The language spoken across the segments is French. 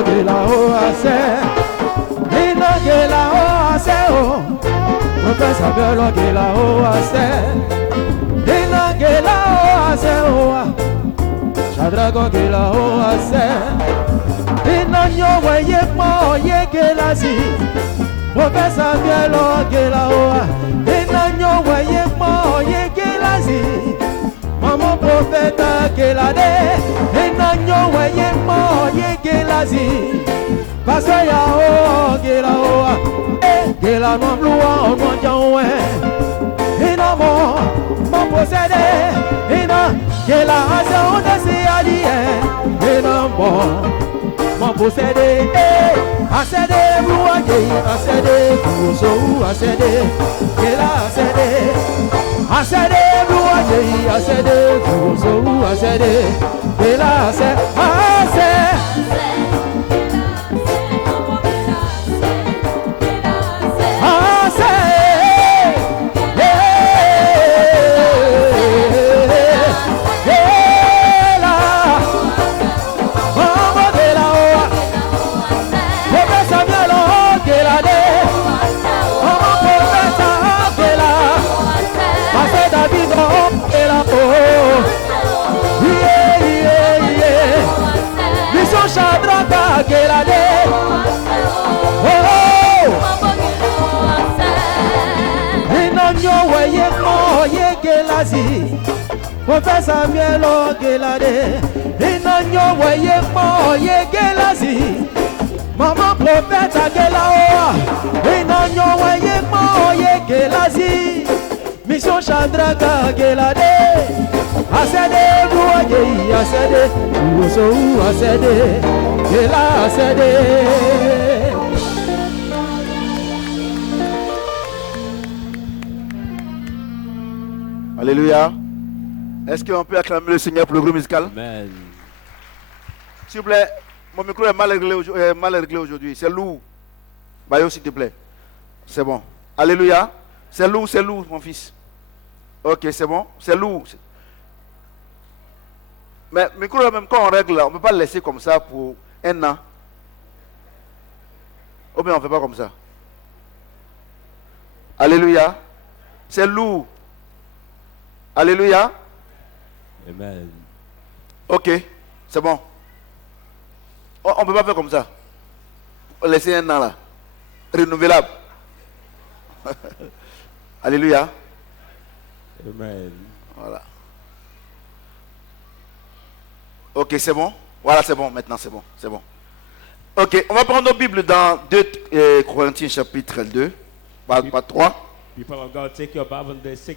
gela o ase. Ina gela o ase o. Professor Biolo gela o ase. Ina gela o ase o. Shadrago gela o ase. Ina nyowe yekmo yekela si. Professor Biolo gela o. Ina nyowe yekmo yekela si. Maman prophète gelade, enanyo weye mo ye gelazi. Pasa ya o gela o, gela no blua o no jawe. Enamo, mo posede, ena gela ase o desi ali enamo, mo posede, asede blua ye, asede kuso, asede gela asede. I said it, I said it, so I said it, I said, I said, Professor Biolo gelade, inanyo weye mo ye gelasi. Mama prophète gelaoa, inanyo weye mo ye gelasi. Mission Shadraka gelade, asede buaye asede, uso asede, gela asede. Alléluia. Est-ce qu'on peut acclamer le Seigneur pour le groupe musical? Amen. S'il vous plaît, mon micro est mal réglé aujourd'hui. C'est lourd. Bayo, s'il te plaît. C'est bon. Alléluia. C'est lourd, mon fils. Ok, c'est bon. C'est lourd. Mais le micro, même quand on règle, on ne peut pas le laisser comme ça pour un an. Ou bien on ne fait pas comme ça. Alléluia. C'est lourd. Alléluia. Amen. Ok, c'est bon. On ne peut pas faire comme ça. Laisser un an là. Renouvelable. Alléluia. Amen. Voilà. Ok, c'est bon. Voilà, c'est bon. Maintenant, c'est bon. C'est bon. Ok, on va prendre nos Bibles dans 2 Corinthiens chapitre 2. Pas 3. People of God, take your Bible in the 2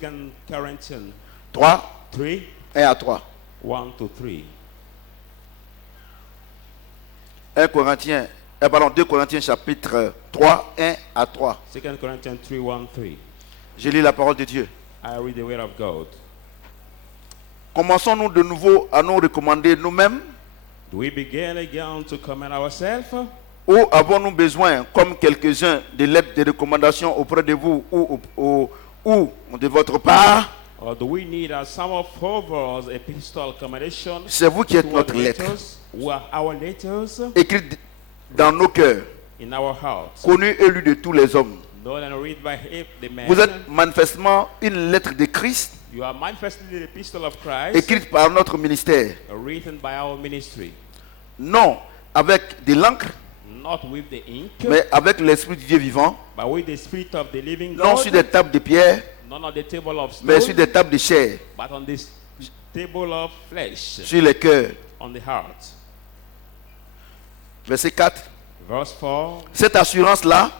Corinthians 3. 3, 1 à 3. 1 to 3. 2 Corinthiens chapitre 3, 1 à 3. 2 Corinthians 3, 1, 3. Je lis la parole de Dieu. I read the word of God. Commençons-nous de nouveau à nous recommander nous-mêmes, Do we begin again to commend ourselves? ou avons-nous besoin, comme quelques-uns, de lettres de recommandation auprès de vous ou de votre part? Or do we need, as some of us, epistle commendation? C'est vous qui êtes toward notre lettre, letters, who are our letters écrite dans nos cœurs, in our hearts, connue et lue de tous les hommes. known and read by the men. Vous êtes manifestement une lettre de Christ, You are manifesting the epistle of Christ, écrite par notre ministère, written by our ministry, non avec de l'encre, not with the ink, mais avec l'Esprit du Dieu vivant, but with the Spirit of the living non God, sur des tables de pierre, not on the table of mais sur stone, des tables de chair, but on this table of flesh, sur les cœurs. on the heart. Verset 4. Verse 4, Cette assurance-là,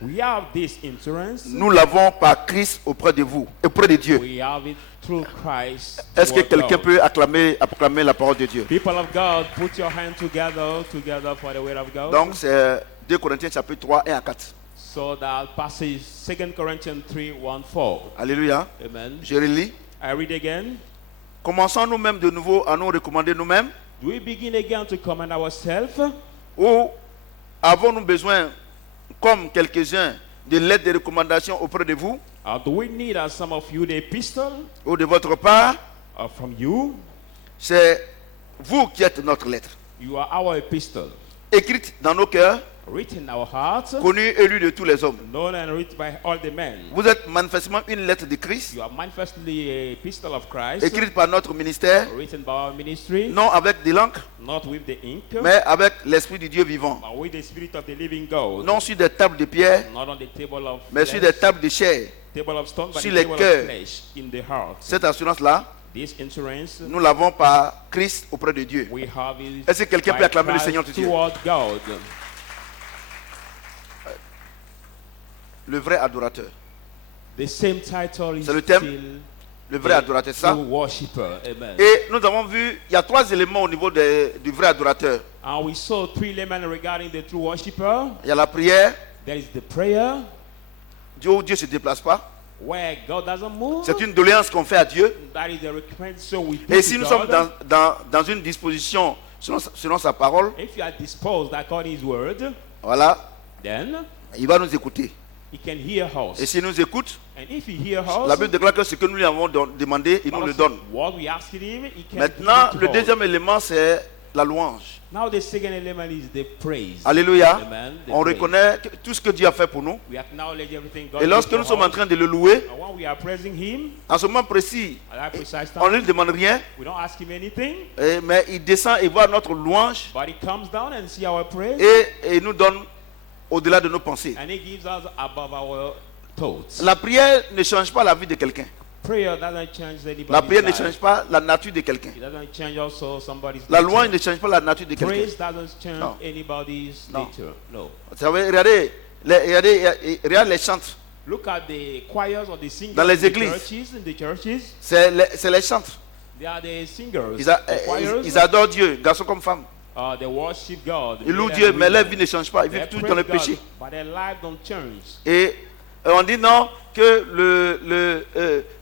we have this insurance, nous l'avons par Christ auprès de vous, auprès de Dieu. we have it through Christ. Est-ce que toward quelqu'un God. peut acclamer la parole de Dieu? People of God, put your hand together for the word of God. Donc c'est 2 Corinthiens chapitre 3, 1 à 4. So that passage 2 Corinthians 3, 1, 4. Alléluia. Amen. Je relis. I read again. Commençons nous-mêmes de nouveau à nous recommander nous-mêmes, Do we begin again to commend ourselves? ou avons-nous besoin, comme quelques-uns, de lettres de recommandation auprès de vous Or do we need, as some of you, the epistle ou de votre part? from you? C'est vous qui êtes notre lettre. You are our epistle. écrite dans nos cœurs, written in our hearts, connue et lue de tous les hommes. known and read by all the men. Vous êtes manifestement une lettre de Christ, You are manifestly a epistle of Christ, écrite par notre ministère, written by our ministry, non avec de l'encre, not with the ink, mais avec l'Esprit du Dieu vivant. but with the Spirit of the living God. Non sur des tables de pierre, Not on the table of mais sur flesh, des tables de chair. table of stone, but sur the les table cœurs. of flesh, in the heart. Cette assurance-là, This insurance, nous l'avons par Christ auprès de Dieu. we have it Est-ce que quelqu'un by peut acclamer le Christ Seigneur tout de suite? toward God. Le vrai adorateur. The same title is C'est le thème. still Le vrai adorateur, c'est ça. true worshipper. Amen. Et nous avons vu, il y a 3 éléments au niveau du vrai adorateur. And we saw 3 elements regarding the true worshipper. Il y a la prière, There is the prayer, Dieu ne se déplace pas. where God doesn't move. C'est une doléance qu'on fait à Dieu. That is the request, so we do Et to si nous God. sommes dans une disposition selon sa parole, If you are disposed according to His word, voilà, then il va nous écouter. He can hear us. Et s'il nous écoute, And if He hears us, la Bible déclare que ce que nous lui avons demandé, il nous le donne. what we ask Him, He can Maintenant, give le it to us. deuxième élément, c'est la louange. Now the second element is the praise. Alléluia. Amen. The On praise. reconnaît tout ce que Dieu a fait pour nous. We acknowledge everything God Et did lorsque for nous sommes en us. train de le louer, And when we are praising Him, en ce moment précis, at that precise on ne time, lui demande rien, we don't ask Him anything, mais il descend et voit notre louange but He comes down and see our praise, et il nous donne au-delà de nos pensées. and He gives us above our thoughts. La prière ne change pas la vie de quelqu'un. Prayer doesn't change anybody's La prière ne life. change pas la nature de quelqu'un. It doesn't change also somebody's La nature. louange ne change pas la nature de quelqu'un. Praise doesn't change Non. anybody's Non. nature. No. Vous savez, regardez les chantres. Look at the choirs or the singers Dans les in the églises. churches. In the churches, C'est les chantres. they are the singers. Ils, the choirs, ils adorent Dieu, garçon comme femme. they worship God. Ils louent men Dieu, and mais leur women. vie ne change pas. Ils They vivent tout praise dans le God, péché. but their life don't change. Et on dit non, que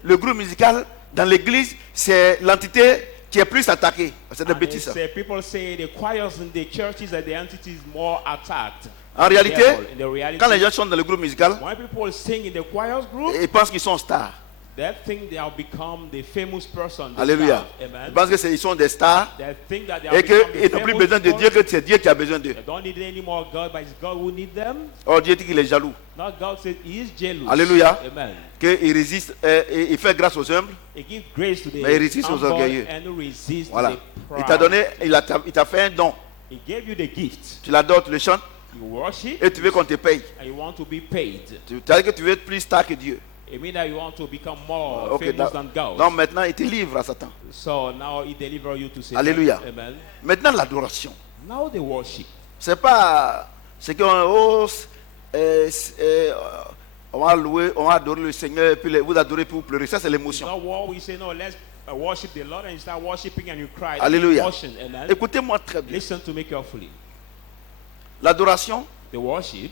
le groupe musical dans l'église, c'est l'entité qui est plus attaquée. C'est des And bêtises. Ça. people say the choirs in the churches and the entities more attacked. En réalité, Therefore, in the reality, quand les gens chantent dans le groupe musical, when people sing in the choirs group, ils pensent qu'ils sont stars. they think they have become the famous person. the Alléluia. star. Amen. Ils pensent qu'ils sont des stars They think that they have et become the qu'ils n'ont plus famous besoin de people. Dieu, que c'est Dieu qui a besoin d'eux. They don't need any more God, but it's God who needs them. Or Dieu dit qu'il est jaloux, Not God says He is jealous. Alléluia. Amen. qu'il résiste, et il fait grâce aux humbles. He gives grace to the Mais il résiste aux humble orgueilleux. and resist Voilà. the Il proud. t'a donné, il t'a fait un don. He gave you the gift. Tu l'adores, tu le chantes You worship et tu veux qu'on te paye. and you want to be paid. Tu as dit que tu veux être plus star que Dieu. It means that you want to become more Ok, famous than God. donc maintenant il te livre à Satan. So now He delivers you to Satan. Alléluia. Amen. Maintenant l'adoration. Now the worship. C'est pas ce qu'on on va louer, on va adorer le Seigneur et puis vous adorez pour pleurer. Ça c'est It's l'émotion. not what we say, no, let's worship the Lord and you start worshiping and you cry. Alléluia. Emotion. Amen. Écoutez-moi très bien. Listen to me carefully. L'adoration, The worship,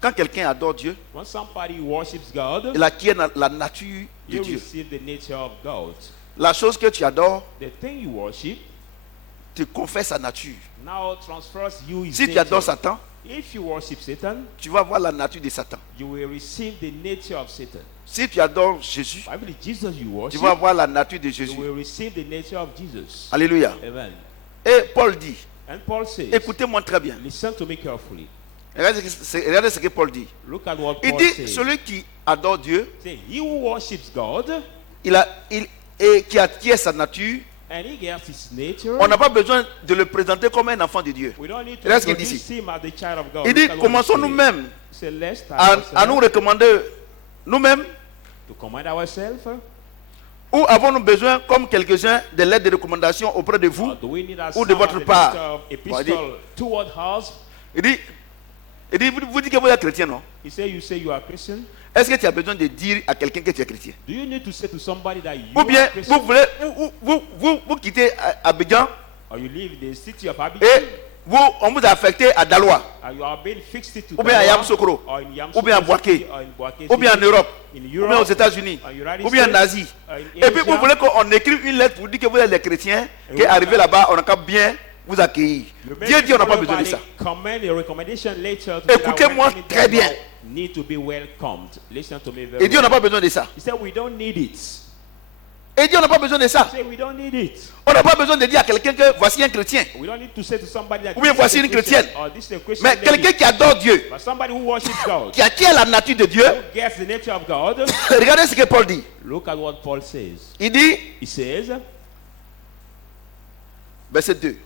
quand quelqu'un adore Dieu, when somebody worships God, il acquiert la nature de you Dieu. receive the nature of God. La chose que tu adores, The thing you worship tu confesses sa nature. now transfers you his Si tu nature. adores Satan, If you worship Satan, tu vas voir la nature de Satan. you will receive the nature of Satan. Si tu adores Jésus, I believe Jesus you tu worship, vas voir la nature de you Jésus. will receive the nature of Jesus. Alléluia. Amen. Et Paul dit, And Paul says, écoutez-moi très bien. listen to me carefully. Regardez ce que Paul dit. Look at what Il Paul dit, says. celui qui adore Dieu, Say, he who worships God et qui acquiert sa nature, and he gets his nature, on n'a pas besoin de le présenter comme un enfant de Dieu. we don't need to Regarde ce qu'il dit introduce ici. him as the child of God. Il dit, Look at what he commençons says. nous-mêmes He said, let's start à nous ourselves recommander nous-mêmes, to command ourselves. ou avons-nous besoin, comme quelques-uns, de l'aide de recommandation auprès de vous? Or do we need a ou de votre part. epistle toward us? Il dit, vous dites que vous êtes chrétien, non? He said, you say you are Christian. Est-ce que tu as besoin de dire à quelqu'un que tu es chrétien? Do you need to say to somebody that you Ou bien, are Christian? vous quittez Abidjan Or you live in the city of Abidjan? et on vous a affecté à Daloa, Or you are being fixed to ou bien à Daloa, Yamoussoukro, or in ou bien à Yamoussoukro Boaké, City, or in Boaké ou bien en City, Europe, in ou bien aux Europe, États-Unis, or United ou bien en States, Asie. or in Et puis vous Asia. voulez qu'on écrive une lettre pour dire que vous êtes les chrétiens, qu'arrivé là-bas, on a qu'à bien vous accueillir. Dieu dit on n'a pas besoin de ça. Écoutez-moi très bien. Need to be welcomed. Listen to me very Et Dieu well. n'a pas besoin de ça. He said we don't need it. Et il dit on n'a pas besoin de ça. Say we don't need it. On n'a pas besoin de dire à quelqu'un que voici un chrétien. We don't need to say to somebody that Ou bien this is voici a une Christian, chrétienne. or this is a Christian Mais lady. quelqu'un qui adore Dieu, But somebody who worships God, qui a la nature de Dieu, who gets the nature of God. regardez ce que Paul dit. Look at what Paul says. Il dit, He says, verset 2,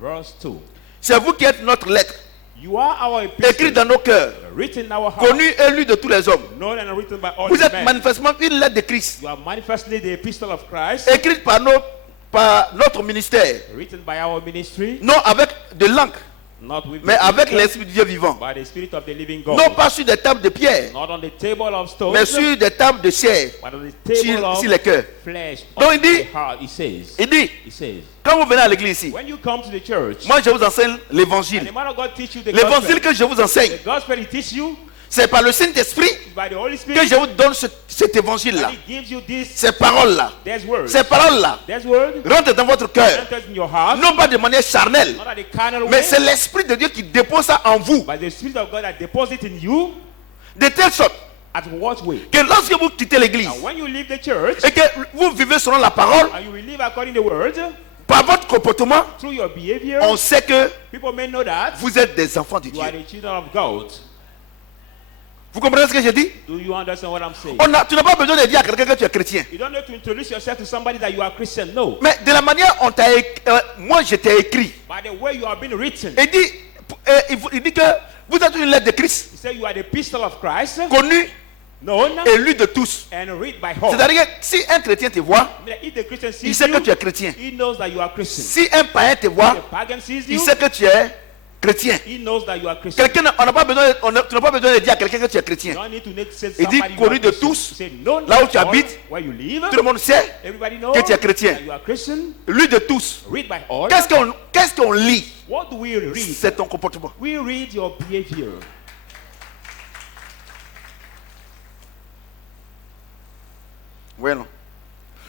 verse 2. c'est vous qui êtes notre lettre, You are our écrite epistle, dans nos cœurs, written in our heart, connue et lue de tous les hommes. known and written by all Vous êtes men. manifestement une lettre de Christ, You are manifestly the epistle of Christ, écrite par notre ministère, written by our ministry, non avec de l'encre, not with mais the avec ink, l'Esprit de Dieu vivant. by the Spirit of the living God. Non pas sur des tables de pierre, Not on the table of stones, mais sur des tables de chair, but on the table of sur les cœurs. flesh. Donc of il dit- the heart. He says, Il dit, « quand vous venez à l'église ici, When you come to the church, moi je vous enseigne and l'évangile. the man of God teach you the L'évangile gospel, que je vous enseigne, the gospel he teaches you c'est par le Saint-Esprit by the Holy que Spirit, je vous donne cet évangile-là. and he gives you this, Ces paroles-là, there's word. ces paroles-là There's word, rentrent dans votre cœur, enters in your heart, non pas de manière charnelle, not at the carnal mais way, c'est l'Esprit de Dieu qui dépose ça en vous, but the Spirit of God that deposits in you. de telle sorte At what way? que lorsque vous quittez l'église Now, when you leave the church, et que vous vivez selon la parole, and you will live according to the word, par votre comportement, through your behavior, on sait que people may know that vous êtes des enfants de you are Dieu. the children of God. Vous comprenez ce que je dis? Do you understand what I'm saying? Tu n'as pas besoin de dire à quelqu'un que tu es chrétien. You don't need to introduce yourself to somebody that you are Christian. No. Mais de la manière dont moi je t'ai écrit, By the way you have been written. il dit que vous êtes une lettre de Christ, He said you are the epistle of Christ, connue known et lue de tous. and read by all. C'est-à-dire que si un chrétien te voit, If the Christian il sees sait que tu you, es chrétien. he knows that you are Christian. Si un païen te If voit, the pagan sees il you, sait que tu es chrétien. he knows that you are Christian. Tu n'as pas besoin de dire à quelqu'un que tu es chrétien. You don't need to say Il dit somebody you are connu de Christian. tous, He said, known là où by tu all, habites, where you live, tout le monde sait everybody knows que tu es chrétien. that you are Christian. Lu de tous. Read by all. Qu'est-ce qu'on lit? What do we read? C'est ton comportement. We read your behavior. Oui, non.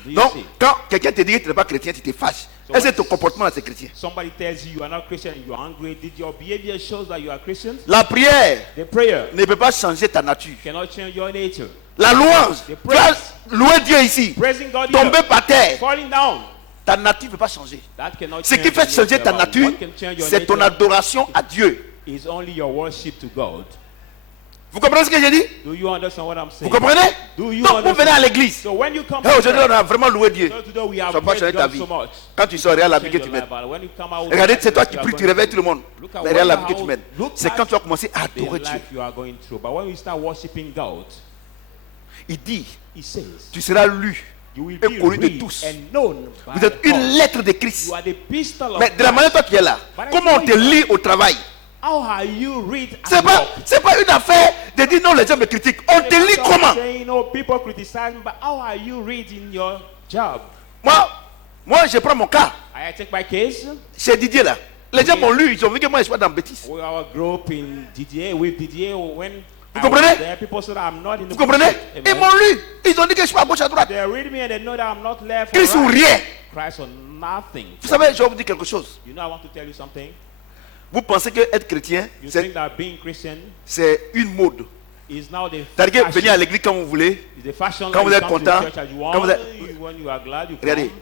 Do you Donc, see? quand quelqu'un te dit que tu n'es pas chrétien, tu te fâches. So Est-ce que what- ton comportement c'est chrétien? Somebody tells you you are not Christian, you are angry. Did your behavior show that you are Christian? La prière The prayer ne peut pas changer ta nature. cannot change your nature. La louange, The tu vas praise. louer Dieu ici, Praising God tomber here, par terre, falling down, ta nature ne peut pas changer. that cannot Ce change qui fait your changer ta nature. nature, What can change your c'est ton nature adoration à Dieu. is only your worship to God. Vous comprenez ce que j'ai dit? Do you understand what I'm Vous saying? comprenez? Do you Donc, vous venez à l'église. So when you come Et aujourd'hui, on a vraiment loué Dieu. so today we have Ça va pas changer praised ta God vie. so much. Quand tu sors, regarde la vie que Change tu your mènes. life, but when you come out, Regardez, c'est toi what qui you are pries, tu going réveilles through. tout le monde. Look at Mais regarde la vie how- que tu mènes. look C'est at quand tu vas commencer à the adorer Dieu. life you are going through. But when you start worshiping God, Il dit, He says, tu seras lu you will et be connu de read tous. and known by Vous êtes une all. lettre de Christ. You are the pistol of Mais de la manière dont tu es là, comment on te lit au travail? How are you read C'est pas une affaire de dire non, les gens me critiquent. On te lit comment? Saying, no, people criticize me, but how are you reading your job? Moi, je prends mon cas. I take my case. Chez Didier là. Les gens m'ont lu, ils ont vu que moi je suis pas dans la bêtise. We all grew up in Didier, with Didier. When Vous I comprenez? was there, people said I'm not in the Vous comprenez? bullshit. Ils Amen. m'ont lu. Ils ont dit que je suis à gauche, à droite. They read me and they know that I'm not left or Christ ou right. rien. Christ or nothing. Vous savez, je vais vous dire quelque chose. You know, I want to tell you something. Vous pensez que être chrétien, You c'est think that being Christian une mode. is now the C'est-à-dire que venez à fashion. l'église quand vous voulez. Is the fashion Quand like vous you êtes come to content, church as you quand want, vous êtes- when you are glad, you Regardez. come.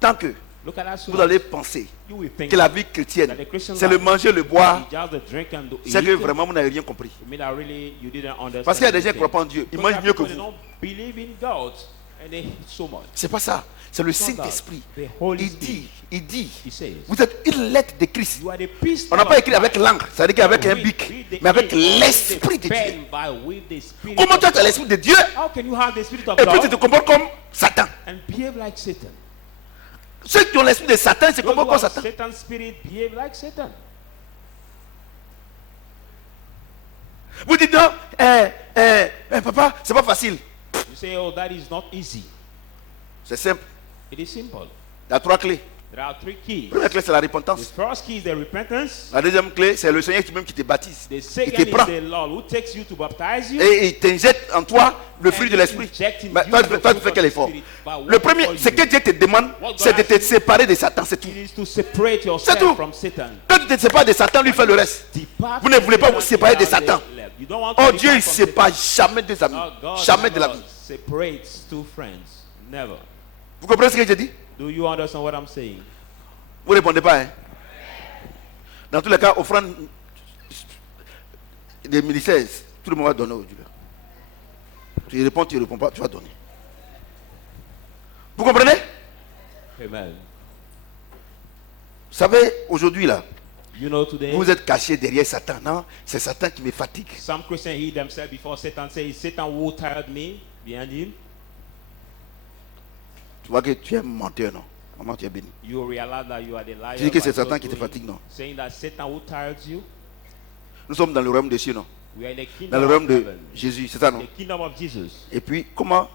Tant que Look at that. So vous allez penser you will think que la vie chrétienne, that the Christian c'est le life manger, le boire, is just the drink and the c'est que eat. vraiment vous n'avez rien compris. You mean that really you didn't understand? Parce qu'il y a des gens qui ne anything. croient pas en Dieu. Ils Because mangent mieux que people, they vous. don't believe in God and they hate so much. C'est pas ça. C'est le It's not that. Saint-Esprit. The Holy Il dit, He says, vous êtes une lettre de Christ. you are the pistol On n'a pas of écrit avec Christ. l'encre, c'est-à-dire qu'avec un With- bic, with the mais avec ink, with l'Esprit the de Dieu. pen, but with the Spirit Comment of toi tu as God. l'Esprit de Dieu How can you have the Spirit of et puis tu God te comportes comme Satan? and behave like Satan? Ceux qui ont l'esprit de Satan se Those who comportent comme have Satan. Satan's spirit behave like Satan. Vous dites non, papa, c'est pas facile. You say, oh, that is not easy. C'est simple. It is simple. Il y a 3 clés. There are 3 keys. La première clé, c'est la The repentance. first key is the repentance. La deuxième clé, c'est le Seigneur même qui te baptise. The Il second te is prend. the Lord who takes you to baptize you. Et il t'injecte en toi le fruit And de l'esprit. injecting Mais you toi, the tu fruit fais of quel the effort? Spirit. But what Le premier, for ce you? que Dieu te demande, What c'est de God te asks you- séparer de Satan, c'est tout. It is to separate C'est yourself tout. from Satan. Quand tu te sépares de Satan, lui fait le reste. Depart Vous ne from voulez pas Satan, vous séparer de you are Satan. left. You don't want to Oh, depart Dieu, il ne from sépare Satan. jamais des amis. No, God Jamais de la never vie. separates two friends. Never. Vous comprenez ce que j'ai dit? Do you understand what I'm saying? Vous ne répondez pas, hein? Dans tous les cas, offrande des ministères, tout le monde va donner aujourd'hui. Tu réponds pas, tu vas donner. Vous comprenez? Amen. Vous savez, aujourd'hui là, You know, today, vous êtes caché derrière Satan. Non, c'est Satan qui me fatigue. some Christians hid themselves before Satan says, Satan who tired me behind him. Tu vois que tu es un menteur, non? Maman, tu es béni. You realize that you are the liar. Tu dis que c'est by Satan so qui te doing, fatigue, non? Saying that Satan who tired you. Nous sommes dans le royaume des cieux, non? We are in the Dans kingdom le royaume of de heaven. Jésus, c'est ça, non? The kingdom of Jesus. Et puis, comment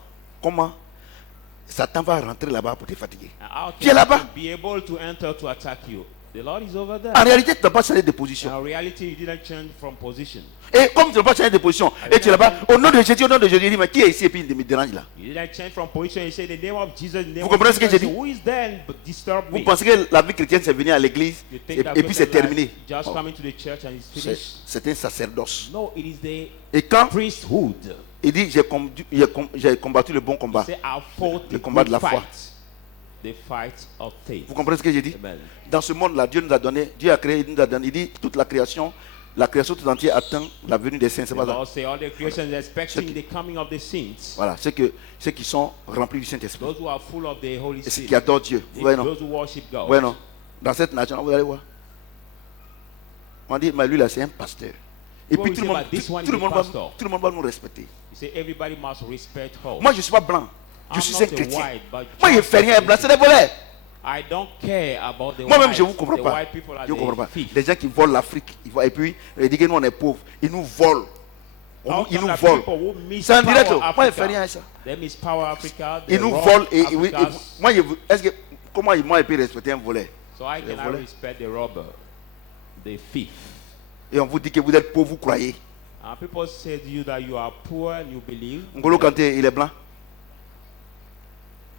Satan va rentrer là-bas pour te fatiguer? And how Tu es là-bas. Satan be able to enter to attack you? The Lord is over there. En réalité, tu n'as pas changé de position. In reality, you didn't change from position. Et comme tu n'as pas changé de position, et tu es là-bas, au nom de Jésus, il dit, mais qui est ici et puis il me dérange là? You didn't change from position. You say the name of Jesus. The name Vous of comprenez ce que Jesus. j'ai dit? Who is there and disturb Vous me? pensez que la vie chrétienne, c'est venir à l'église You et, think that et puis c'est Christian life terminé? just Oh, coming to the church and it's finished? c'est un sacerdoce. No, it is the Et quand priesthood. il dit, j'ai combattu le bon combat, Say, I fought le the combat de good la foi. fight. The fight of faith. Vous comprenez ce que j'ai dit? Amen. Dans ce monde-là, Dieu nous a donné, Dieu a créé, il nous a donné, il dit, toute la création tout entière attend la venue des saints. C'est The pas ça? Lord say all the creation is expecting the coming of the saints. Voilà, ceux qui sont remplis du Saint-Esprit. Those who are full of the Holy Et ceux Spirit. qui adorent Dieu. Vous voyez, non? Those who worship God. Ouais, non. Dans cette nation, vous allez voir. On dit, mais lui là, c'est un pasteur. Et What puis we tout le say monde, about this one tout le is a monde pastor. tout le monde va nous respecter. You say everybody must respect her. Moi, je ne suis pas blanc. Je I'm suis not un a chrétien. white, but Moi, je ne just fais rien a blanc, c'est Christian. des voleurs. I don't care about the Moi-même, white. je ne vous comprends The pas. white people are Je ne comprends pas. the thief. Des gens qui volent l'Afrique. Et puis, ils disent que nous, on est pauvres. Ils nous volent. How Ils come nous that volent. people who C'est en direct. mispower Moi, je ne fais rien à Africa? ça. They mispower Africa. Ils They nous rob volent. Et Africans. moi, est-ce que, comment moi, je peux respecter un voleur? So I Les cannot voleurs. respect the robber, the thief. Et on vous dit que vous êtes pauvre, vous croyez. And people say to you that you are poor and you believe. N'Golo Kanté, il est blanc.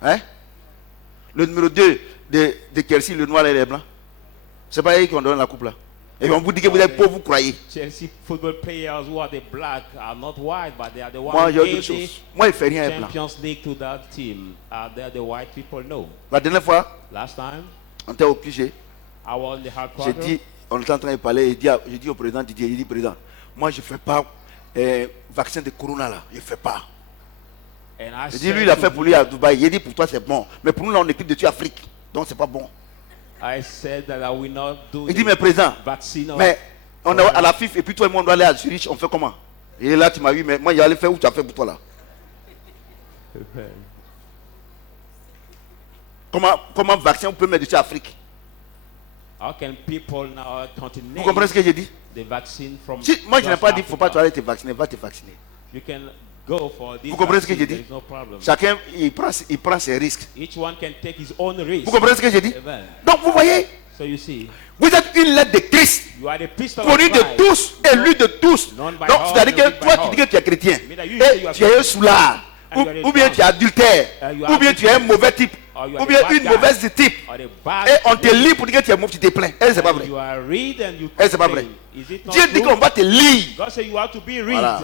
Hein? Le numéro 2 de Kelsey, le noir, il est blanc. C'est pas eux qui ont donné la coupe là. Et on vous dit que vous êtes pauvre, vous croyez. Chelsea football players who are the black are not white, but they are the ones Moi, who j'ai autre gave the chose. Moi, il fait rien blanc. Champions League to that team. They are the white people know. La dernière fois, Last time, on était au QG. I was in the J'ai headquarters. dit, on était en train de parler, j'ai dit au président Didier, il dit, président, moi je ne fais pas vaccin de corona là, je ne fais pas. And I J'ai dit, said lui, il a to fait pour lui à Dubaï, il dit, pour toi c'est bon. Mais pour nous là, on équipe de tuer Afrique, donc c'est pas bon. I said that I will not do Il dit, the mais président, vaccine. mais on est à la FIF et puis toi et moi on doit aller à Zurich, on fait comment? Et là tu m'as vu, mais moi j'allais faire où tu as fait pour toi là? Comment vaccin vous pouvez mettre dessus Afrique? How can people now continue Vous comprenez ce que j'ai dit? the vaccine from Si, moi je n'ai just pas dit, il ne faut pas Africa? aller te vacciner, va te vacciner. You can go for this Vous comprenez ce que vaccine, j'ai dit? there is no problem. Chacun, il prend ses risques. Each one can take his own risk. Vous comprenez ce que j'ai dit? Amen. Donc vous voyez, So you see, vous êtes une lettre de Christ, you are the pistol connu of de Christ. tous, élu de tous. Known by Donc all, c'est-à-dire known que by toi all. tu dis que tu es chrétien, Mean that you say you et are tu es un soulard, and you are a ou bien tu es adultère, you are ou bien tu es un adulterous, mauvais type, or you are ou a bien bad une guy, mauvaise type. or the bad Et on te lit pour dire que tu es mauvais, tu te plains. Et c'est pas and vrai. you are read and you Et c'est pas vrai. complain. Is it not Dieu dit true? qu'on va te lire. God said you have to be read. Voilà.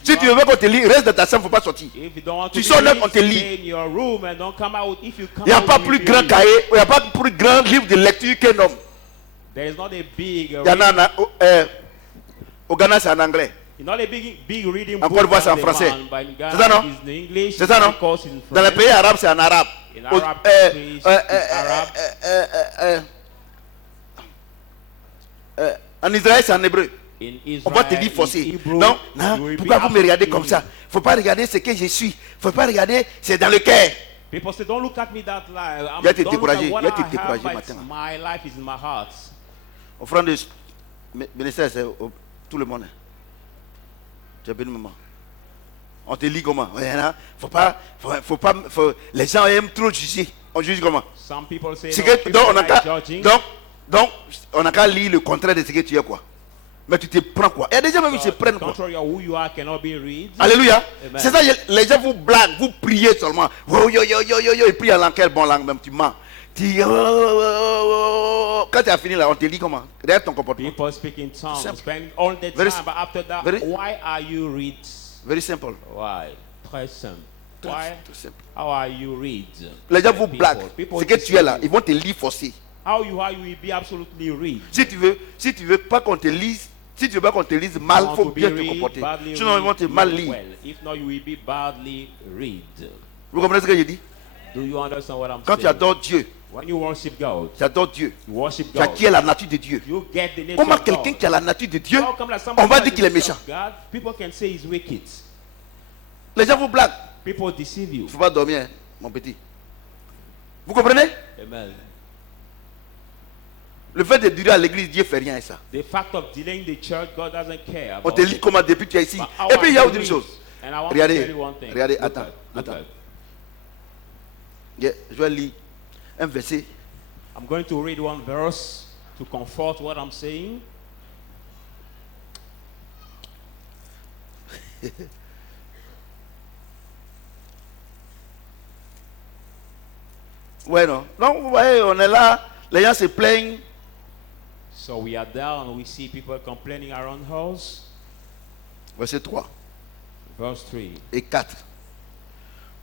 Si tu veux qu'on te lise, reste dans ta chambre, il ne faut pas sortir. If you don't want to Tu be sors là, read, on te lit. stay in your room and don't come out. If you come Il n'y a out, pas you plus will be grand read. cahier, il n'y a pas plus grand livre de lecture qu'un homme. There is not a big Il y en a au Ghana, c'est en anglais. not a big reading En book. Côte d'Ivoire, c'est en than the français. man, but in Ghana, C'est ça, non? it's in English. C'est ça, non? of course, in Dans les French. pays arabes, c'est en arabe. In Arab Au- countries, it's Arab. En Israël, c'est en hébreu. In On va te Israel, dire in forcé. Hebrew, Non, you non, will be pourquoi vous me regardez comme ça? absolutely- Il ne faut pas regarder ce que je suis. Il ne faut pas regarder, c'est dans le cœur. People say, don't look at me that life. Il a été Don't look découragé, at what il a été I have, découragé but matin. my life is in my heart. Offrande de ministère, c'est tout le monde. Tu as béni, maman. On te lit comment? Ouais, hein? Les gens aiment trop juger. On juge comment? Some people say, C'est no, que, people donc, on a like qu'à, judging. donc, on a qu'à lire le contraire de ce que tu es, quoi. Mais tu te prends quoi? Il y a des gens même qui se prennent quoi? Contrary of who you are cannot be read. Alléluia. Amen. C'est ça, les gens vous blaguent, vous priez seulement. Oh, yo, yo, yo, yo, yo, et puis en quelle bonne langue même, tu mens. Quand tu as fini là, on te dit comment? Regarde ton comportement. People speak in tongues, Simple. spend all the Very time, but after that, very- why are you read? Very simple. Why? Très simple. Why? Tout simple. How are you read? Les gens By vous people. blaguent. People Ce que tu deceive es là, you. ils vont te lire forcé. How you will be absolutely read. Si tu veux pas qu'on te lise, si tu veux pas qu'on te lise mal, il faut bien te comporter. Sinon, ils vont te mal lire. Well, if not, you will be badly read. Vous comprenez ce que je dis? Do you understand what I'm Quand saying? tu adores Dieu, When you worship God, tu adores Dieu, you worship tu God. acquiers la nature de Dieu. You get the nature Comment of quelqu'un God. qui a la nature de Dieu, How come that on somebody va has dire the qu'il est nature méchant? of God, people can say he's wicked. Les gens vous blaguent. People deceive Il you. ne faut pas dormir, hein, mon petit. Vous comprenez? Amen. Le fait de durer à l'église, Dieu ne fait rien à ça. The fact of delaying the church, God doesn't care On about te lit it. comment depuis que tu es ici. But Et puis il y a our autre read, chose. and I want to Regardez, tell you one thing. regardez, Look attends, at, look attends. at. Je vais lire un verset. I'm going to read one verse to comfort what I'm saying. Ouais, non. Donc, vous voyez, on est là, les gens se plaignent. So we are down, we see people complaining around house. Verset 3 Verse 3. et 4.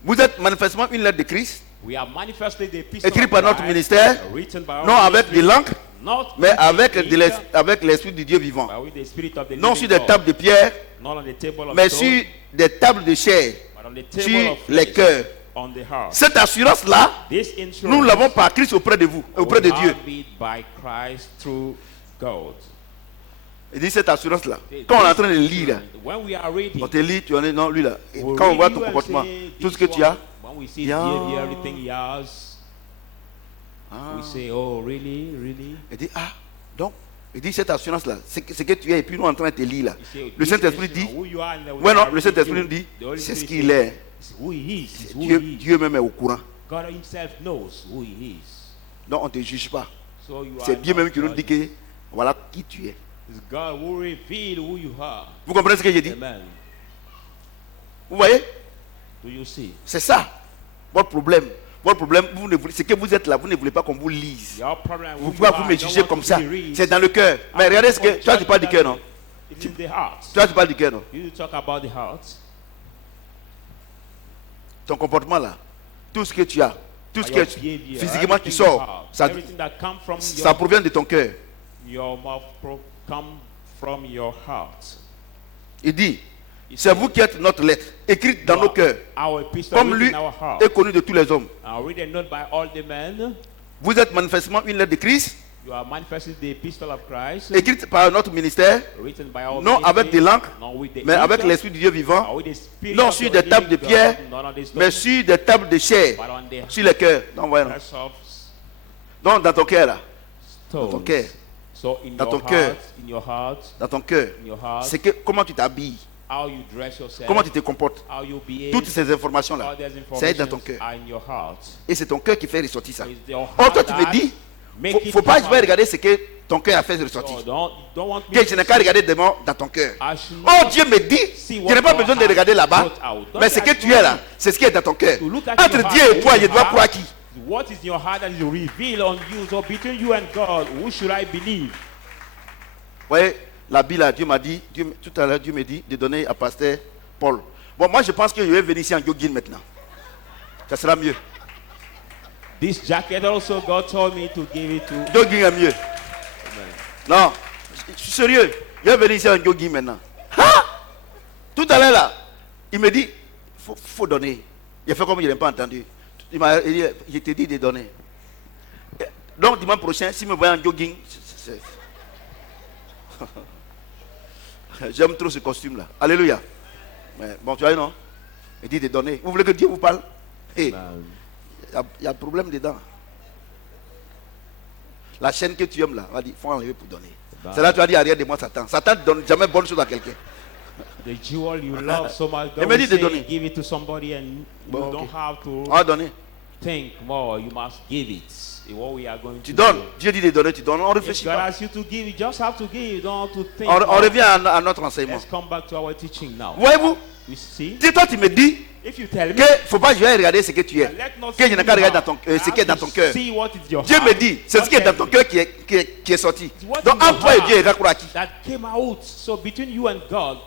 Vous êtes manifestement une lettre de Christ, We are manifested the epistle écrite of par notre Christ, ministère, written by our non avec ministry, de l'encre, not mais with avec ink, avec l'Esprit du Dieu vivant. but with the spirit of the Non living sur des God. tables de pierre, Not on the table of mais stone, sur des tables de chair, but on the table sur of les flesh, cœurs. on the heart. Cette assurance-là, This insurance nous l'avons par Christ auprès de vous, auprès de we Dieu. have it by Christ through God. Il dit cette assurance-là. Quand on est en train de lire, When we are reading, on te lit, tu en es, non, lui là. Et we quand on read voit you ton and comportement, say, tout ce this que tu as, one, when we see Yeah. behavior, everything he has, ah, we say, oh, really, really? il dit, ah, donc, il dit cette assurance-là, c'est que tu es, et puis nous en train de te lire là. You say, Le this Saint-Esprit is dit, who you are, and then we ouais, non, are le reading Saint-Esprit you. nous dit, The Holy c'est ce Spirit qu'il says, est. it's who he is, it's who Dieu, he is. Dieu même est au courant. God himself knows who he is. Donc on ne te juge pas. So you C'est are Dieu not même qui nous dit judged. que voilà qui tu es. It's God who reveal who you are. Vous comprenez ce que j'ai dit? Amen. Vous voyez? Do you see? C'est ça. Votre problème. Votre problème, c'est que vous êtes là, vous ne voulez pas qu'on vous lise. Your problem, Vous who pouvez you vous are, me don't juger want comme to ça. be read. C'est dans le cœur. Mais regardez ce que. Toi, tu parles du cœur, non? It's in the heart. Toi, tu parles du cœur, non? You talk about the heart. Ton comportement là, tout ce que tu as, tout ce Your que behavior, physiquement qui everything you sort, have, ça, everything that come from ça provient de ton cœur. your mouth come from your heart. Il dit, c'est vous qui êtes notre lettre, écrite dans nos cœurs, Our epistle comme written lui in our heart. est connu de tous les hommes. Read and note by all the men. Vous êtes manifestement une lettre de Christ, You are manifesting the epistle of Christ, écrite par notre ministère, written by our non avec de l'encre, not with the mais avec ink, l'Esprit du Dieu vivant, or with the spirit non of sur the des tables de living pierre, God, not on the stone, mais sur des tables de chair, but on the sur les cœurs. Donc, voilà. hearts of Donc dans ton cœur là, dans ton stones. cœur, So in dans your ton cœur. heart, in your heart, dans ton cœur, in your heart, c'est que comment tu t'habilles, how you dress yourself, comment tu te comportes. how you behave, Toutes ces informations là, all these c'est dans informations ton cœur. are in your heart. Et c'est ton cœur qui fait ressortir ça. So it's your Or toi heart tu me that dis, make faut it pas come out. regarder ce que ton cœur a fait ressortir. So don't want me Que je n'ai qu'à regarder devant dans ton cœur. I should Oh not Dieu me dit, see je what n'ai pas your besoin de heart regarder là-bas, brought out. Don't mais ce ask que tu me es là, c'est ce qui est dans ton cœur. to look at Entre your Dieu heart, et toi, who je you dois are. croire qui? What is in your heart that is revealed on you? So between you and God, who should I believe? Vous voyez, la Bible, là, Dieu m'a dit, tout à l'heure, Dieu me dit de donner à pasteur Paul. Bon, moi je pense que je vais venir ici en jogging maintenant. Ça sera mieux. This jacket also, God told me to give it to. Jogging est mieux. Non, je suis sérieux. Je vais venir ici en jogging maintenant. Ah! Tout à l'heure là, il me dit, faut donner. Il a fait comme il n'a pas entendu. Il dit, je t'ai dit de donner. Donc dimanche prochain, si me voyez en jogging, j'aime trop ce costume là. Alléluia. Mais bon, tu vois, non? Il dit de donner. Vous voulez que Dieu vous parle? Il y a un problème dedans. La chaîne que tu aimes là, on va dire, il faut enlever pour donner. C'est là que tu as dit arrière de moi, Satan. Satan ne donne jamais bonne chose à quelqu'un. The jewel you love so much, Il God me will dit de say, donner. give it to somebody, and Bon, you don't ok. have to On va donner. think more. You must give it. What we are going Tu to donnes. do. Dieu dit de donner, tu donnes. On ne If réfléchit God pas. asks you to give, you just have to give. You don't have to think. On more. revient à notre enseignement. Let's come back to our teaching now. Voyez-vous, You see, si toi tu me dis if you tell me, qu'il ne faut pas jouer à regarder ce que tu es, let not que je see n'ai qu'à you regarder have. dans ton, ce qui est dans ton I have cœur. to see what is your Dieu heart. me dit, c'est ce qui est dans ton Don't cœur qui est sorti. What Donc in your entre toi et Dieu, il heart va croire à qui? that came out. So between you and God,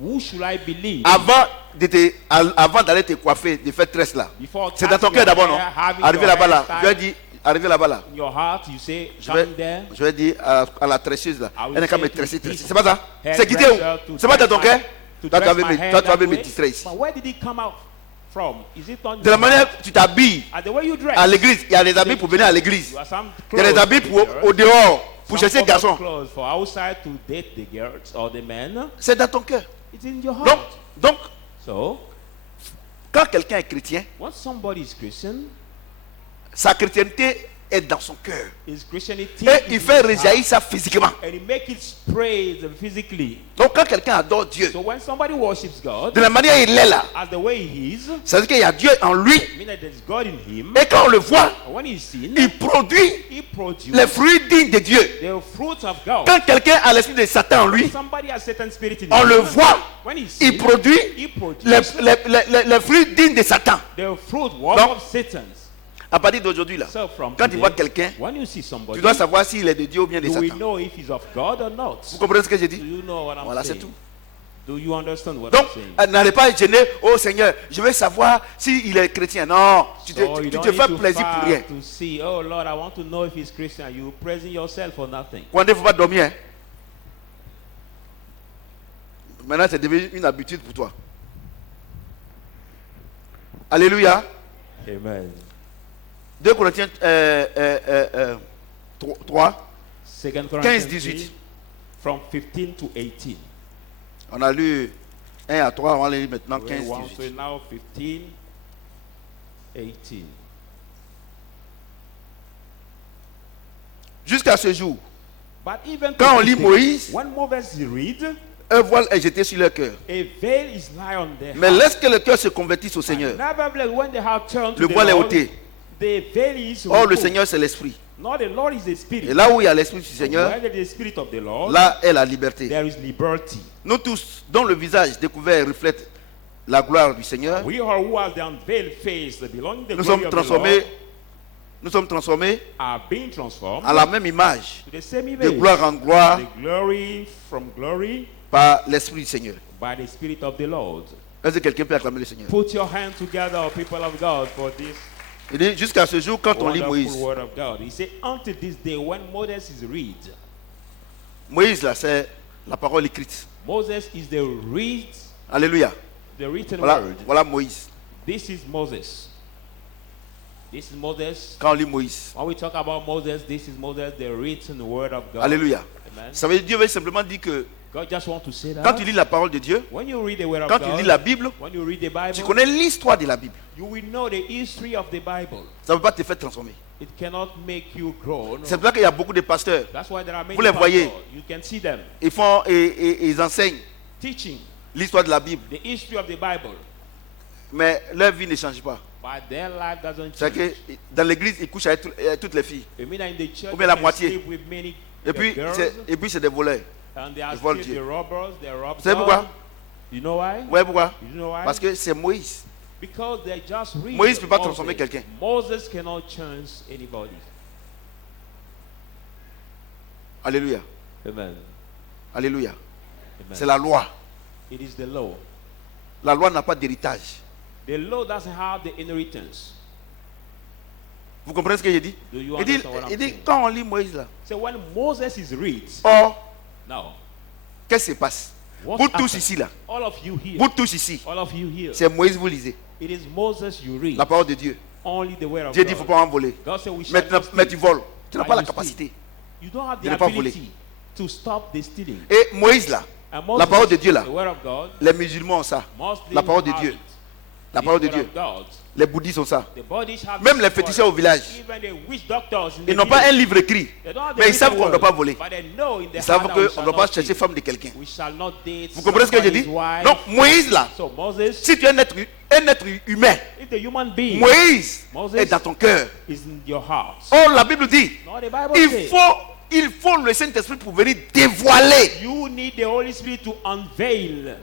who should I believe? Avant d'aller te coiffer, de faire tresse là. Before C'est dans ton cutting cœur your d'abord, non? hair, having Arrivé your là-bas là. hairstyle, Je vais dire, arrivé là-bas là. in your heart, you say, Je vais, coming there. je vais dire à la tresseuse là. I will Elle n'est qu'à say me to tresser, this tresser. C'est pas ça? C'est quitté hairdresser où? to C'est pas dans ton dress cœur? to Toi, tu dress avais my me, hair toi, tu that avais me way. distraire ici. But where did it come out from? Is it on De la your manière heart? que tu t'habilles At the way you dress. à l'église, il y a des habits pour venir à l'église. You have some Il y a des clothes habits to pour wear, au dehors, pour some chercher other garçons. clothes for outside to date the girls or the men. C'est dans ton cœur. It's in your Donc, heart. donc, So, quand quelqu'un est chrétien, when somebody is Christian, sa chrétienté est dans son cœur. his Christianity Et il is fait in his rejaillir heart, ça physiquement. and he make it praise physically. Donc, quand quelqu'un adore Dieu, So when somebody worships God, de la manière il est là, as the way he is, ça veut dire qu'il y a Dieu en lui. mean that there's God in him. Et quand on le voit, And when he's seen, il produit he produces les fruits dignes de Dieu. the fruit of God. Quand quelqu'un a l'esprit de Satan en lui, Somebody has Satan spirit in on him. le voit, When he's il seen, produit he produces les fruits dignes de Satan. the fruit work Donc, of Satan's. À partir d'aujourd'hui, là, So from quand tu today, vois quelqu'un, when you see somebody, tu dois savoir s'il est de Dieu ou bien de do we Satan. know if he's of God or not? Vous comprenez ce que j'ai Do dit? you know what I'm Voilà, c'est saying? tout. Do you understand what Donc, I'm saying? n'allez pas gêner, oh Seigneur, je veux savoir s'il est chrétien. Non, tu So you te don't fais need to plaisir pour fast rien. to see, oh Lord, I want to know if he's Christian. You praising yourself for nothing. Quand il ne faut pas dormir, hein. Maintenant, c'est devenu une habitude pour toi. Alléluia. Amen. 2 Corinthiens 3, 2 Corinthians 15, 3, 18. from 15 to 18. On a lu 1 à 3, on va lire maintenant We 15, want to 18. now 15, 18. Jusqu'à ce jour, But even quand on to lit this day, Moïse, when Moses read, un voile est jeté sur leur cœur. a veil is lie on their Mais heart. laisse que le cœur se convertisse au Seigneur. Nevertheless, when they have turned to Le the voile est Lord, ôté. the veil is Or, le removed. Seigneur, c'est l'Esprit. Not the Lord is the Spirit. Et là où il y a l'Esprit du Seigneur, Where there is the Spirit of the Lord, là est la liberté. there is liberty. Nous tous, dont le visage découvert reflète la gloire du Seigneur, We all who have the unveiled face belonging to the nous glory sommes of the transformés, Lord are being transformed à la même image, to the same de image. gloire en gloire, The glory from glory par l'Esprit du Seigneur. by the Spirit of the Lord. Est-ce que quelqu'un peut acclamer le Seigneur? Put your hands together, people of God, for this Il dit, jusqu'à ce jour, quand on lit wonderful Moïse, word of God. He said, until this day when Moses is read, Moïse, là, c'est la parole écrite. Moses is the read, Alléluia. the written Voilà, word. voilà Moïse. This is Moses. This is Moses. Quand on lit Moïse. When we talk about Moses, this is Moses, the written word of God. Alléluia. Amen. Ça veut dire, Dieu veut simplement dire que God just want to say that. quand tu lis la parole de Dieu, When you read the word of quand God, tu lis la Bible, when you read the Bible, tu connais l'histoire de la Bible. you will know the history of the Bible. Ça ne peut pas te faire transformer. It cannot make you grow. No. C'est pour ça qu'il y a beaucoup de pasteurs. That's why there are many Vous les voyez. pastors. You can see them Ils font et ils enseignent teaching l'histoire de la Bible. the history of the Bible, Mais leur vie ne change pas. but their life doesn't C'est change. que dans l'église, ils couchent avec toutes les filles. I mean, in the church, Ou bien la they moitié. sleep with many Et puis, girls, c'est des voleurs. and they are ils volent still Dieu. the robbers. They rob Vous savez God. pourquoi? You know why? Ouais, pourquoi? You know why? Parce que c'est Moïse. Because they just read. Moïse ne peut pas Moses. transformer quelqu'un. Moses cannot change anybody. Alléluia. Amen. Alléluia. Amen. C'est la loi. It is the law. La loi n'a pas d'héritage. The law doesn't have the inheritance. Vous comprenez ce que j'ai dit? Do you Il dit, understand what I'm il dit, saying? quand on lit Moïse là, So when Moses is read, or, now, qu'est-ce qui se passe? what Vous tous happened? ici là, All of you here, vous tous ici, all of you here, c'est Moïse vous lisez. it is Moses you read. La parole de Dieu. Only the word of Dieu dit, il ne faut God. pas en voler. God said we shall Maintenant, not mais tu steal. voles. Tu n'as Why pas la you steal? capacité. You don't have de the ne pas voler. ability to stop the stealing. Et Moïse là, And Moses, la parole de Dieu là, the word of God, les musulmans ont ça. Muslims La parole de have Dieu. it. La The parole de word Dieu. of God. Les bouddhistes ont ça. The bodies have Même this les word. féticheurs au village. Even the witch doctors in Ils the n'ont pas un village. livre écrit. They don't have the Mais ils savent written qu'on ne doit word. pas voler. But they know in their Ils savent heart that we qu'on ne shall doit pas not chercher steal. femme de quelqu'un. We shall not date Vous comprenez ce que j'ai dit? somebody's wife. Donc Moïse là, So Moses, si tu es un être humain, if the human being Moïse Moses est dans ton cœur. is in your heart, Or la Bible dit, no, the Bible il says faut le Saint-Esprit pour venir dévoiler. you need the Holy Spirit to unveil.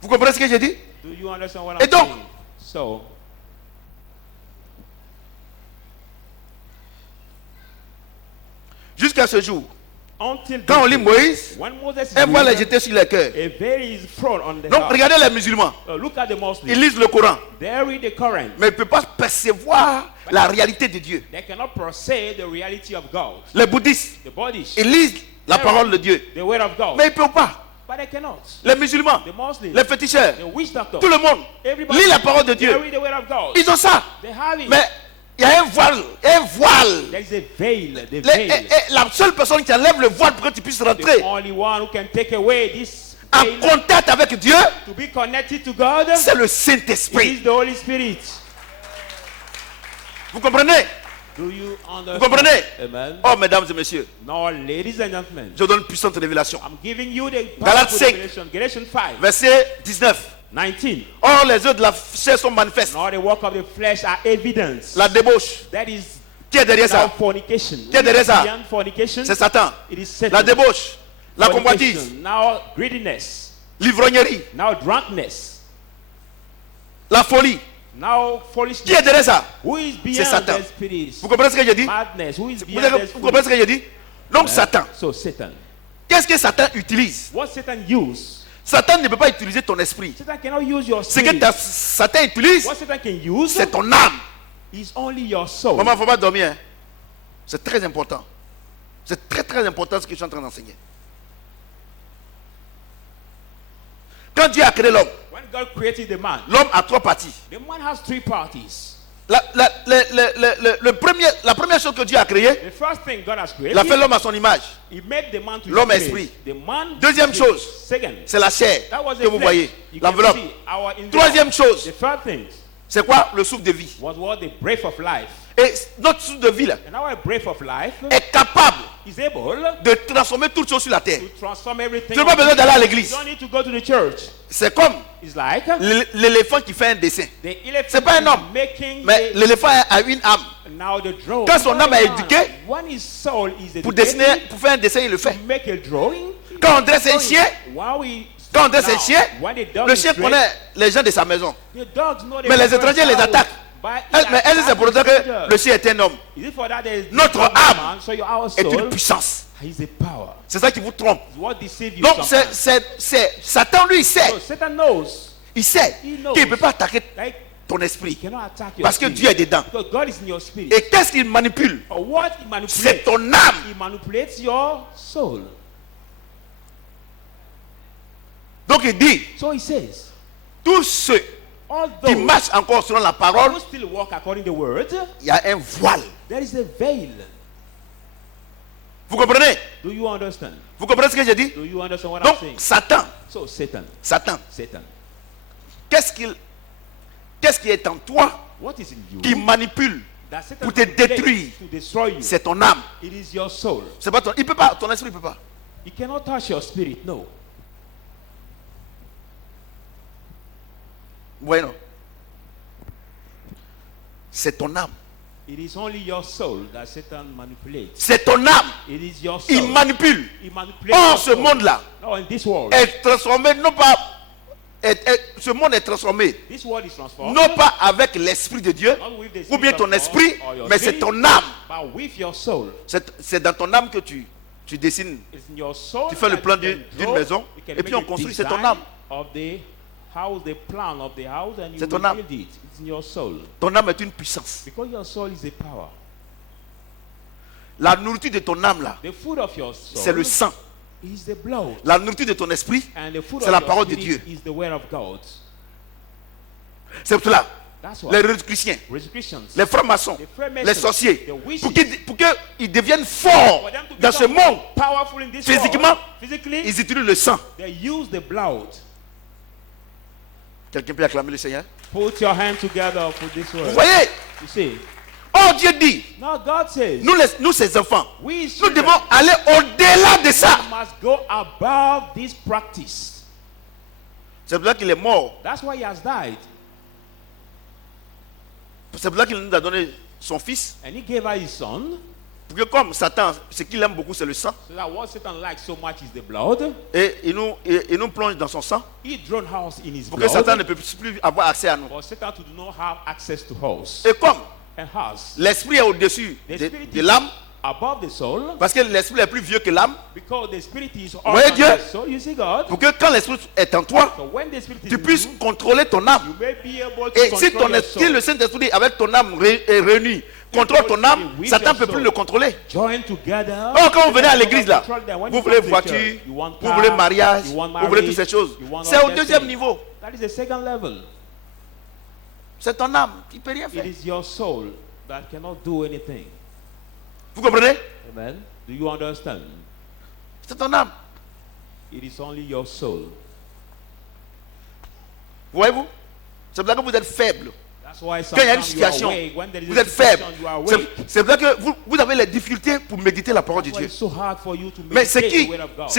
Vous comprenez ce que j'ai dit? Do you understand what Et I'm donc, saying? So, jusqu'à ce jour, Until Quand on this lit day, Moïse, when Moses is un voile est reading, jeté sur les cœurs. a veil is thrown on the Donc heart. regardez les musulmans. Look at the Muslims. Ils lisent le Coran, They read the Quran. mais ils ne peuvent pas percevoir la réalité de Dieu. They cannot perceive the reality of God. Les bouddhistes, The bodies, ils lisent la parole de Dieu, the word of God. mais ils ne peuvent pas. But they cannot. Les musulmans, The Muslims, les féticheurs, the witch doctors, tout le monde everybody, lit la parole de they Dieu. read the word of God. Ils ont ça. They have it. Mais il y a un voile, un voile. There is a veil, the Et veil. la seule personne qui enlève le voile pour que tu puisses The rentrer only one who can take away this en veil contact avec Dieu, to be connected to God c'est le is Saint-Esprit. the Holy Spirit. Vous comprenez? Do you Vous understand? comprenez? Amen. Oh, mesdames et messieurs, Now, ladies and gentlemen, je donne une puissante révélation. I'm giving you the Galates powerful 5. revelation. Galatians 5, Verset 19. 19. Or, les œuvres de la chair sont manifestes. Now the work of the flesh are evidence. La débauche. That is Qui est derrière now ça? fornication. Qui est derrière ça? Beyond fornication, C'est Satan. it is Satan. La débauche. La convoitise. Fornication, now greediness. L'ivrognerie. Now drunkenness. La folie. Now Qui foolishness. est derrière ça? Who is C'est beyond Satan. the spirits? Vous comprenez ce que j'ai dit? Madness. Who is Vous beyond the vous comprenez ce que j'ai dit? Donc, spirits? Satan. So Satan. Qu'est-ce que Satan utilise? What Satan use? Satan ne peut pas utiliser ton esprit. Satan cannot use your Ce que spirit. Satan utilise, What Satan can use c'est ton âme. is only your soul. Maman, il ne faut pas dormir. Hein. C'est très important. C'est très très important ce que je suis en train d'enseigner. Quand Dieu a créé l'homme, When God created the man, l'homme a trois parties. the man has three parties. La première chose que Dieu a créée, The first thing God has created, il a fait l'homme à son image. He made the man to L'homme his esprit. image. The man Deuxième spirit. chose, Second, c'est la chair that was que the vous flesh. voyez, You can l'enveloppe. see our envelope. Troisième chose, The third thing c'est quoi? Le souffle de vie. was what the breath of life. Et notre souffle de vie là, And our breath of life est capable is able de transformer toutes choses sur la terre. to transform everything. Tu n'as pas besoin d'aller à You l'église. don't need to go to the church. C'est comme It's like l'éléphant qui fait un dessin. the elephant C'est pas un homme, is making mais the, l'éléphant a une âme. now the drawing. Quand son âme est éduquée, when his soul is Pour educated, dessiner, pour faire un dessin, il le fait. to make a drawing. Quand on dresse un chien, While we quand on dresse un now, chien, when the dog le is chien dressed, connaît les gens de sa maison. the dogs know the Mais les people étrangers les around. attaquent. But Mais est-ce que c'est pour dire que le chien est un homme? Is it for that there is Notre the âme man, so our est soul une puissance. is a power. C'est ça qui vous trompe. It's what deceives you Donc sometimes. Satan, lui, il sait. So Satan knows Qu'il ne peut pas attaquer like ton he esprit. cannot attack your Parce que spirit. Dieu est dedans. Because God is in your spirit. Et qu'est-ce qu'il manipule? Or what he C'est manipulates? ton âme. He manipulates your soul. Donc il dit, So he says, tous ceux qui although marchent encore selon la parole, who still walk according to the word, il y a un voile. there is a veil. Vous comprenez? Do you understand? Vous comprenez ce que j'ai dit? Do you understand what Donc I'm saying? Satan, So Satan, Satan, qu'est-ce qui est en toi what is in you qui manipule that Satan pour te manipulates détruire? to destroy you? C'est ton âme. It is your soul. C'est pas il peut pas, ton esprit ne peut pas. You cannot touch your spirit, no. Bueno. C'est ton âme. It is only your soul that Satan manipulates. C'est ton âme. It is your soul. Il manipule. He manipulates Or your ce soul. monde-là No, in this world. est transformé, non pas. Ce monde est transformé, This world is transformed. non pas avec l'esprit de Dieu, Not with the ou bien spirit ton of God esprit, or your mais c'est spirit, ton âme. But with your soul. C'est dans ton âme que tu dessines. It's in your soul. Tu fais le that plan you can d'une draw, maison, you can et puis make on the construit, c'est ton design âme. Of the house, the plan of the house, and you C'est ton will âme. build it. It's in your soul. Ton âme est une puissance. Because your soul is a power. La nourriture de ton âme là, The food of your soul c'est le sang. is the blood. La nourriture de ton esprit, And the food c'est of la your parole de spirit Dieu. is the word of God. C'est pour cela. That's why Les Rosicruciens, Christians, les francs-maçons, the Freemasons, les sorciers, the witches, pour qu'ils deviennent forts for them to dans ce become monde, powerful in this physiquement, world, physically, ils utilisent le sang. they use the blood. Quelqu'un peut acclamer le Seigneur? Put your hand together for this Vous word. voyez? You see, Oh, Dieu dit, now God says, nous ses enfants, we nous children devons aller au-delà de ça. must go above this practice. C'est pour ça qu'il est mort. That's why he has died. C'est pour ça qu'il nous a donné son fils. And he gave us his son, Pour que comme Satan, ce qu'il aime beaucoup, c'est le sang. so that what Satan likes so much is the blood. Et il nous plonge dans son sang. He drowned us in his Pour que Satan ne blood. puisse plus avoir accès à nous. For Satan to do not have access to us Et comme and us. l'esprit est au-dessus The de spirit de is l'âme, above the soul. Parce que l'esprit est plus vieux que l'âme. Because the spirit is voyez older Dieu? than the soul. You see God? Pour que quand l'esprit est en toi, So when the spirit is tu in puisses you, contrôler ton âme. you may be able to Et si control ton your esprit, soul. le Saint-Esprit avec ton âme est réunis, contrôle ton âme, with Satan your ne peut plus soul. le contrôler. Join together. Oh, quand vous venez à l'église là, Control them. When vous you voulez come to voiture, church, you want vous car, voulez mariage, you want vous voulez toutes marriage, ces choses. you want C'est all au that deuxième thing. niveau. That is the second level. C'est ton âme, tu ne peux rien It faire. is your soul that cannot do anything. Vous comprenez? Amen. Do you understand? C'est ton âme. It is only your soul. Voyez-vous? C'est pour ça que vous êtes faible. That's why Quand il y a une sometimes you are situation, awake. When there is vous a êtes faible. situation, you are C'est awake. c'est pour ça que vous avez les difficultés pour méditer la parole de That's why Dieu. it's so hard for you to Mais c'est meditate qui, the word of God.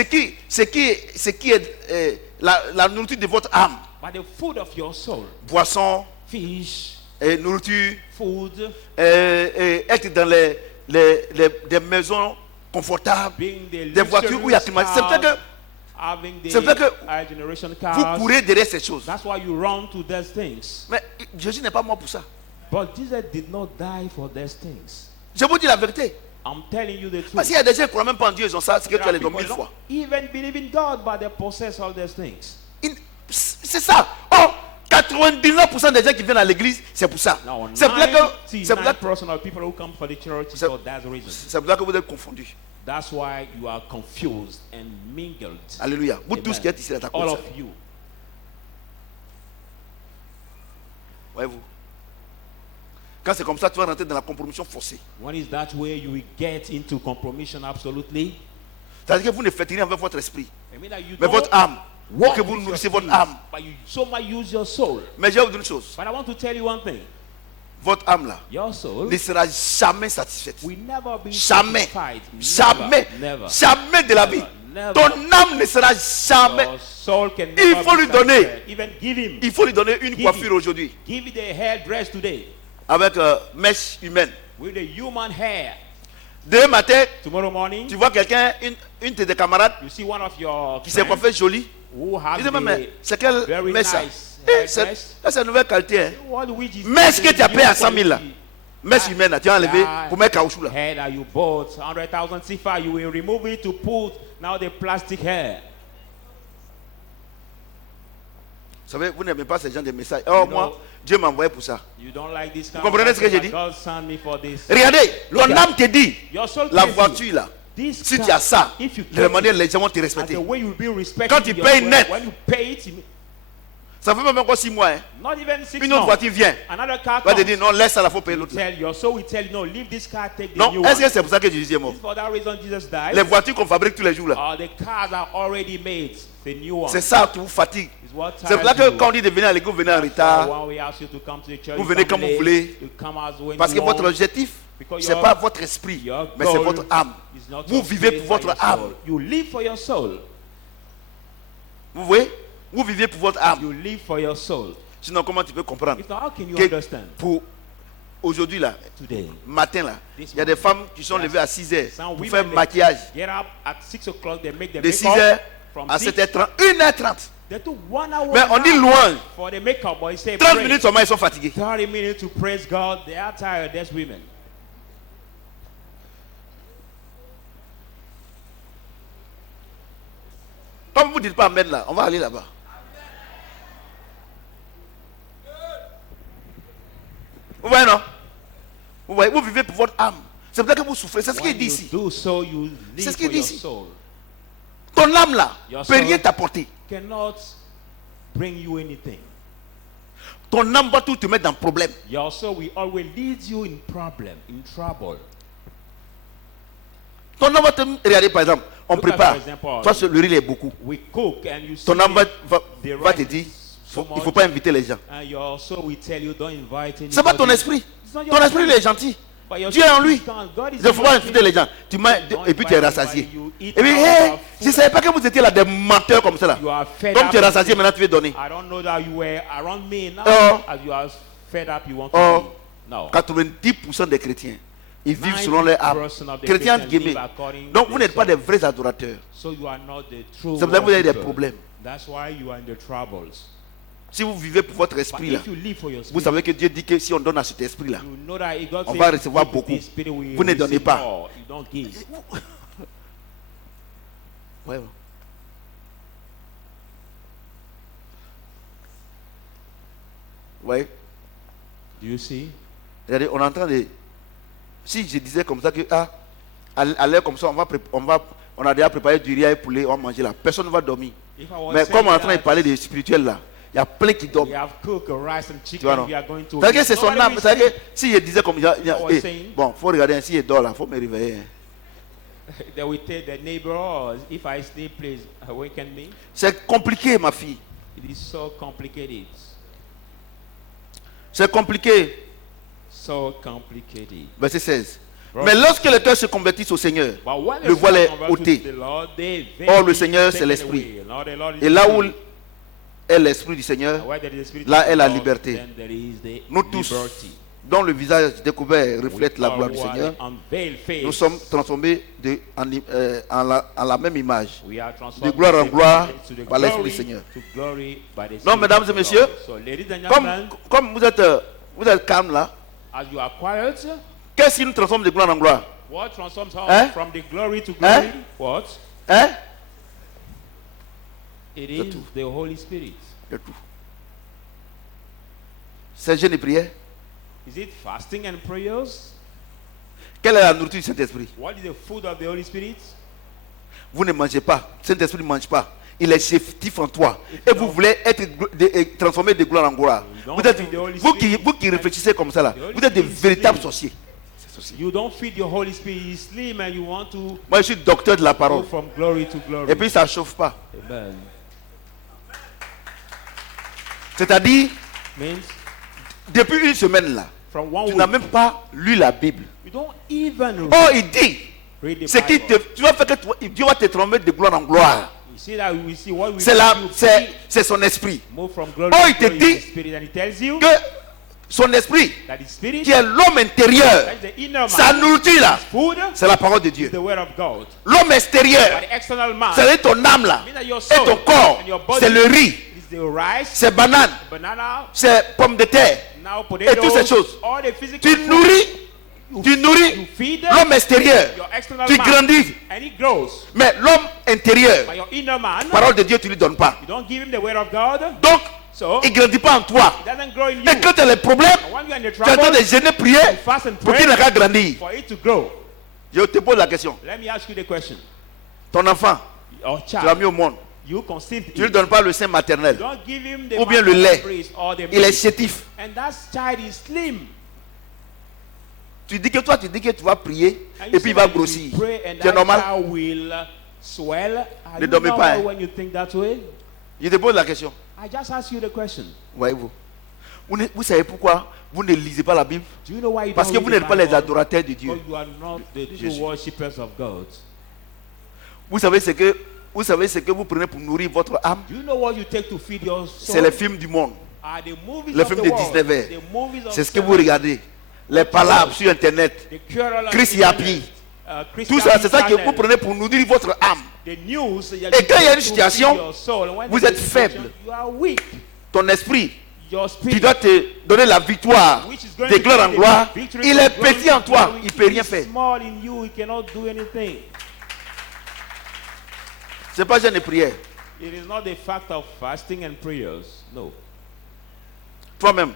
c'est qui est la nourriture de votre âme? But the food of your soul, Boisson, fish, nourriture, food, être dans des maisons confortables, being the des voitures où il y a climat. C'est vrai que having the c'est vrai que high generation vous cars. courez derrière ces choses. That's why you run to those things. Mais Jésus n'est pas mort pour ça. But Jesus did not die for those things. Je vous dis la vérité. I'm telling you the Parce truth. qu'il y a des gens qui ne croient même pas en Dieu, ils ont ça, c'est que There tu are as les dons people 1000 fois. don't even believe in God, but they possess all those things. C'est ça. Oh, 99% des gens qui viennent à l'église, c'est pour ça. Now, C'est pour ça que, c'est pour ça 99% of people who come for the church is C'est- for that reason. c'est pour ça que vous êtes confondus. That's why you are confused and mingled. Alléluia. Vous Amen. tous qui êtes ici, là, All d'accord. of you. Voyez-vous. Quand c'est comme ça, tu vas rentrer dans la compromission forcée. When is that way you will get into compromission? Absolutely. C'est-à-dire que vous ne faites rien avec votre esprit, I mean that you mais don't votre âme. walk Que vous with nourrissez your votre spirit, âme. but you so much use your soul. Mais je vais vous dire une chose. But I want to tell you one thing. Votre âme là Your soul ne sera jamais satisfaite. will never be Jamais. satisfied. Jamais. Never. Jamais de la vie. Never. Ton âme ne sera jamais. Your soul can Il never faut be lui donner. satisfied. Even give him. Il faut lui donner une Give coiffure it. aujourd'hui. Give it a hair dress today Avec mèche humaine. with a human hair. Demain matin, Tomorrow morning, tu vois quelqu'un, une de tes camarades, you see one of your qui s'est friends coiffé jolie. who has Dis-moi, mais the c'est quelle very mèche ça? nice hair dress. C'est une nouvelle qualité. Hein. What which is Mais ce que tu as the payé à new 100 000 là, quality mèche humaine là, tu as enlevé that pour mettre caoutchouc là. hair that you bought 100,000 sifa, you will remove it to put now the plastic hair. Vous savez, vous n'aimez pas ce genre de messages. Oh, You moi, know- Dieu m'a envoyé pour ça. You don't like this kind Vous comprenez of ce que j'ai thing, dit? but God sent me for this. Regardez, Look ton at- âme te dit, Your soul la tells you, voiture là, this si car, tu as ça, if you de get la manière it, les gens vont te and respecter. the way you will be respected, Quand tu your payes soul, net, when you pay it, ça fait même encore 6 mois. Hein. not even 6 Une autre months, voiture vient. another car Va te comes. dire, non, laisse ça, il faut payer l'autre. là. Tell your soul will tell you, no, leave this car, take the Non, new est-ce one. que c'est pour ça que Jésus est mort? For that reason, Jesus died. Les voitures qu'on fabrique tous les jours là, The cars are already made. The new one. c'est ça qui vous fatigue. Is what C'est pour ça tires que you. quand on dit de venir à l'église, vous venez en retard. When we ask you to come to the church, Vous you venez come comme vous late, voulez. you come as when Parce que you votre want. objectif, Because c'est your- pas votre esprit, Your mais c'est goal votre âme. is not Vous your vivez spirit, pour but votre your âme. soul. You live for your soul. Vous voyez? Vous vivez pour votre âme. You live for your soul. Sinon, comment tu peux comprendre If not, how can you que understand pour aujourd'hui là, today? matin là, This il y a des femmes qui sont levées à 6 heures Some pour women, faire they maquillage. Get up at 6 o'clock, they make the De 6 makeup. heures From à 6, 7h30, 1h30. they do 1 hour Mais on dit now louange. for the makeup, but you say 30 pray. minutes seulement, ils sont fatigués. 30 minutes to praise God. They are tired, these women. Comme vous ne dites pas Amen là, on va aller là-bas. Vous voyez non? Vous voyez, vous vivez pour votre âme. C'est pour ça que vous souffrez. C'est ce qu'il When dit you ici. do so, you C'est live ce qu'il for dit your ici. soul. Ton âme là Your peut soul rien t'apporter. cannot bring you anything. Ton âme va tout te mettre dans le problème. Your soul will always lead you in problem, in trouble. Ton âme va te regarder par exemple. On Look at, prépare. for example, Toi, le riz est beaucoup. We cook and you see Ton âme va the te rice dire so il ne faut much, pas inviter les gens. and your soul will tell you don't invite anybody. C'est pas ton esprit. It's not your Ton esprit il spirit. est gentil. But your Dieu est en spirit lui. is kind. God is Il ne faut in pas your inviter spirit. les gens. Tu manges Don't et puis tu es invite rassasié. anybody. You Et eat puis, out hey, of je ne food. savais pas que vous étiez là des menteurs comme ça là. You are fed Comme up tu es and rassasié, say, maintenant tu veux donner. I don't know that you were around me now. Oh. As you are fed up, you want to Oh, give. No. 90% des chrétiens, ils vivent selon leur âme. 90% of the Chrétiens Christians live guillemets. according Donc to vous their n'êtes pas soul. des vrais adorateurs. So you are not the true C'est pour ça que vous avez des worshiper. problèmes. That's why you are in the troubles. Si vous vivez pour votre But esprit là, if you live for your vous spirit, savez que Dieu dit que si on donne à cet esprit là, you know that God on says, va recevoir "Give beaucoup. this spirit, we Vous ne donnez receive pas. more." You don't give. ouais. Ouais. Do you see? Regardez, on est en train de. Si je disais comme ça que à l'air comme ça, on a déjà préparé du riz et poulet, on va manger là. Personne ne va dormir. If I was Mais saying comme on est en train de that parler des spirituels là, il y a plein qui dorment. we have cooked rice and Tu vois, chicken, non? we are going to. C'est-à-dire que c'est son Nobody âme. will C'est-à-dire say- que si je disais comme was saying- bon, faut regarder ainsi, il dort là, faut me réveiller. They will tell the neighbor, "Oh, if I sleep, please awaken me." C'est compliqué, ma fille. It is so complicated. C'est compliqué. So complicated. Verset 16. Bro. Mais lorsque le cœur se convertit au Seigneur, But when le voile est convert to ôté. the Lord, they Or le very Seigneur, c'est taken l'Esprit. away. Lord, the Lord is Et là où spirit. est l'Esprit du Seigneur, And where there is the Spirit là of est la God, liberté. then there is the nous tous, liberty. dont le visage découvert reflète la We gloire du are Seigneur, unveiled face. nous sommes transformés en la même image. We are transformed de gloire en from gloire to the par l'Esprit glory du Seigneur. to glory by the Non, Spirit mesdames of et God. messieurs, So, ladies and Comme, gentlemen, comme vous êtes calme là, as you are quiet, qu'est-ce qui nous transforme de gloire en gloire? what transforms us Hein? from the glory to glory? Hein? What? Hein? It C'est is tout. the Holy Spirit. C'est tout. C'est jeûne et prière. Is it fasting and prayers? Quelle est la nourriture du Saint-Esprit? What is the food of the Holy Spirit? Vous ne mangez pas. Le Saint-Esprit ne mange pas. Il est chétif en toi. Et vous voulez être transformé de gloire en gloire. Vous qui réfléchissez comme ça là, vous êtes des véritables sorciers. You don't feed your Holy Spirit. He's slim and you want to Moi je suis docteur de la go parole. from glory to glory. Et puis ça ne chauffe pas. Amen. C'est-à-dire, Means depuis une semaine là, from one tu n'as week, même pas lu la Bible. you don't even Oh, il dit, read the c'est qu'il Bible. tu vas faire que Dieu va te transformer de gloire en gloire. You see that we see what we C'est c'est son esprit. move from glory Oh, to il te glory dit is the Spirit, and he tells you Que son esprit, that the Spirit, qui est l'homme intérieur, that is the inner sa man, nourriture là, food c'est la parole de is Dieu. the word of God. L'homme extérieur, But the external man, c'est ton âme là, means that your et soul ton corps, and your body c'est le riz, is the rice, c'est banane, banana, c'est pomme de terre. now Et toutes ces potatoes, choses. all the physical Tu food. nourris You feed l'homme extérieur, your external tu man, grandis. and he grows. Mais l'homme intérieur, But your inner man, parole de Dieu, tu ne lui donnes pas. you don't give him the word of God, Donc, so il ne grandit pas en toi. it doesn't grow in you. Et quand tu as les problèmes, And when you are in the tu es en train trouble, de jeûner, prier you fast and pour qu'il pray n'ait qu'à grandir. for it to grow. Je te pose la question. Let me ask you the question. Ton enfant, Your tu l'as child, mis au monde. you conceived Tu ne lui him. donnes pas le sein maternel. Don't give him the Ou bien le maternal lait. breast or the Il est milk. chétif. And that child is slim. Tu dis que tu vas prier And et you puis say il va that you grossir. pray and Tu es that normal? child will swell. Are Ne you dormez pas, normal hein. when you think that way? Je te pose la question. I just ask you the question. Voyez-vous. Vous savez pourquoi vous ne lisez pas la Bible? Do you know why you Parce que don't vous read n'êtes the pas les Bible? adorateurs de Dieu. Because you are not the true Jésus. worshippers of God. Vous savez ce que vous prenez pour nourrir votre âme? Do you know what you take to feed your soul? C'est les films du monde. Are the movies Les of films the de world, 19 heures. the movies of C'est ce que vous 7, regardez. Les palabres sur Internet. the Quran on Chris internet, Yapi. Christian Tout ça, c'est ça que channel, vous prenez pour nourrir votre âme. the news that Et you quand il y a take une to situation, feed your soul, and when vous there's êtes a situation, faible. You are weak. Ton esprit Your qui spirit, doit te donner la victoire which is going de to gloire en give gloire, the victory il from est glory petit en to toi. glory. Il ne peut rien He's faire. small in you, he cannot do anything. Ce n'est pas jeûne et prière. It is not the fact of fasting and prayers. No. Toi-même,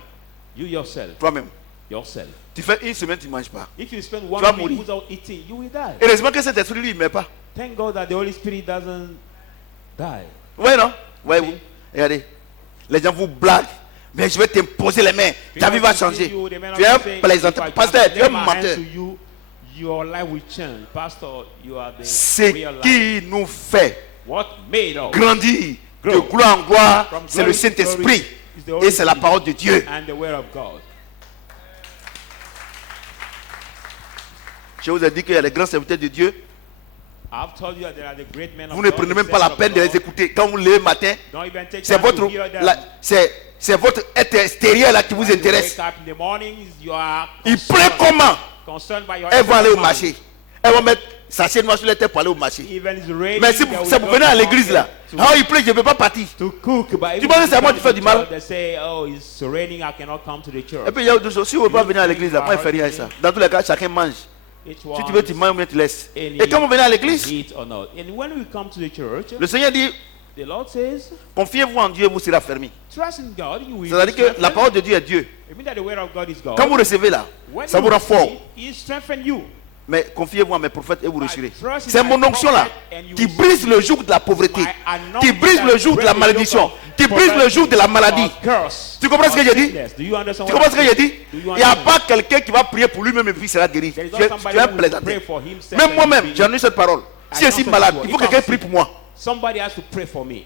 You yourself. Yourself. tu fais une semaine, tu ne manges pas. If you spend Tu one vas week mourir. without eating, you will die. Heureusement que cet esprit, lui, il ne meurt pas. Thank God that the Holy Spirit doesn't die. Oui, non? Oui, oui. Regardez. Les gens vous blaguent. Mais je vais t'imposer les mains. Ta vie va changer. Tu es un plaisanteur. Pasteur, tu es un menteur. Your life will change. Pastor, you are the Ce real life. qui nous fait What made us grandir de Grow. gloire en gloire, From c'est le glory to Saint-Esprit. glory is the Holy Et c'est la Spirit parole de Dieu. and the word of God. Je vous ai dit qu'il y a des grands serviteurs de Dieu. I've told you that there are the great men of Vous ne God, prenez the même pas la saints of peine de les God. écouter. Quand vous levez le matin, Don't even take c'est time to votre, hear them. c'est votre être extérieur là qui vous When you intéresse. wake up in the mornings, you are Ils prennent comment concerned by your elles vont aller au external marché. Elles vont mettre s'assied noir sur les têtes pour aller au marché. Even it's raining, Mais si they will c'est pour go venir à to l'église là, market il pleut, je ne peux pas partir. to cook. But Tu penses que c'est à moi de faire du mal? They say, oh, it's raining, I cannot come to the church. Et puis il y a autre chose, si on ne veut pas venir à l'église là, moi je ne fais rien à ça. Dans tous les cas, chacun mange. Each Si one tu veux, tu is manges ou bien tu laisses. any Et quand vous venez à l'église, eat or not. And when we come to the church, le Seigneur dit, the Lord says, confiez-vous en Dieu, vous serez affermis. trust in God, you will C'est-à-dire be que la strengthened. parole de Dieu est Dieu. It means that the word of God is God. Quand vous recevez là, When ça you vous rend receive, fort. He strengthens you. Mais confiez-vous à mes prophètes et vous reçurez. trust in C'est my mon onction là prophet and you qui will brise le joug de la pauvreté, My anointing qui brise le that joug de la breaks the malédiction, yoke of qui brise le joug de la maladie. or curse Tu comprends ce que or j'ai dit? sickness. Do you understand Tu what comprends ce que I'm j'ai saying? dit? Do you Il n'y a understand? pas quelqu'un qui va prier pour lui-même et puis il sera guéri. There is Tu not es somebody un who will plaisantin. pray for himself Même and moi-même, be- j'ai entendu cette parole. Si je I suis know malade, that il you faut are. que quelqu'un prie pour moi. Somebody has to pray for me.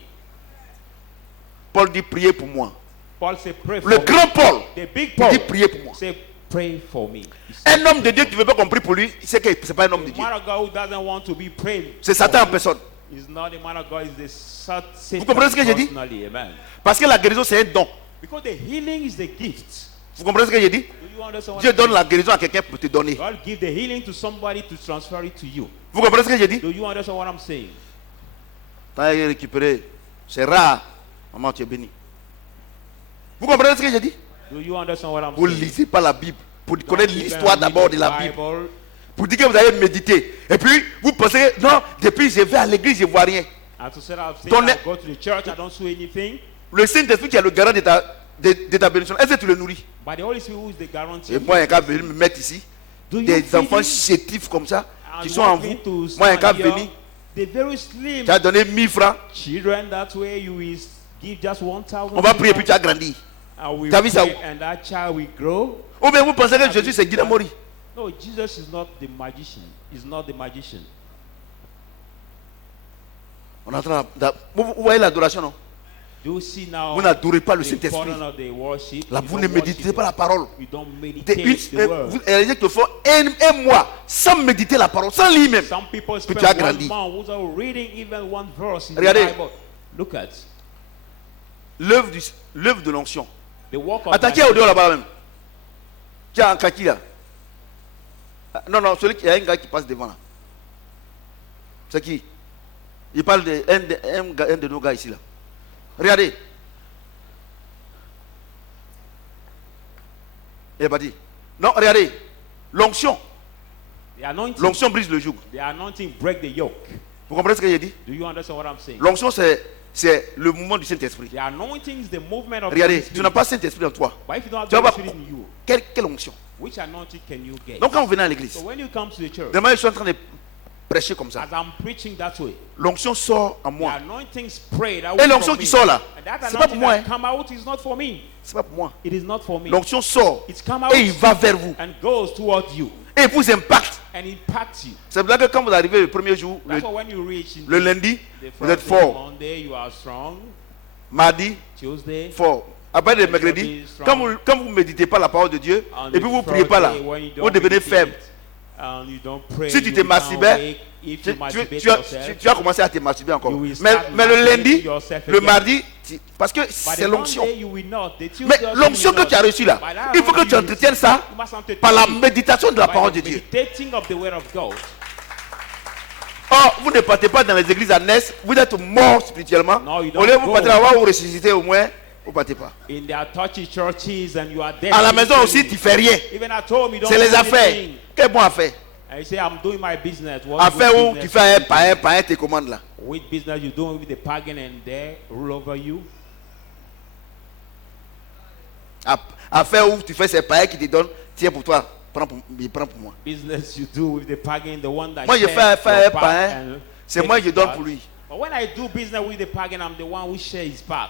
Paul dit priez pour moi. Paul said, pray for Le me. grand Paul, The big il Paul dit priez pour moi. say, pray for me. He said, Un homme de Dieu qui ne veut pas qu'on prie pour lui, c'est que ce n'est pas un homme de the Dieu. man of God who doesn't want to be prayed C'est Satan en personne. is not the man of God, is the Satan. Vous comprenez ce que j'ai dit? Personally, amen. Parce que la guérison, c'est un don. Because the healing is the gift. Vous comprenez ce que j'ai dit? Do you understand what Dieu I'm donne saying? la guérison à quelqu'un pour te donner. God give the healing to somebody to transfer it to you. Vous comprenez ce que j'ai dit? Do you understand what I'm saying? T'as récupéré. C'est rare. Maman, tu es béni. Vous comprenez ce que j'ai dit? Do you understand what I'm Vous ne saying? lisez pas la Bible. Pour Don't connaître even l'histoire read d'abord the de la Bible. Bible. Pour dire que vous allez méditer. Et puis, vous pensez, non, depuis je vais à l'église, je ne vois rien. And to say that I've Ton- I go to the church, I don't see anything. Le Saint-Esprit qui est le garant de ta bénédiction, est-ce que tu le nourris? But the Holy Spirit who is the guarantee. Et moi, un gars venu me mettre ici. Do you Des feed enfants him? chétifs comme ça, And qui you sont en want me vous. to Moi, un stand gars here? venu, The very slim tu as donné 1000 francs. children, that way you will give just 1,000. On va prier, puis tu as grandi. And we Tu as vu ça pray, où? and that child will grow. Ou bien vous pensez que Jésus, c'est Guy Mori. No, Jesus is not the magician. He's not the magician. On est en train vous voyez l'adoration, non? Do you see now Vous n'adorez pas le the Saint-Esprit. importance of the worship? Là, You vous don't ne méditez worship pas la it. parole. You don't T'es meditate the word. Elle dit qu'il faut un mois sans méditer la parole, sans lire même. Some people Puis spend tu as 1 grandi. month without reading even one verse in Regardez. the Bible. Look at L'œuvre de l'onction. the work of Attends, qui est au dehors là-bas même? Qui a un kaki là? Ah, non, non, celui qui a un gars qui passe devant là. C'est qui? Il parle un de nos gars ici là. Regardez. Il est parti. Non, regardez. L'onction. the anointing. L'onction brise le joug. The anointing break the yoke. Vous comprenez ce que j'ai dit? Do you understand what I'm saying? L'onction, c'est le mouvement du Saint-Esprit. The anointing is the movement of the Regardez, Holy tu Spirit. n'as pas Saint-Esprit en toi. But if you don't have Tu the vas Holy voir Spirit in you, quelle onction. which anointing can you get? Donc quand vous venez à l'église, So when you come to the church, demain je suis en train de prêcher comme ça. as I'm preaching that way, L'onction sort en the moi. anointing spread out Et from l'onction me. qui sort là, And that c'est pas pour anointing moi. that come out is not for me. C'est pas pour moi. It is not for me. L'onction sort It's come out et il va vers vous. and goes toward you Et il vous impacte. and impacts you. C'est pour ça que quand vous arrivez le premier jour, That's why when you reach in le lundi, the vous êtes first day, fort. Monday, you are strong. Mardi, Tuesday, fort. Après le mercredi, quand vous ne méditez pas la parole de Dieu, on et the puis vous ne priez pas là, Friday, when you vous don't devenez meditate, faible. and you don't pray, Si tu you te become masturbais, weak. If Tu, you tu- masturbate tu as, yourself, tu as commencé à te masturber encore. You will Mais start le lundi, masturbating yourself le again. mardi, parce que By c'est the l'onction. Monday, you will not. The Tuesday Mais also l'onction you que will tu as not. reçue là, By that il faut que one tu you entretiennes receive, ça you must entertain par la it méditation de la by parole the de Dieu. meditating of the word of God. Or, vous ne partez pas dans les églises à Ness, vous êtes mort spirituellement. No, you Au lieu don't vous go. partez là-bas, vous ressuscitez au moins, vous ne partez pas. In their touchy churches and you are dead. À la maison aussi, tu ne fais rien. Even at home, you don't C'est les do affaires. anything. Quel bon affaire? And you say, I'm doing my business. What Affaire good où business tu fais you do? païen tes commandes là. Which business you doing with the pagan and they rule over you? Affaire où tu fais ces païens qui te donnent, tiens pour toi, prends pour moi. Business you do with the pagan, the one that Moi, je shares fais your un part païen, and c'est takes moi qui his donne part. pour lui. But when I do business with the pagan, I'm the one who shares his part,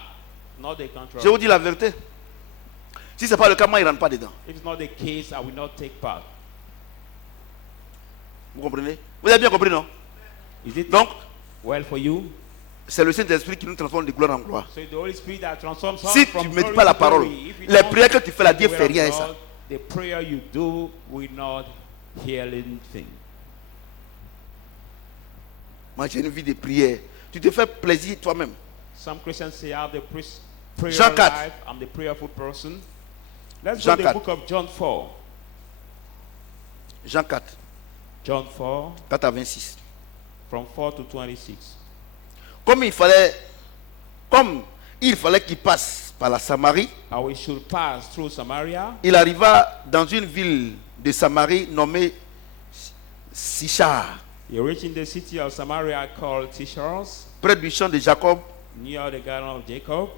not the contrary. Je vous dis la vérité. Si ce n'est pas le cas, moi, il ne rentre pas dedans. If it's not the case, I will not take part. Vous comprenez? Vous avez bien compris, non? Is it Donc, well for you? c'est le Saint-Esprit qui nous transforme de gloire en gloire. So the Holy Spirit that transforms us Si from tu ne médites glory pas la to parole, glory. If you les don't prières que tu fais là, do Dieu the ne fait word rien of à ça. God, the prayer you do will not heal anything. Moi, j'ai une vie de prière. Tu te fais plaisir toi-même. Some Christians say I have the prayer Jean 4. life. I'm the prayerful person. Let's Jean go to the 4. book of John 4. Jean 4. John 4, 4 à 26. from 4 to 26. Comme il fallait qu'il passe par la Samarie, How we should pass through Samaria. il arriva dans une ville de Samarie nommée Sichar, He reached in the city of Samaria called Tishars, près du champ de Jacob. near the garden of Jacob,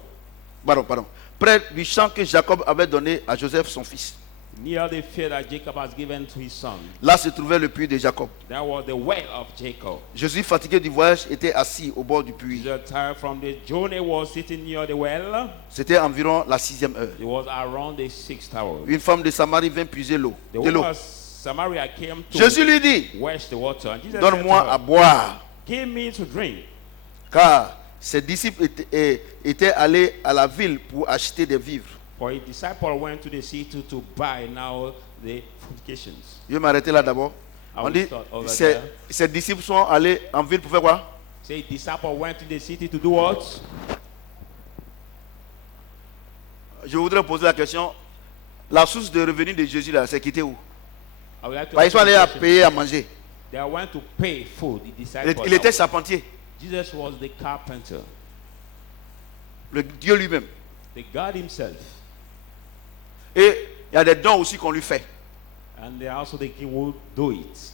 Pardon. Près du champ que Jacob avait donné à Joseph, son fils. near the field that Jacob has given to his son. Là se trouvait le puits de Jacob. That was the well of Jacob. Jésus, fatigué du voyage, était assis au bord du puits. The time from the journey was sitting near the well. C'était environ la 6e heure. It was around the 6th hour. Une femme de Samarie vint puiser l'eau. The De l'eau. woman of Samaria came to Jésus lui dit, wash the water. And Jesus said donne-moi to à her, boire. give me to drink. Car ses disciples étaient allés à la ville pour acheter des vivres. For his disciple went to the city to buy now the fortifications. Je vais m'arrêter là d'abord. I On will dit, start over ses there. disciples sont allés en ville pour faire quoi? Say his disciple went to the city to do what? Je voudrais poser la question. La source de revenus de Jésus, là, c'est quitté où? I would like to Bah, ils ask sont you allés a à question. payer à manger. They went to pay food. The disciple. Il était charpentier. Jesus was the carpenter, Le Dieu lui-même. the God himself. Et il y a des dons aussi qu'on lui fait. And they also the king will do it.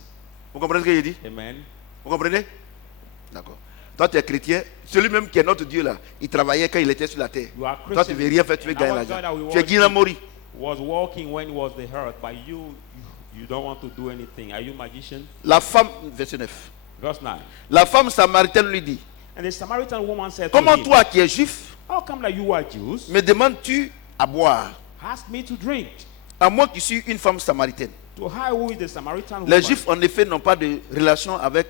Vous comprenez ce que je dis? Amen. Vous comprenez? D'accord. Toi, tu es chrétien. Celui-même qui est notre Dieu là, il travaillait quand il était sur la terre. You are Toi, tu Christian. ne veux rien faire, tu veux And gagner our God l'argent. that we Tu es worship Guillaume Mori. was walking when he was the earth, but you don't want to do anything. Are you magician? La femme, verset 9. Verse 9. La femme samaritaine lui dit, And the Samaritan woman said comment to him, toi qui es juif, how come that you are Jews me demandes-tu à boire, ask me to drink? à moi qui suis une femme samaritaine? To her who is the Samaritan Les woman? juifs, en effet, n'ont pas de relation avec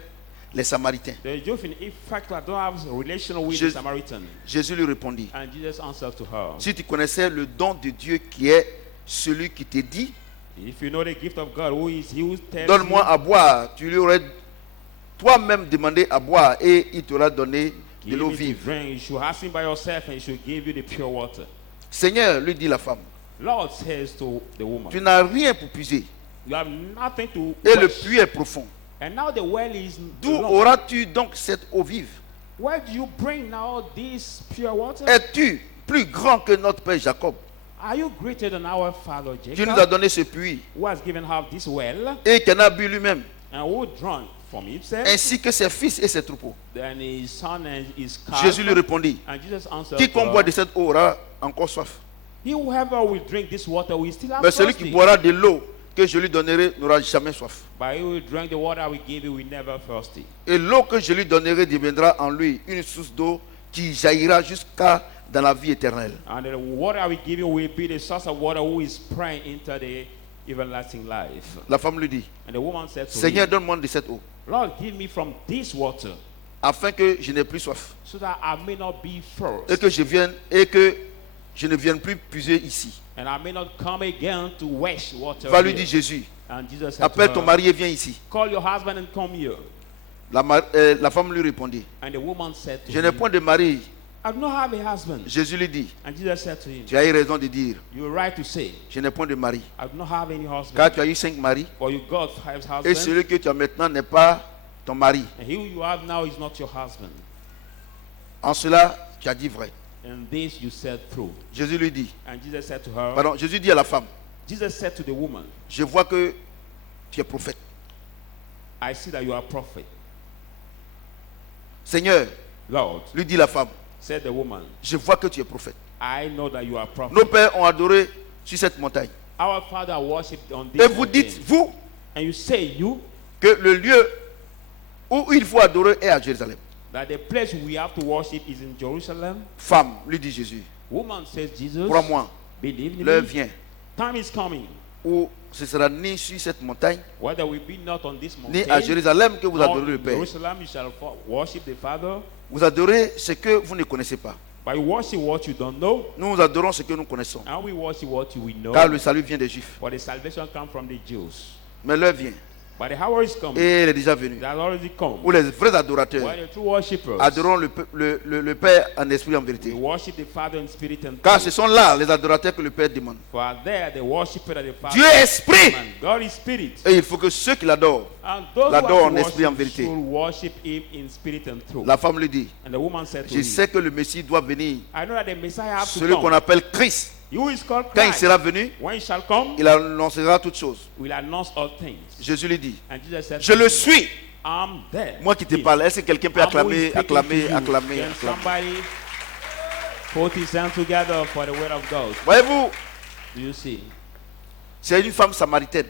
les samaritains. The Jews in effect don't have a relation with Je- the Samaritan. Jésus lui répondit, And Jesus answered to her, si tu connaissais le don de Dieu qui est celui qui te dit, if you know the gift of God, who is he who tells donne-moi you, à boire, tu lui aurais toi-même demandé à boire et il t'aura donné de give l'eau me to vive. drink, you should ask him by yourself and he should give you the pure water. Seigneur, lui dit la femme, Lord says to the woman, tu n'as rien pour puiser you have nothing to et le wash. puits est profond. And now the well is D'où long. auras-tu donc cette eau vive? Where do you bring now this pure water? Es-tu plus grand que notre père Jacob? Are you greater than our father Tu nous as Jacob, donné ce puits who has given her this well et qui en a bu lui-même, and who drank from himself, ainsi que ses fils et ses troupeaux. then his son and his calf? Jésus lui répondit, And Jesus answered, quiconque boit de cette eau aura encore soif. whoever will drink this water will still have Mais celui qui thirsty. boira de l'eau que je lui donnerai n'aura jamais soif. But he will drink the water I will give you will never thirsty. Et l'eau que je lui donnerai deviendra en lui une source d'eau qui jaillira jusqu'à dans la vie éternelle. And the water I will give you will be the source of water who is praying into the everlasting life. La femme lui dit, And the woman said to Seigneur, him, donne-moi de cette eau, Lord, give me from this water, afin que je n'ai plus soif so that I may not be et thirsty, que je ne vienne plus puiser ici. and I may not come again to wash water. Va lui here. dire Jésus, And Jesus said appelle to ton her, mari et viens ici. call your husband and come here. La femme lui répondit, And the woman said to je n'ai him, point de mari. I do not have a husband. Jésus lui dit, And Jesus said to him, tu as eu raison de dire, you're right to say, je n'ai point de mari. I do not have any husband. Car tu as eu 5 maris For you got 5 et husbands, celui que tu as maintenant n'est pas ton mari. and he who you have now is not your husband. En cela, tu as dit vrai. And this you said true. Jésus lui dit, And Jesus said to her, pardon, Jésus dit à la femme, Jesus said to the woman, je vois que tu es prophète. I see that you are a prophet. Seigneur, Lord, lui dit la femme, said the woman, je vois que tu es prophète. I know that you are a prophet. Nos pères ont adoré sur cette montagne. Our father worshipped on this Et vous mountain. dites, vous, And you say, you, que le lieu où il faut adorer est à Jérusalem. that the place we have to worship is in Jerusalem. Femme, lui dit Jésus, Woman says, Jesus, crois-moi, believe in l'heure me. vient Time is coming, où ce sera ni sur cette montagne, whether we be not on this ni mountain, à Jérusalem que vous nor adorez le in Père. Jerusalem, you shall worship the Father. Vous adorez ce que vous ne connaissez pas. But you worship what you don't know, Nous adorons ce que nous connaissons. and we worship what we know. Car le salut vient des Juifs. For the salvation comes from the Jews. Mais l'heure vient But the hour is coming. et il est déjà venu. It has already come. Où les vrais adorateurs When the true worshippers adoreront le Père en esprit et en vérité. they worship the Father in spirit and Car truth. ce sont là les adorateurs que le Père demande. For there the worshipper that the Father Dieu est esprit. demands. God is spirit. Et il faut que ceux qui l'adorent, And those l'adorent who en have to esprit et en worship vérité. should worship him in spirit and truth. La femme lui dit, And the woman said to je him, sais que le Messie doit venir. I know that the Messiah has to Celui qu'on come. appelle Christ. He who is called Quand il Christ, sera venu, when he shall come, il annoncera toutes choses. will announce all things. Jésus lui dit, And Jesus said, je le suis. I'm there. Moi qui te He. parle, est-ce que quelqu'un peut I'm who is acclamer, speaking to acclamer, you. acclamer, Can acclamer? somebody put his hands together for the word of God? Voyez-vous, Do you see? c'est une femme samaritaine.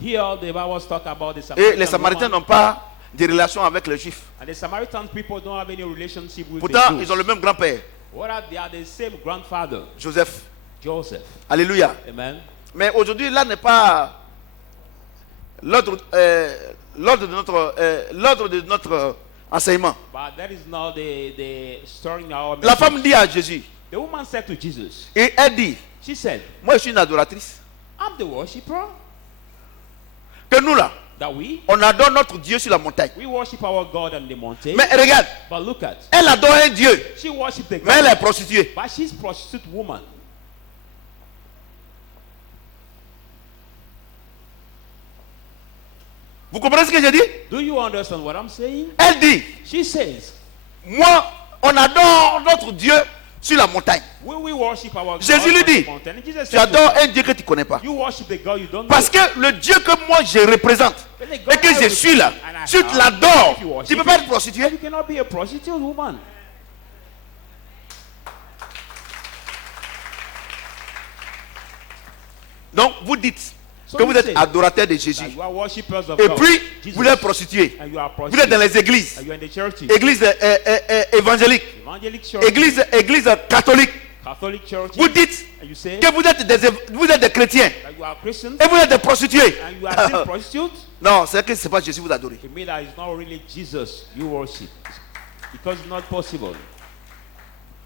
Here the Bible talk about the Et les Samaritan Samaritains woman. n'ont pas de relation avec les Juifs. And the Samaritan people don't have any relationship with Pourtant, the Jews. ils ont le même grand-père, What are they? Are the same grandfather, Joseph. Joseph. Alléluia. Amen. Mais aujourd'hui, là n'est pas l'ordre de notre enseignement. But that is not the story in our La message. femme dit à Jésus, The woman said to Jesus, et elle dit, she said, moi je suis une adoratrice. I'm the worshipper. Que nous là, That on adore notre Dieu sur la montagne. we worship our God on the mountain. Mais regarde, But look at, elle adore un Dieu, she worships the mais elle God. est prostituée. But she's prostitute woman. Vous comprenez ce que j'ai dit? Do you understand what I'm saying? Elle dit, She says, moi, on adore notre Dieu sur la montagne. we worship our God Jésus lui on dit, the mountain. And Jesus tu said to adores her, un Dieu que tu ne connais pas. you worship the God you don't know. Parce que le Dieu que moi je représente et que je suis là, si tu l'adores, tu ne peux pas être prostitué. You cannot be a prostitute woman. Donc vous dites So que vous you êtes say adorateur de Jésus. that you are worshippers of Et God. puis, Jesus. vous êtes prostitué. And you are Vous êtes dans prostitute. les églises. And you are in the churches. Église évangélique, Evangelic church. église catholique. Catholic church. Vous dites And you say que vous êtes des chrétiens that you are Christians. et vous êtes des prostituées. And you are still prostitutes. Non, c'est que ce n'est pas Jésus que vous adorez. To me, that is not really Jesus you worship. Because it's not possible.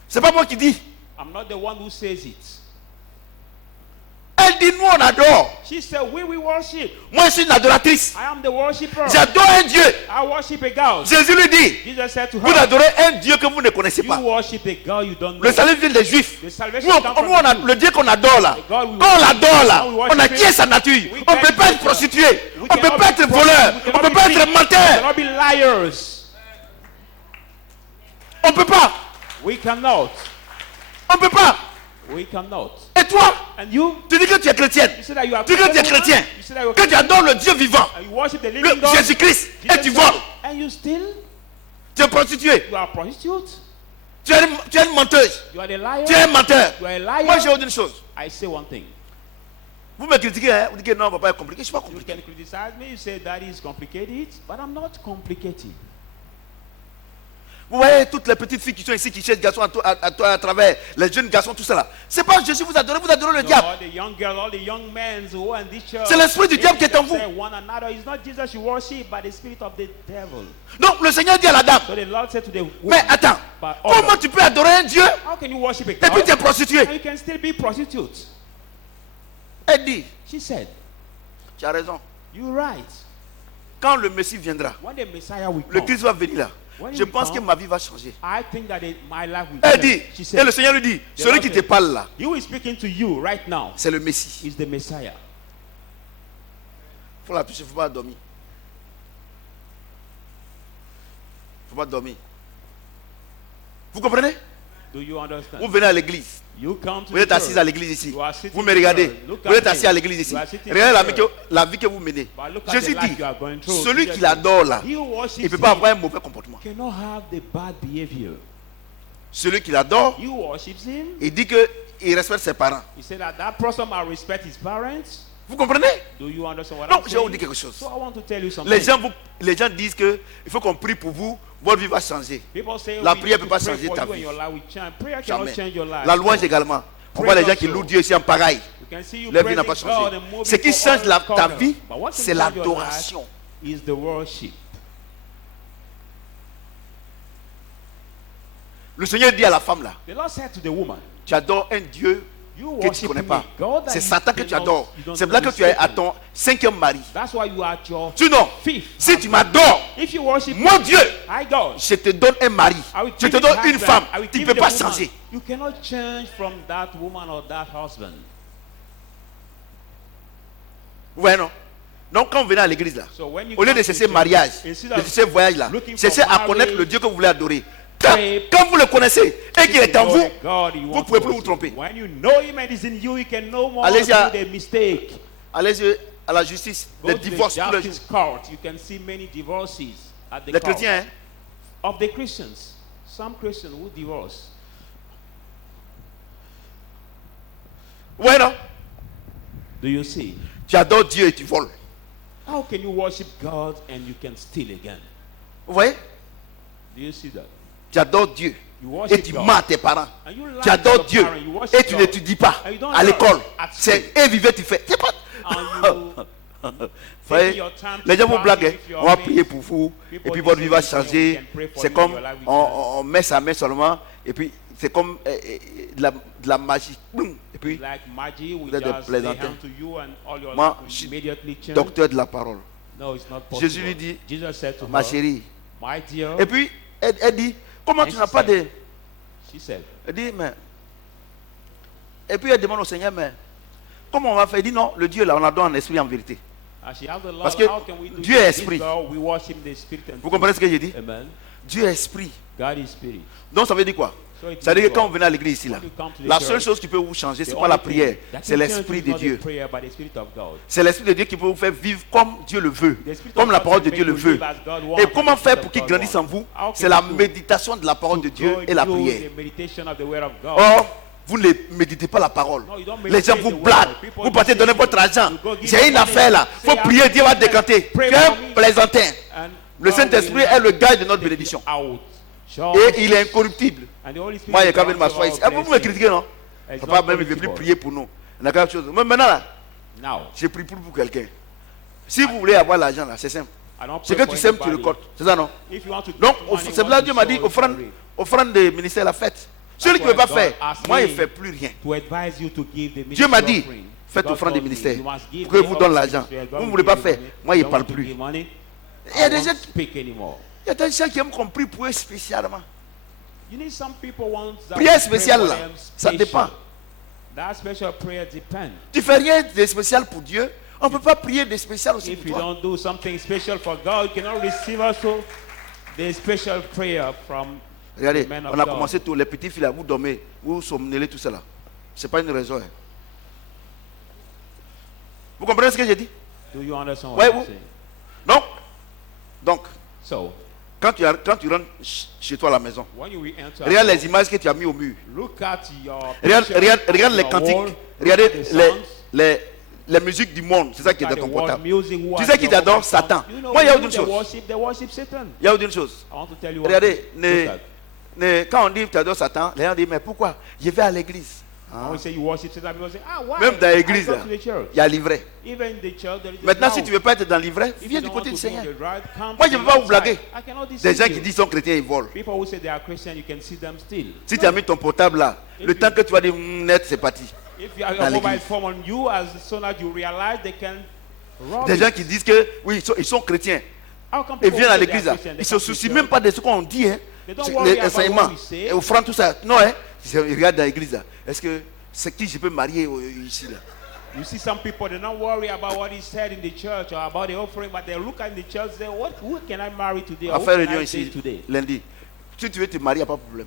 C'est pas moi qui dis. I'm not the one who says it. Elle dit nous on adore. She said, we worship. Moi je suis une adoratrice. I am the worshipper. J'adore un Dieu. I worship a God. Jésus lui dit, Jesus said to vous her, adorez un Dieu que vous ne connaissez you pas. worship a God you don't know. Le salut vient des Juifs. The Nous, salvation comes from on a, the Jews. le Dieu qu'on adore là, The God we quand on worship, l'adore là, how we on worship acquiert him, sa nature. we On ne peut get pas être nature. prostitué. We On ne peut cannot pas be être prostitutes. voleur. We On ne cannot peut pas be être thieves. We menteur. cannot be liars. On ne peut pas. We cannot. On ne peut pas. We cannot. Et toi, And you, tu dis que tu es chrétienne. you say that you are Tu dis que tu es Christian chrétien. woman. You say that you are Que tu Christian. adores le Dieu vivant. And you worship the Le living God. Jésus-Christ. Et Jesus tu said, voles. and you still, Tu es prostitué. you are a prostitute. Tu es une menteuse. You are the liar. Tu es un menteur. You are a liar. Moi, j'ai une chose. I say one thing. Vous me critiquez, hein? Vous dites que non, papa est compliqué. Je ne suis pas You compliqué. can criticize me. You say that is complicated, but I'm not complicated. Vous voyez toutes les petites filles qui sont ici, qui cherchent garçons à travers les jeunes garçons, tout cela. C'est pas Jésus, vous adorez le So diable. all the young girls, all the young men who are in this church, C'est l'esprit du diable qui est en vous. say one another. It's not Jesus you worship, but the spirit of the devil. Donc le Seigneur dit à la dame, So the Lord said to the woman, mais attends, but comment tu peux adorer un Dieu how can you worship a et puis God tu es prostitué? and you can still be prostitute? Elle dit, She said, tu as raison. you're right. Quand le Messie viendra, When the Messiah will le come, Christ va venir là. When Je he pense que come, ma vie va changer. I think that my life will Elle change. dit, She et said, le Seigneur lui dit, celui qui te parle là, you is speaking to you right now c'est le Messie. is the Messiah. Il faut la toucher, il ne faut pas dormir. Il ne faut pas dormir. Vous comprenez? Do you understand? Vous venez à l'église. You come to Vous êtes the assis church. à l'église ici. You are sitting Vous me in regardez. church. Look Vous êtes at assis me. à l'église ici. You are sitting in Regardez church. la vie que vous menez. But look at Jésus the life dit, you are going through. celui Jesus qui said, l'adore là, he who worships il ne peut pas him avoir un mauvais comportement. cannot have the bad behavior. Celui qui l'adore, You worships him. il dit qu'il respecte ses parents. He said that person might respect his parents. Vous comprenez? Do you understand what Non, I'm je vais vous saying? dire quelque chose. So I want to tell you something. Les gens disent qu'il faut qu'on prie pour vous, votre vie va changer. People say La we prière need peut to pas pray changer for ta you and vie. your life will change. Prayer cannot Jamais. change your life. La louange No. également. On Praise voit les gens qui also. louent Dieu ici en pareil. You can see you Leur vie n'a pas praising God changé. and moving Ce qui for change all ta corners. vie, But what c'est can change your life l'adoration. is the worship. Le Seigneur dit à la femme là, The Lord said to the woman, tu adores un Dieu You que tu ne worship connais me, pas. God that C'est you Satan que do tu not- adores. you don't C'est know là que is tu es à Satan. ton 5e mari. That's why you are at your Sinon, fifth. si tu husband. m'adores, If you worship mon Dieu, I God, je te donne un mari. I will Je give te you donne the une husband. femme. I will Tu ne give peux you the pas woman. changer. You cannot change from that woman or that husband. Ouais, non? Donc, quand vous venez à l'église là, So when you au lieu come de to chercher church, mariage, instead de of chercher voyage là, looking for cherchez à marriage, connaître le Dieu que vous voulez adorer. pray, Quand vous le connaissez et qu'il est en vous, God, you vous want ne pouvez to plus vous worship. tromper. When you know Him and He's in you, you can no more Allez-y do à- the mistake. allez à la justice, Go les to the divorces tous les justice jours. court. You can see many divorces at the Les court. chrétiens, hein? Of the Christians. Some Christians who divorce. Ouais, non? Do you see? Tu adores Dieu et tu voles. How can you worship God and you can steal again? Vous voyez? Do you see that? Tu adores Dieu You worship et tu God. mens à tes parents. And you lie Tu adores to Dieu your parents, you worship et tu God. n'étudies pas And you don't à learn l'école. at C'est school. un vivant tu fais. C'est pas. And you Vous taking voyez? your time Les gens to vous blaguent. practice Hein. your On va faith. prier pour vous. Et People puis votre vie va listen to you, changer. we can pray for C'est you, comme your life will on met sa main seulement. Et puis c'est comme de la magie. Boum. Et puis Like magic, we Vous êtes des just lay plaisantins. hand to you and all your Moi, life je will suis immediately change. docteur de la parole. No, it's not possible. Jésus lui dit, Jesus said to ma her, chérie. my dear, Et puis elle dit, comment And tu she n'as pas said- de... she said, Elle dit, mais... Et puis elle demande au Seigneur, mais comment on va faire? Il dit, non, le Dieu là, on adore en esprit en vérité. and she asked the Lord, Parce que how can we do Dieu est this? esprit. God, we worship the spirit and Vous comprenez ce que j'ai dit? Amen. Dieu est esprit. God is spirit. Donc ça veut dire quoi? So it Ça veut dire means que quand what? vous venez à l'église ici là, When you come to the la church, seule chose qui peut vous changer, c'est the pas la only thing prière, that c'est can change l'esprit is de not Dieu. the prayer, but the spirit of God. C'est l'esprit de Dieu qui peut vous faire vivre comme Dieu le veut, The spirit comme of la God parole can de Dieu make le you veut. live as God wants Et and comment the faire spirit pour of qu'il God grandisse en wants. vous? How C'est can la you do méditation de la parole de to Dieu grow et la through prière. the meditation of the word of God. Or, vous ne méditez pas la parole. No, you don't Les gens meditate vous the word. blaguent. People Vous partez just donner say votre argent. you go give J'ai une money, affaire là. Il faut say, prier, Dieu va I décanter. pray Tu es for un me. plaisantin. And Le God Saint-Esprit will est le gage de notre take bénédiction. you out. Sure. Et il est incorruptible. And the Holy Spirit Moi, il y a is quand même also m'asseoir our ici. Ah, vous me blessing. critiquez, non? It's Papa, not même, il ne veut plus corruptible. prier pour nous. On a quelque chose. Mais maintenant, là, Now, j'ai pris pour quelqu'un. Si vous voulez avoir l'argent, là, c'est simple. I don't C'est pray que for tu sèmes, tu anybody. récoltes. C'est ça, non? If you want to Donc, get money, c'est what là you Dieu m'a dit, sow, you offrande des ministères, la fête. Celui qui ne veut pas God faire, asked moi, il me ne fait plus rien. to advise you to give the Dieu m'a ministry dit, offering. faites God offrande des told me, ministères. you must give Pour que the vous donne offering l'argent. to God Vous ne will voulez pas give faire. money. Moi, il ne Don't parle want to plus. give money. Il y a I des won't gens, speak anymore. il y a des gens qui aiment qu'on prie pour eux spécialement. You need some people want that Prière we pray spéciale, for là, them ça special. dépend. That special prayer depends. Tu fais rien de spécial pour Dieu. On ne peut pas prier de spécial aussi If pour you toi. don't do something special for God, you cannot receive also the special prayer from Regardez, the men of on a God. commencé tous les petits filles là, vous dormez, vous somnolez, tout ça là. Ce n'est pas une raison. Hein. Vous comprenez ce que j'ai dit? Do you understand Ouais, what I'm vous- saying? Donc, So, quand tu rentres chez toi à la maison, when you will enter, regarde les images que tu as mis au mur. look at your Regarde, picture, regarde les your cantiques. wall, Regardez the les, songs, les musiques du monde. C'est ça qui est look dans at ton the world portable. music, who Tu are sais qui your t'adore? worship Satan. songs. You know, Moi, il y a who une they chose. they worship Satan. Il y a une chose. I want to tell you Regardez, one thing. Look at- quand on dit tu adores Satan, les gens disent mais pourquoi? Je vais à l'église. Ah. when we say you worship Satan, people say, why? Même dans I l'église, go là, to the church. il y a livret. Even in the church, there is a Maintenant, route. si tu ne veux pas être dans le livret, If viens you du don't côté want du to go Seigneur. the right, come Moi, to je the ne vais pas vous right blaguer. side. I cannot Des deceive gens you. qui disent qu'ils sont chrétiens, ils volent. People who say they are Christian, you can see them still. Si tu as mis ton portable là, le temps que tu vas dire net, c'est parti. If you have Dans your mobile l'église. phone on you, as soon as you realize they can rob Des it. gens qui disent que oui, ils sont chrétiens How come et people viennent à say they are l'église là. Christian, Ils they se come to soucient church? même pas de ce qu'on dit, hein. They don't C'est- worry les about enseignements, what we say. et offrande tout ça. Non, hein. Ils regardent dans l'église là. Est-ce que c'est qui je peux marier ici là? You see some people, they don't worry about what is said in the church or about the offering, but they look at the church and say, who can I marry today? On Or va who faire can réunion I date ici today? lundi. Si tu veux te marier, il n'y a pas de problème.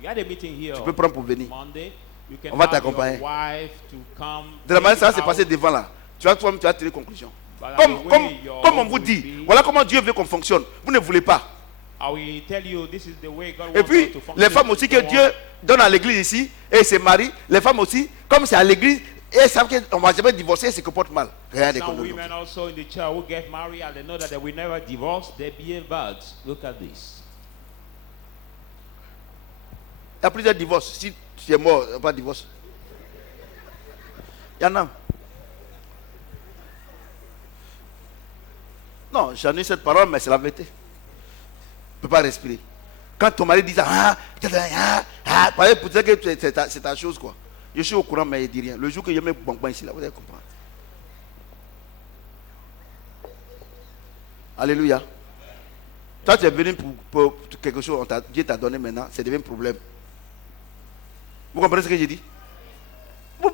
We had a meeting here Tu peux prendre pour venir. Monday. You can On va have t'accompagner. your wife to come. De la manière ça va se out. passer devant là. Tu vas toi-même, tu vas tirer conclusion. But Comme, the way comme, your comme on home vous will dit, be, voilà comment Dieu veut qu'on fonctionne. Vous ne voulez pas. I will tell you this is the way God Et wants puis, us to function. les femmes aussi que You don't Dieu donne à l'église ici, et ils se marient, les femmes aussi, comme c'est à l'église, et elles savent qu'on ne va jamais divorcer, elles se comportent mal. Regardez Some comme women also in the church who get married and they know that they will never divorce, they behave bad. Look at this. Il y a plusieurs divorces. Si tu es mort, il n'y a pas de divorce. Il y en a. Non, j'en ai cette parole, mais c'est la vérité. Tu ne peux pas respirer. Quand ton mari dit ça, pour dire que c'est ta chose, quoi. Je suis au courant, mais il ne dit rien. Le jour que je mets bonbon ici, là, vous allez comprendre. Alléluia. Toi, tu es venu pour quelque chose, Dieu t'a donné maintenant, c'est devenu un problème. Vous comprenez ce que j'ai dit? Vous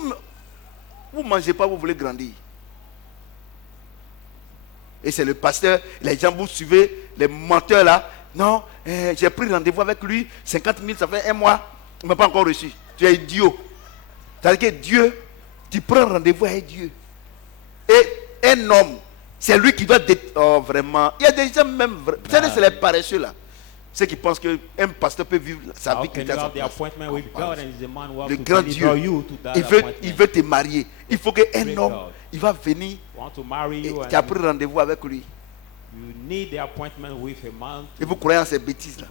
ne mangez pas, vous voulez grandir. Et c'est le pasteur, les gens vous suivez, les menteurs là. Non, j'ai pris rendez-vous avec lui, 50 000, ça fait un mois, il ne m'a pas encore reçu. Tu es idiot. C'est-à-dire que Dieu, tu prends rendez-vous avec Dieu. Et un homme, c'est lui qui doit... Oh, vraiment. Il y a des gens même... C'est les paresseux là. Ceux qui pensent qu'un pasteur peut vivre sa vie chrétienne. Le grand Dieu, il veut te marier. Il faut qu'un homme, il va venir, tu as pris rendez-vous avec lui. Et vous croyez en ces bêtises là.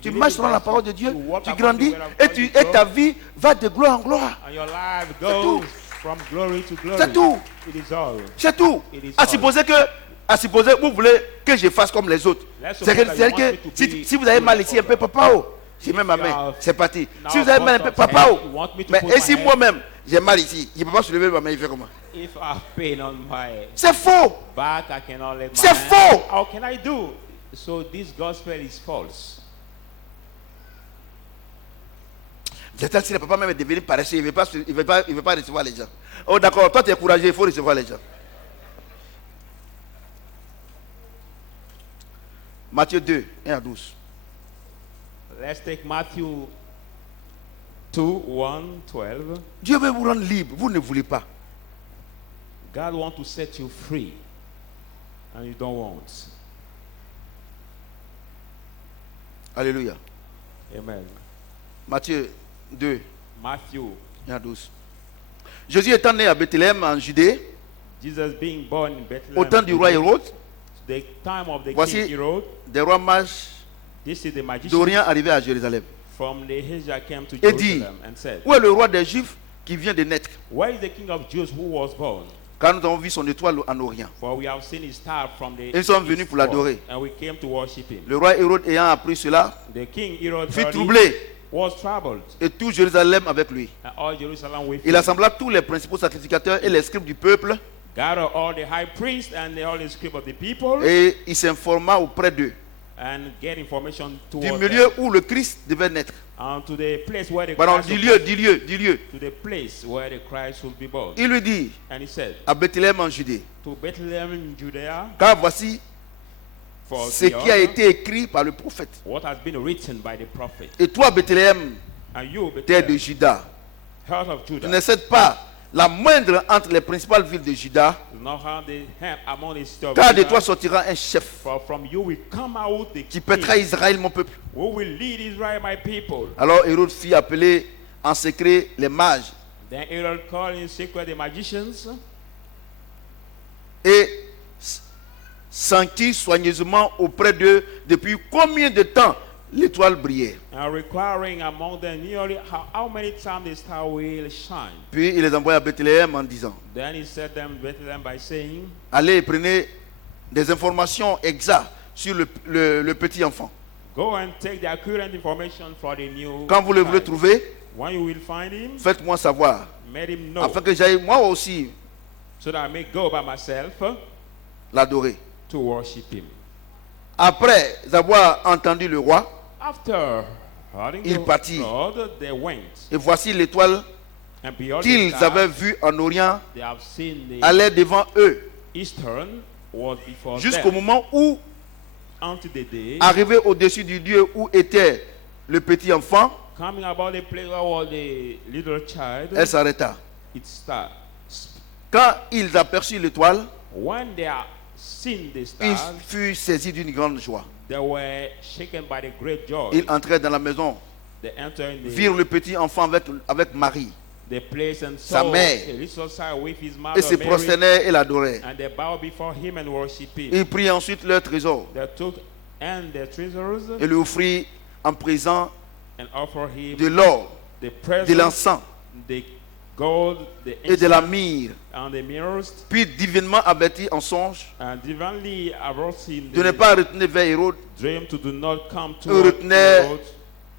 Tu marches selon la parole de Dieu, tu grandis et ta vie va de gloire en gloire. C'est tout. C'est tout. À supposer que vous voulez que je fasse comme les autres. C'est-à-dire que si vous avez mal ici un peu, papa, j'ai même ma main, c'est parti. Si vous avez mal un peu, papa, mais et si moi-même j'ai mal ici, je ne peux pas soulever ma main, il fait comment? C'est faux. C'est faux. How can I do? So this gospel is false. J'attends si le papa même est devenu paresseux, il ne veut pas recevoir les gens. Oh d'accord, toi tu es courageux, il faut recevoir les gens. Matthieu 2, 1 à 12. Let's take Matthew 2, 1, 12. Dieu veut vous rendre libre, vous ne voulez pas. God wants to set you free, and you don't want. Alléluia. Amen. Matthieu 2, Matthew 1 à 12. Jésus étant né à Bethléem en Judée, Jesus being born in Bethlehem, au temps du roi Hérode, the time of the voici king Herod, des rois mages this is the magician d'Orient arrivés à Jérusalem. from the Asia came to Et dit, Jerusalem and said, où est le roi des Juifs qui vient de naître? where is the king of Jews who was born? Car nous avons vu son étoile en Orient. For we have seen his star from the Ils sont venus pour l'adorer. and we came to worship him. Le roi Hérode ayant appris cela, The king Herod fut heard it, troublé, was troubled, et tout Jérusalem avec lui. and all Jerusalem with Il him. assembla tous les principaux sacrificateurs et les scribes du peuple, Gather all the high priests and all the scribes of the people, et il s'informa auprès d'eux and get information du toward milieu them, où le Christ devait naître. and to the place where the Pardon, Christ du will- lieu. to the place where the Christ will be born. Il lui dit, And he said, à Bethléem en Judée, to Bethlehem in Judea, car voici for ce the qui a order, été écrit par le prophète. what has been written by the prophet. Et toi, Bethléem, And you, terre de Bethlehem, Juda, house of tu Judah, n'excèdes pas la moindre entre les principales villes de Juda, do not have the hand among the city of car de Judah, toi sortira un chef for from you will come out the qui king pètera Israël, mon peuple. who will lead Israel, my people. Alors Hérode fit appeler en secret les mages Then Herod called in secret the magicians et s'enquit soigneusement auprès d'eux depuis combien de temps l'étoile brillait. and requiring among them nearly how many times the star will shine. Puis il les envoya à Bethléem en disant, Then he set them Bethlehem by saying, allez et prenez des informations exactes sur le petit enfant. go and take the accurate information for the new Quand vous le voulez child. trouver, When you will find him, faites-moi savoir, let him know, afin que j'aille moi aussi so that I may go by myself l'adorer. to worship him. Après avoir entendu le roi, After hearing Il the partit. Lord, they went. et voici l'étoile And beyond the qu'ils star, avaient vue en Orient they have seen the allait devant eux, eastern was before jusqu'au them, moment où, until the day, arrivé au-dessus du lieu où était le petit enfant, coming about the place where was the little child, elle s'arrêta. it starts. Quand ils aperçurent l'étoile, When they are seen the ils star, furent saisis d'une grande joie. they were shaken by the great joy. Ils entrèrent dans la maison, They entered in virent le petit enfant avec Marie, the place and sa saw mère, a little child with his et mother se Mary, prosternèrent et l'adoraient. and they bowed before him and worshiped him. Ils prirent ensuite leur trésor They took and their treasures et lui offrirent en présent and offered him de l'or, the de presents, l'encens the gold, the et de la incense, myrrhe. and the mirrors, Puis divinement averti en songe and divinely averting de ne the pas retourner vers Hérode dream to do not come to retenait Lord,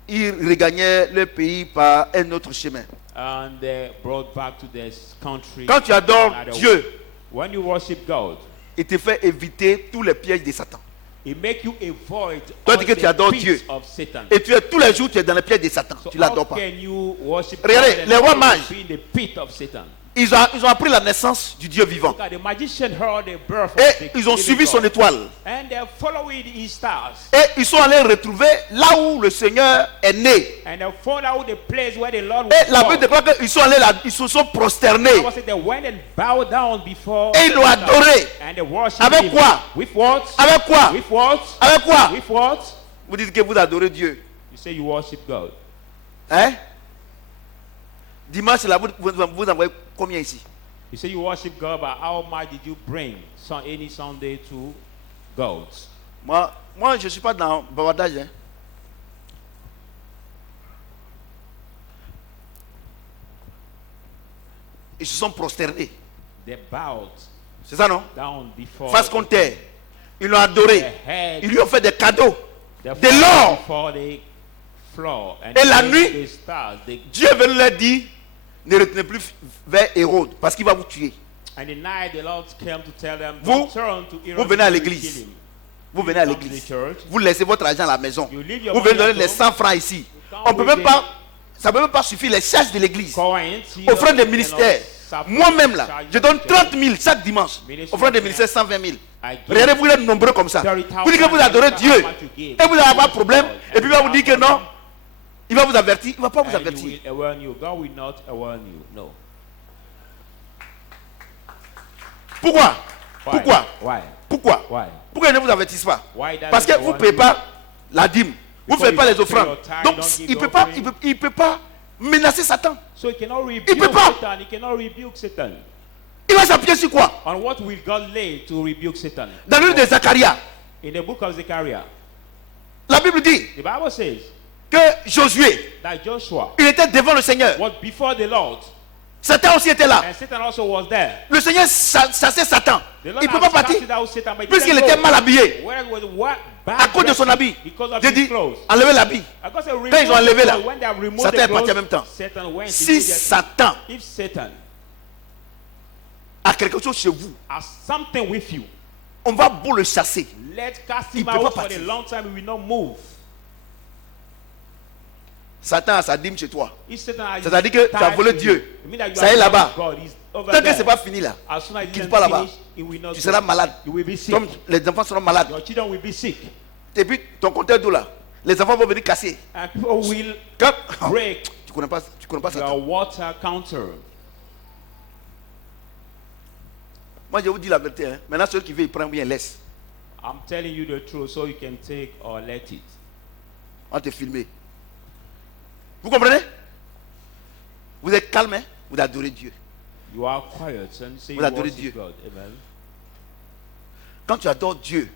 ils regagnaient leur pays par un autre chemin. And they brought back to their country. Quand tu adores another way. Dieu, When you worship God, il te fait éviter tous les pièges de Satan. it makes you avoid Toi, all dis que tu adores the Dieu. pits of Satan. Et tu es tous les jours, tu es dans les pièges de Satan. So Tu how l'adores pas. can you worship Regardez, God and les rois always mages. be in the pit of Satan? Ils ont appris la naissance du Dieu vivant. Look at the magician heard the birth of Et the ils ont living suivi son God. étoile. And they're following his stars. Et ils sont allés retrouver là où le Seigneur est né. And they found out the place where the Lord Et la was Bible déclare qu'ils sont allés là, ils se sont prosternés. born. They went and bowed down before Et ils l'ont Satan. adoré. And they worshiped Avec him. quoi? With what? Avec quoi? With what? Avec quoi? With what? Vous dites que vous adorez Dieu. You say you worship God. Hein? Dimanche, là, vous envoyez combien ici? You say you worship God, but how much did you bring any Sunday to God? Moi, je ne suis pas dans bavardage. Hein. Ils se sont prosternés. They bowed C'est ça, non? down before Face contre terre. Ils l'ont adoré. their head. Ils lui ont fait des cadeaux. They de fell l'or. before the floor. And Et la they nuit, the stars. Dieu est venu leur dire, ne retenez plus vers Hérode, parce qu'il va vous tuer. And the night the Lord came to tell them, Vous- don't turn to Herod, venez à he will l'église. kill him. Vous venez à You come to l'église. the church. Vous laissez votre argent à la maison. You leave your Vous venez money donner at les home. 100 francs ici. come On peut with même pas, ça ne peut même pas suffire les charges de l'église. Coins, Offrande des and ministères. all Moi-même là, charges je donne of 30 000 chaque dimanche. Ministry Offrande des of ministères 120 000. I give Regardez, vous êtes nombreux comme ça. 30,000 Vous dites que vous adorez Dieu. how much you give. Et vous n'avez pas de problème. Et puis il va vous dire que non. And Il va vous avertir. Il ne va pas vous he avertir. will warn you. God will not warn you. No. Pourquoi? Why? Pourquoi? Why? Pourquoi? Why? Pourquoi il ne vous avertisse pas? Why does Parce que he vous ne warn payez you? pas la dîme. Vous ne Because faites pas you les don't pay offrandes. your tithe, Donc don't give il ne the peut pas, offering. il peut pas menacer Satan. So he cannot rebuke peut pas. Satan. He cannot rebuke Satan. Il va s'appuyer sur quoi? On what will God lay to rebuke Satan? Dans le livre de Zacharia, In the book of Zechariah, la Bible dit the Bible says que Josué, that Joshua il était devant le Seigneur. was before the Lord, Satan aussi était là. and Satan also was there. Le Seigneur chassait Satan. The Lord Il ne peut has pas partir casted out Satan, but he puisqu'il didn't était go. mal habillé Where was what bad à cause de son dressing, habit. because of J'ai his dit, clothes. enlevez l'habit. I got to remove Quand ils ont enlevé the là, clothes. When they have removed Satan the est parti en clothes, même temps. Satan went Si immediately. Satan If Satan a quelque chose chez vous, has something with you, on va beau le chasser. let's cast Il him peut pas out for a partir. long time. He will not move. Satan a sa dîme chez toi. If Satan has C'est-à-dire que tu as tied volé to Dieu. you, it means that you Ça have est là-bas. lost God. He's over Tant que there. ce n'est pas fini là, As soon as ne it quitte isn't pas là-bas. finished, he will not Tu go. seras malade. You will be sick. Comme les enfants seront malades. Your children will be sick. Et puis ton compteur d'eau là, les enfants vont venir casser. And people will Quand... break Tu connais pas Satan. your water counter. Moi je vous dis la vérité. Hein. Maintenant celui qui veut il prend bien laisse. I'm telling you the truth, so you can take or let it. On te filmer. Vous comprenez? Vous êtes calme, hein? Vous adorez Dieu. You are quiet and say you Vous adorez worship Dieu. God. Amen. Quand tu adores Dieu,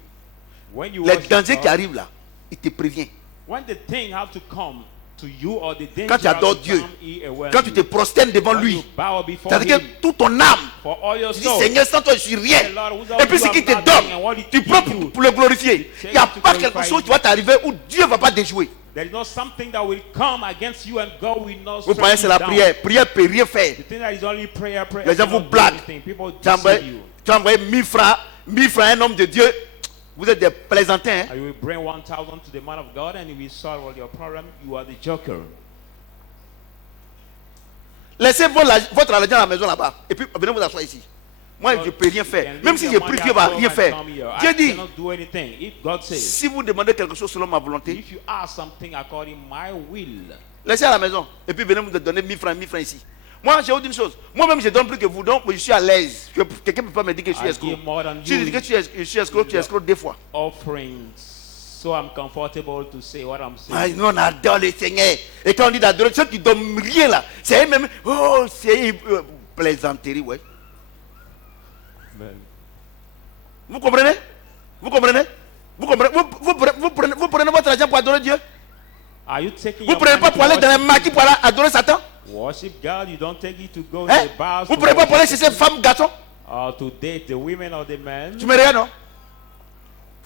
When you les worship dangers God, qui arrivent là, il te prévient. when the thing have to come to you or the danger Quand tu adores have to Dieu, come, he aware quand tu te you. prosternes devant When lui, you bow before c'est-à-dire him que toute ton âme, for all your tu dis soul. Seigneur, sans toi je suis rien. Say, Lord, without Et puis you, ce qui I'm te nothing, donne, and what did tu he prends give you? pour le glorifier. Il n'y a to pas glorify quelque chose you. qui va t'arriver où Dieu ne va pas déjouer. There is not something that will come against you and God will not Vous strike pensez c'est you la down. prière. Prière ne peut rien faire. The thing that is only prayer. Les gens cannot vous do blaguent. anything. People Tu as deceive you. envoyé 1000 francs à un homme de Dieu. Vous êtes des plaisantins. Hein? And you will bring 1,000 to the man of God and he will solve all your problem. You are the joker. Laissez votre argent à la maison là-bas. Et puis venez vous asseoir ici. Moi, je ne peux rien faire. Même si je prie, Dieu ne va rien faire. Dieu dit, cannot do anything. If God says, si vous demandez quelque chose selon ma volonté, if you ask something according my will, laissez à la maison. Et puis venez vous donner 1000 francs ici. Moi, j'ai dit une chose. Moi-même, je donne plus que vous. Donc, je suis à l'aise. Quelqu'un ne peut pas me dire que je suis I escroc. give more than Si je you dis que je suis escroc, tu es escroc deux fois. offerings. So I'm comfortable to say what I'm saying. Ah, nous, on adore le Seigneur. Et quand on dit d'adorer, ceux qui ne donnent rien là, c'est même. Oh, c'est plaisanterie, ouais. Amen. Vous comprenez? Vous comprenez? Vous comprenez? Vous prenez votre argent pour adorer Dieu? Are you taking Vous your ne prenez money pas to pour aller dans les maquis pour aller adorer Satan? worship God? You don't take it to go Hein? to the bars Vous to ne prenez pas pour aller worship chez ces femmes garçons? or to date the women or the men. Tu me regardes, non?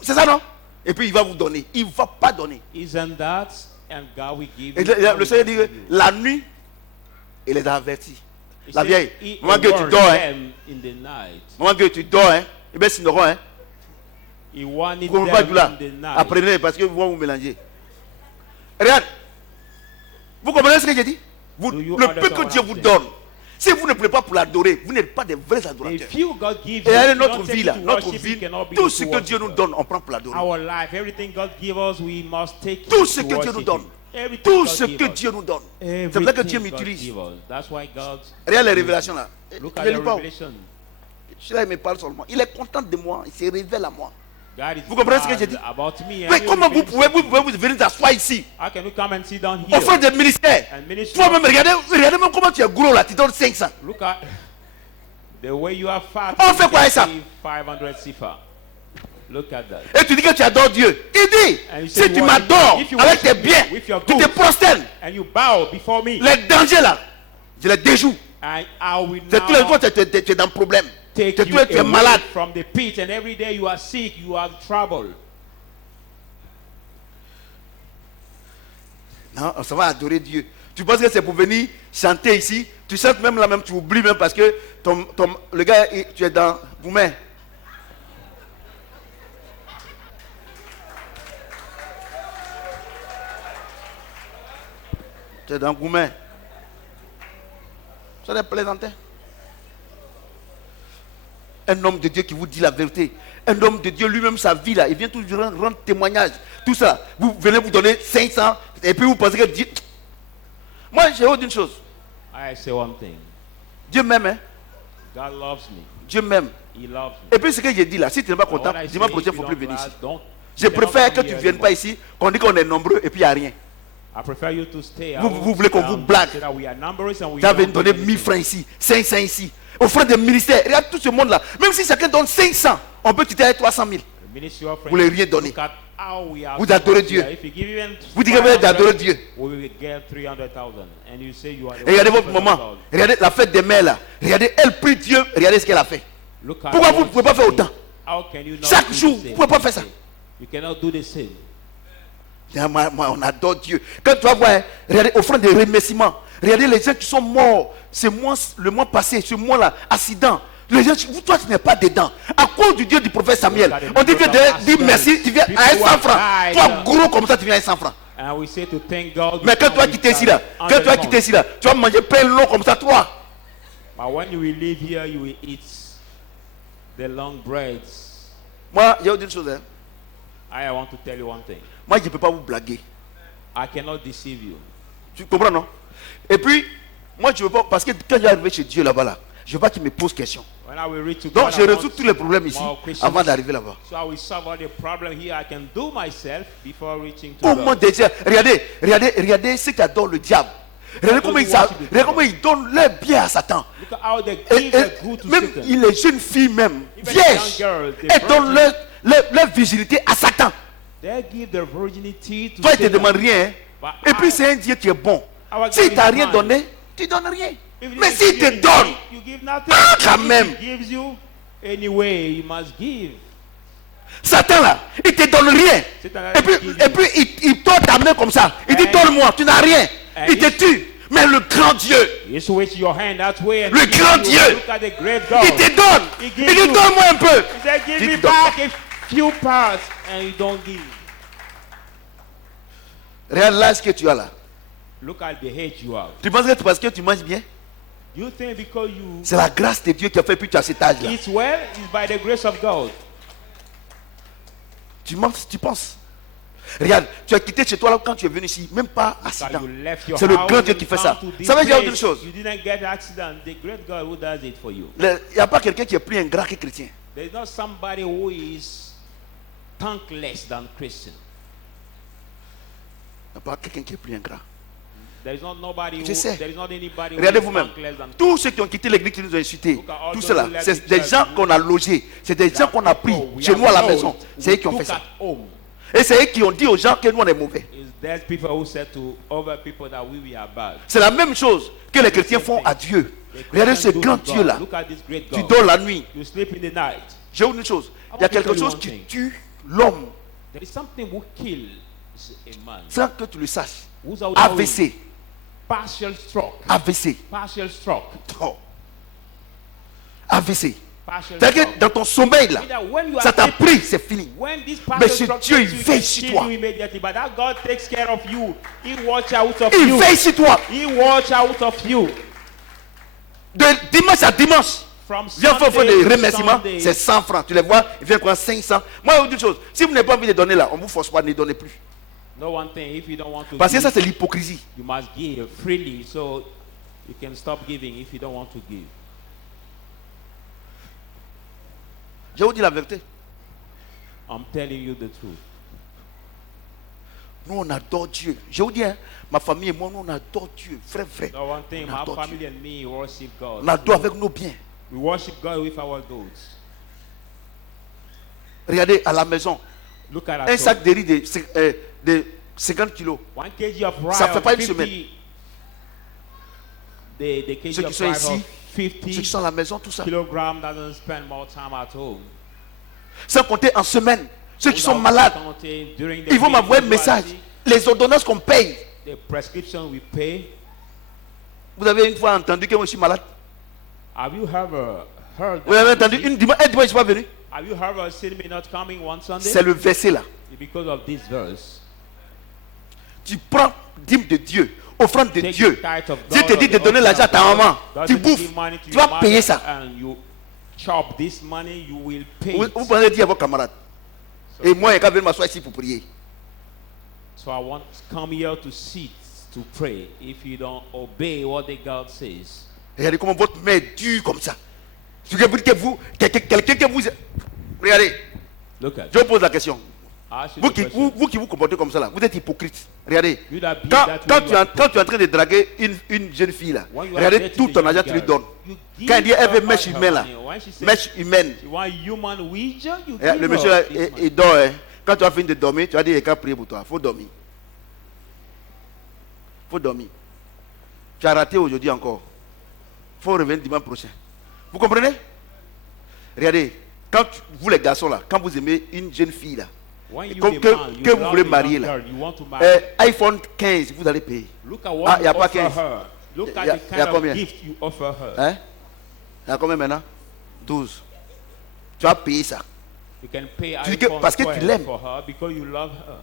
C'est ça, non? Et puis il va vous donner. Il ne va pas donner. Isn't that And God will give Et you. le Seigneur dit que la nuit, il les a avertis. He La said, vieille, he maman que tu warned dors, hein. them in the night. Maman que tu dors, hein. Eh bien, sinon, hein. He wanted Vous ne pouvez pas them du là. in the night. Apprenez parce que vous vous mélangez. Regarde. Vous comprenez ce que j'ai dit? Do you Le peu understand que what Dieu I'm vous saying? donne, si vous ne priez pas pour l'adorer, vous n'êtes pas des vrais The adorateurs. few God gives Et you, regardez you notre don't take vie it là, to notre worship, vie, it cannot be tout to ce que worship Dieu nous God. donne, on prend pour l'adorer. Our life, everything God gives us, we must take Tout it ce to que Dieu worship nous donne, Him. Everything tout God ce gives que us. Dieu nous donne. C'est pour ça que Dieu Everything God m'utilise. gives us. That's why God. Regarde les révélations là. Look Je at ne the lis pas. revelation. Je suis là, il me parle seulement. Il est content de moi, il se révèle à moi. God is Vous comprenez ce que j'ai glad dit? about me. and Mais he comment vous reveals pouvez vous venir t'asseoir ici, How can we come and sit down here? offrir des ministères? And ministry. Toi-même, regardez même comment tu es gros là, tu donnes 500. Look at the way you are fat. On you fait can quoi avec ça? give 500 sifa. Look at that. Et tu dis que tu adores Dieu. Il dit, And you say si tu you m'adores if you avec tes worship me biens, with your tu te goods, prosternes. and you bow before me, Les dangers là, je les déjoue. and I will C'est tous les now jours que tu es dans le problème. take C'est you tous les tu es away malade. from the pit, and every day you are sick, you have trouble. Non, ça va adorer Dieu. Tu penses que c'est pour venir chanter ici? Tu chantes même là même, tu oublies même parce que le gars, tu es dans Goumen. Tu es dans Goumen. Ça n'est plaisantin. Un homme de Dieu qui vous dit la vérité. Un homme de Dieu lui-même, sa vie là, il vient toujours rendre témoignage. Tout ça, vous venez vous donner 500 et puis vous pensez que Dieu... Moi, j'ai honte d'une chose. I say one thing. Dieu m'aime, hein? God loves me. Dieu m'aime. He loves me. Et puis ce que j'ai dit là, si tu n'es pas content, What I say, dimanche prochain, il if ne faut you plus don't venir glad, ici. don't- Je you cannot préfère que come tu ne here viennes pas anymore. ici, qu'on dit qu'on est nombreux et puis il n'y a rien. I prefer you to stay. I Vous will voulez qu'on sit vous down, blague. say that we are numerous and we Tu vas venir don't donner do 1000 anything. francs ici, 500 ici. Offrir des ministères. Regarde tout ce monde là. Même si chacun donne 500, on peut quitter avec 300 000. The ministry offering, Vous voulez rien donner. look at how we are Vous adorez supposed Dieu. to- If you give even Vous dites que vous êtes 500, d'adorer Dieu. we will get 300,000. And you say you are the Et regardez one votre person maman. of God. Regardez la fête des mères là. Regardez, elle prie Dieu. Regardez ce qu'elle a fait. Look at Pourquoi vous what ne pouvez pas faire you autant? say. How can you not Chaque do the jour, vous same? ne pouvez pas faire ça. You cannot do the same. Moi, on adore Dieu. Quand tu vas voir, hein, regardez, offrande des remerciements. Regardez les gens qui sont morts. Le mois passé, ce mois-là, accident. Les gens, toi, tu n'es pas dedans. À cause du Dieu du prophète Samuel, on dit viens dire merci, tu viens à 100 francs. Toi, gros comme ça, tu viens à 100 francs. And we say to thank God. Mais quand tu vas quitter ici là, quand tu vas quitter ici là, tu vas manger pain long comme ça, toi. But when you will leave here, you will eat the long breads. Moi, il y a une chose. Hein. I want to tell you one thing. Moi, je ne peux pas vous blaguer. I cannot deceive you. Tu comprends, non? Et puis, moi, je ne veux pas, parce que quand j'arrive chez Dieu là-bas, là, je ne veux pas qu'il me pose question. When I will reach to Donc, God, je I résous want tous les problèmes ici more questions. avant d'arriver là-bas. So I will solve all the problem here I can do myself before reaching to Comment God. déjà? Regardez ceux qui adorent le diable. Regardez comment ils donnent leur bien à Satan. Look at how they Et, give the good to même Satan. les jeunes filles même, Even vierges, young girls, they elles donnent leur virginité à Satan. They give their virginity to Toi, il ne te Satan. demande rien. Hein. But Et puis I- c'est un Dieu qui est bon. Our S'il God t'a is rien kind. donné, tu ne donnes rien. If Mais he s'il te gives donne, you give nothing. Ah, quand If même. he gives you anyway, you must give. Satan là, il te donne rien. Satan Et puis il tord ta main comme ça. Il dit And- donne-moi, tu n'as rien. and Il te if- tue. Mais le grand Dieu, You switch your hand that way and Le give grand you. Dieu. Look at the great God. il te donne. He Il gives dit you. donne-moi un peu. He said, give Dis me tu donnes back a few parts and you don't give. Regarde l'âge que tu as là. Look at the hate you have. Tu penses que c'est parce que tu manges bien? You think because you C'est la grâce de Dieu qui a fait puis tu as cet âge là. eat well, it's by the grace of God. Tu penses, tu penses. Regarde, tu as quitté chez toi là quand tu es venu ici, même pas That accident. you left your C'est le house grand Dieu and qui fait come ça. to this Ça veut dire place. autre chose. You didn't get accident. The great God who does it for you. Il n'y a pas quelqu'un qui est plus ingrat que chrétien. There's not somebody who is thankless than Christian. Il n'y a pas quelqu'un qui est plus ingrat. There is not nobody Je sais. there is not anybody who Regardez is vous-même. thankless than Tous ceux qui ont quitté l'église qui nous ont insultés, Look at all tout those cela, who left c'est the des church. gens qu'on a logés, c'est des gens qu'on a pris We chez have nous à la known, maison. C'est eux we qui ont fait took ça. at home. Et c'est eux qui ont dit aux gens que nous on est mauvais. Is there's people who said to other people that we are bad. C'est la même chose que les chrétiens font à Dieu. The Regardez ce Christians do grand to Dieu God. là. Look at this great Tu God. dors la nuit. You sleep in the night. J'ai une chose. Il y a quelque chose qui tue l'homme. There is something who kill is a man. Sans que tu le saches. Without AVC. knowing, partial stroke. AVC. Partial stroke. Oh. AVC. Partial C'est-à-dire stroke. que dans ton sommeil là, Meaning that when you ça are t'a sleeping, pris, c'est fini. when this Mais partial ce stroke Dieu, takes il you, veille can sur kill toi. you immediately. But that God takes care of you. He watch out of Il you. veille sur toi. He watch out of you. De dimanche à dimanche. From Viens faire Sunday des to remerciements, Sunday. c'est 100 francs. Tu les vois, il vient prendre 500. Moi, je vous dis une chose. Si vous n'avez pas envie de donner là, on ne vous force pas de ne donner plus. No one thing, if you don't want to Parce que give, ça, c'est l'hypocrisie. you must give freely, so you can stop giving if you don't want to give. Je vous dis la vérité. I'm telling you the truth. Nous, on adore Dieu. Je vous dis, hein, ma famille et moi, nous, on adore Dieu. Frère, frère. The one thing, On my adore family and me worship God. On adore avec nos biens. We worship God with our goods. Regardez, à la maison, Look at un that. sac de riz de 50 kilos. 1 kg of rice. Ça fait pas une 50, semaine. The kg Ceux qui of sont rice ici, of Ceux qui 50 sont à la maison, tout ça. kilogram doesn't spend more time at home. Sans compter en semaine. Ceux qui sont Without malades, counting during the ils vont week, m'envoyer un you are message. sick, Les ordonnances qu'on paye. The prescription we pay. Vous avez une fois entendu que moi je suis malade? Have you ever heard Vous avez that? entendu un dimanche, je ne suis pas venu? Have you ever seen me not coming one Sunday? C'est le verset là. Because of this verse. Tu prends dîme de Dieu, offrande de Take Dieu. the tithe of Dieu God te dit or de the donner l'argent à ta offering of maman. God. Tu Doesn't bouffes. give money to Tu your vas mother payer ça. And you chop this money, you will pay Vous it. pouvez dire à vos camarades. Et moi, il y a venir m'asseoir ici pour prier. So I want to come here to sit, to pray. If you don't obey what the God says. Regardez comment votre main est dure comme ça. Quelqu'un que vous... Regardez, Look at je vous pose la question. I ask you Vous the qui question. vous comportez comme ça là, vous êtes hypocrite. Regardez, You that be quand, that quand way, tu, you are quand tu es en train de draguer une jeune fille là, When you are regardez dating tout the ton young argent tu lui girl, donnes. you give Quand elle dit elle veut her mèche her humaine là, money. When she says mèche humaine, you want human wager, you et give le monsieur là, her this money. il dort. Hein. Quand tu as fini de dormir, tu vas dire il y a qu'à prier pour toi. Il faut dormir. Il faut dormir. Tu as raté aujourd'hui encore. Il faut revenir dimanche prochain. Vous comprenez? Regardez, quand vous les garçons là, quand vous aimez une jeune fille là, When you que, the man, you que vous love voulez the marier young là, girl, you want to marry. iPhone 15, vous allez payer. Look at what Ah, you y a pas offer 15. her. Look Y at a- the y a kind combien? of gift you offer her. Hein? Il y a combien maintenant? 12. Tu vas payer ça. You can pay Tu dis que iPhone parce que tu 12 l'aimes. for her because you love her.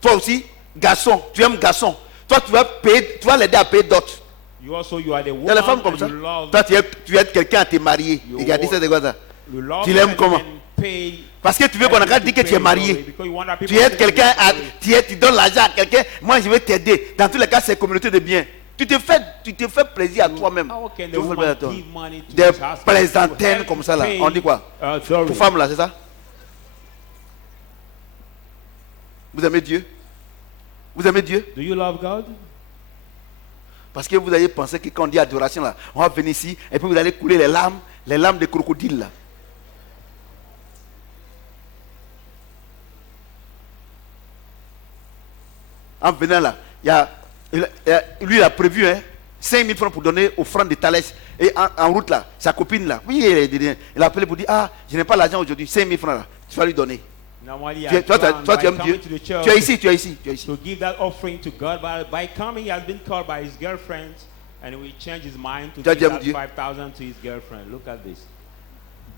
Toi aussi, garçon, tu aimes garçon. Toi, tu vas payer, tu vas l'aider à payer d'autres. You also, you are the Il y a les femmes woman comme and ça. you love, Toi, tu aides quelqu'un à te marier. You Regardez ça, c'est quoi ça? you love tu her l'aimes and comment? you can pay Parce que tu veux qu'on a everything dit que to tu es pay marié. for it, because you want that Tu people aides to quelqu'un, pay. tu donnes l'argent à quelqu'un. Moi, je vais t'aider. Dans tous les cas, c'est communauté de biens. Tu te fais plaisir à toi-même. How can Tu the fais plaisir woman à toi. give money to Des his husband plaisantaines to comme ça là. pay, On dit quoi? dowry? Pour femmes là, c'est ça? Vous aimez Dieu? Vous aimez Dieu? Do you love God? Parce que vous avez pensé que quand on dit adoration là, on va venir ici et puis vous allez couler les larmes de crocodile là. En venant là, lui il a prévu 5 000 francs pour donner offrande de Thalès. Et en route là, sa copine là, oui, il a appelé pour dire, ah, je n'ai pas l'argent aujourd'hui, 5 000 francs là, tu vas lui donner. Normally, Toi, I plan tu by aimes coming Dieu. to the church Tu es ici, tu es ici, tu es ici. to give that offering to God, but by coming, he has been called by his girlfriend, and he will change his mind to Tu as give dit, that Dieu. 5,000 to his girlfriend. Look at this.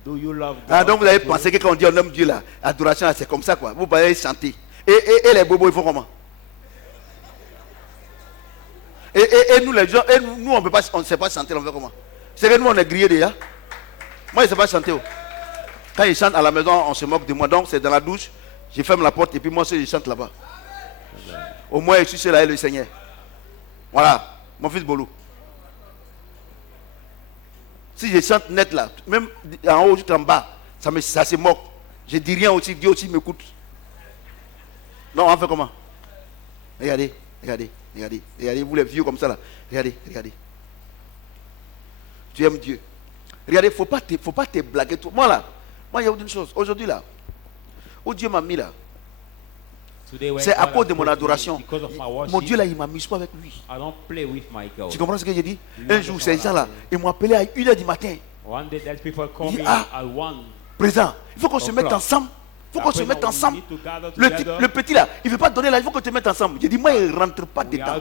Do you love God? Ah, donc vous avez pensé que quand on dit on aime Dieu là, adoration là, c'est comme ça quoi. Vous allez chanter. Et les bobos ils font comment? Et nous les gens, nous on peut pas, on ne sait pas chanter, on fait comment? C'est que nous on est grillés déjà. Moi je ne sais pas chanter. Oh. Quand ils chantent à la maison, on se moque de moi. Donc c'est dans la douche, je ferme la porte et puis moi je chante là-bas. Au moins je suis seul avec le Seigneur. Voilà, mon fils Bolou. Si je chante net là, même en haut jusqu'en bas, ça se moque. Je dis rien aussi, Dieu aussi m'écoute. Non, on fait comment? Regardez, vous les vieux comme ça là. Regardez. Tu aimes Dieu. Regardez, faut pas te blaguer. Moi là, il y a une chose. Aujourd'hui là, où Dieu m'a mis là, Today, when c'est à God cause has de mon put me, adoration. because of my Mon worship, Dieu là, il m'amuse pas avec lui. I don't play with my God. Tu comprends ce que j'ai dit? You Un jour, ces gens là, ils m'ont appelé à 1h du matin. One day, there's people call Il dit, me ah. at 1. Président, il faut qu'on se mette O'clock. ensemble faut qu'on se mette ensemble. Le petit là, il ne veut pas donner là, il faut qu'on te mette ensemble. J'ai dit, moi, il ne rentre pas dedans.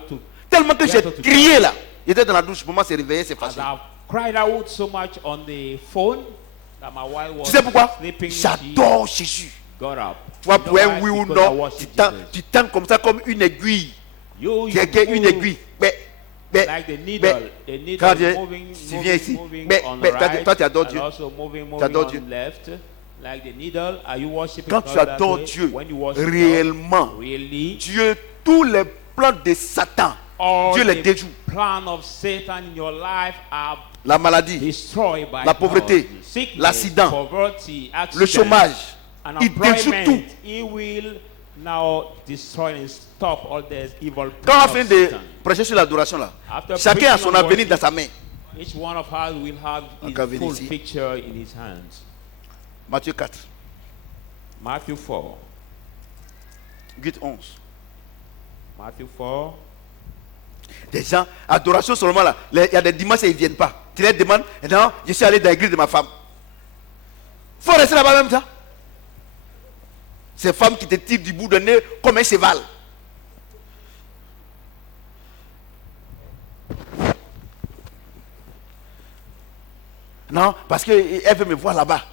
Tellement que j'ai crié là. Il était dans la douche, pour moi, c'est réveillé, c'est facile. Cried out so much on the phone that my wife was Tu sais pourquoi? sleeping. J'adore Jésus. Got up. Toi, You know pour un why? oui ou Because I non, worship tu tends comme ça, comme une aiguille. You Une aiguille. like the needle. The needle Quand Dieu- moving, tu viens ici. moving Mais- on mais the toi, right, toi, tu adores and Dieu. also moving Tu adores on Dieu. left. Like the needle, are you worshiping Quand God tu that adores way? Dieu When you worship réellement, God, really, Dieu, tous les plans de Satan, all Dieu les the déjoue. plan of Satan in your life are La maladie, destroyed by la pauvreté, God. Sickness, l'accident, poverty, accident, le chômage, il déjoue unemployment. tout. He will now destroy and stop all these evil Quand on plans finit of de Satan. prêcher sur l'adoration là, After chacun a preaching son on avenir worship, dans sa main. each one of us will have Encore his venir full ici. picture in his hands. Matthieu 4, Matthew 4. 8, 11. Matthew 4. Des gens, adoration seulement là. Il y a des dimanches et ils ne viennent pas. Tu les demandes, et non, je suis allé dans l'église de ma femme. Il faut rester là-bas même temps. Ces femmes qui te tirent du bout de nez comme un cheval. Non, parce qu'elle veut me voir là-bas.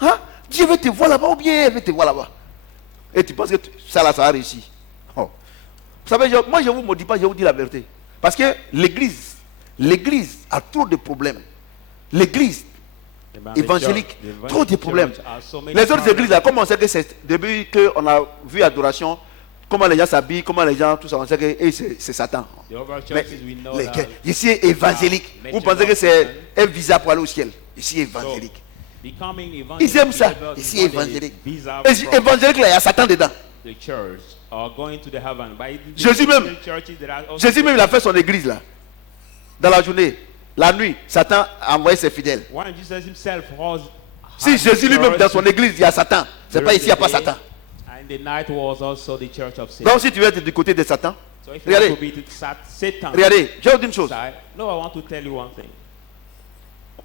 Hein? Dieu veut te voir là-bas ou bien elle veut te voir là-bas. Et tu penses que ça là, ça a réussi. Oh. Vous savez, moi je ne vous maudis pas, je vous dis la vérité. Parce que l'église a trop de problèmes. L'église évangélique, trop de problèmes. Les autres églises, là, comme on sait que c'est depuis qu'on a vu adoration, comment les gens s'habillent, comment les gens, tout ça, on sait que c'est Satan. Mais ici, évangélique. Vous pensez que c'est un visa pour aller au ciel. Ici, évangélique. Ils aiment ça. Ici, évangélique. Et évangélique, là, il y a Satan dedans. Jésus même, il a fait son église là. Dans la journée, la nuit, Satan a envoyé ses fidèles. Si Jésus lui-même dans son église, il y a Satan. C'est pas ici, il n'y a pas Satan. Donc si tu veux être du côté de Satan, regardez, je vais vous dire une chose.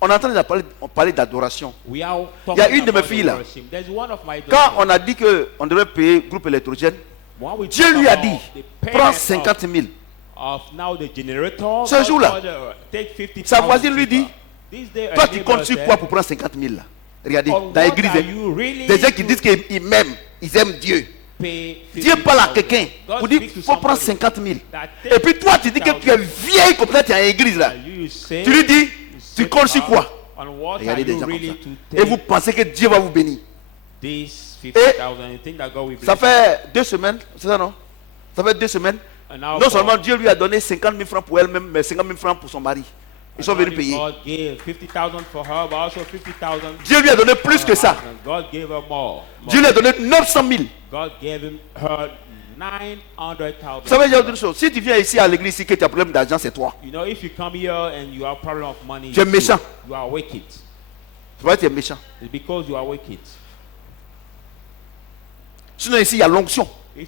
On est en train de parler d'adoration. Il y a une de mes filles là. Quand on a dit qu'on devait payer groupe électrogène, Dieu lui a dit, prends 50 000. Ce jour-là, sa voisine lui dit, toi tu comptes sur quoi pour prendre 50 000 là? Regardez, dans l'église, des gens qui disent qu'ils m'aiment, ils aiment Dieu. Dieu parle à quelqu'un pour dire il faut prendre 50 000. Et puis toi tu dis que tu es vieille comme ça, tu es en église là. Tu lui dis, tu comptes sur quoi? Regardez des gens comme ça. Et vous pensez que Dieu va vous bénir. Et ça fait 2 semaines, c'est ça non? Ça fait 2 semaines. Non seulement Dieu lui a donné 50 000 francs pour elle-même, mais 50 000 francs pour son mari. Ils sont venus payer. Dieu lui a donné plus que ça. Dieu lui a donné 900 000. Vous savez, il y a une chose. Si tu viens ici à l'église et que tu as un problème d'argent, c'est toi. Tu es méchant. Tu vois, tu es méchant. Sinon, ici, il y a l'onction. Il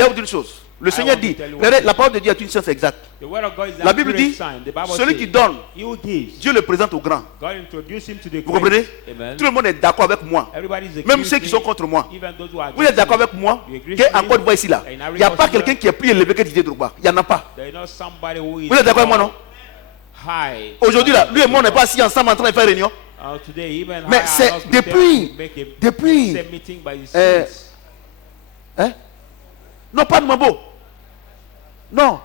y a une chose. Le Seigneur dit, la parole de Dieu est une science exacte. La Bible dit, celui qui donne, Dieu le présente au grand. Vous comprenez? Tout le monde est d'accord avec moi. Même ceux qui sont contre moi. Vous êtes d'accord avec moi? En Côte d'Ivoire ici là, il n'y a pas quelqu'un qui est plus élevé que Didier Drogba. Il n'y en a pas. Vous êtes d'accord avec moi, non? Aujourd'hui là, lui et moi on n'est pas assis ensemble en train de faire réunion. Mais c'est depuis non, pas de Mambo. Non.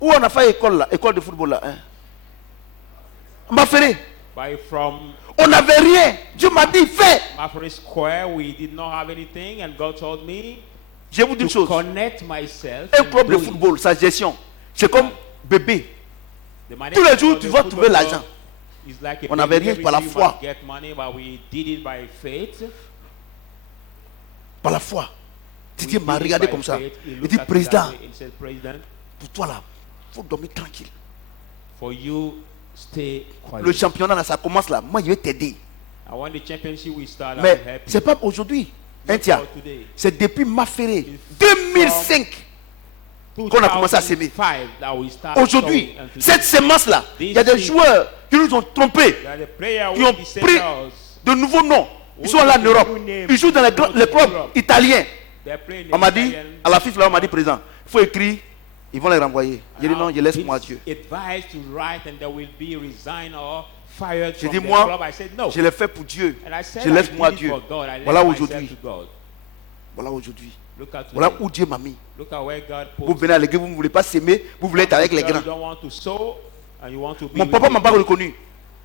Où on a fait école là, école de football là. Maféré. On n'avait rien. Dieu m'a dit, fais. Je vous dis une chose. Un club de football, sa gestion, c'est comme bébé. Tous les jours, tu vas trouver l'argent. On n'avait rien par la foi. Par la foi. Didier m'a regardé comme ça. Il dit, président, pour toi là, il faut dormir tranquille. Le championnat là, ça commence là. Moi, je vais t'aider. Mais c'est pas aujourd'hui. C'est depuis Maféré 2005 qu'on a commencé à s'aimer. Aujourd'hui, cette sémence là, il y a des joueurs qui nous ont trompés, qui ont pris de nouveaux noms. Ils sont là en Europe. Ils jouent dans les clubs italiens. They're playing On m'a dit, Italian. à la FIFA, là, on m'a dit, président, il faut écrire, ils vont les renvoyer. J'ai dit non, je laisse moi Dieu. Advised to write and they will be resigned or fired J'ai from dit, the moi, club. I said no. je l'ai fait pour Dieu. And I said Je laisse I moi did it Dieu. for God. I left Voilà myself aujourd'hui. to God. Voilà aujourd'hui. Look at Voilà today. où Dieu m'a mis. Look at where God put Vous venez à l'église, vous ne voulez pas s'aimer, vous voulez être avec les you. grands. You don't want to sow and you want to be Mon with papa the m'a pas good. reconnu.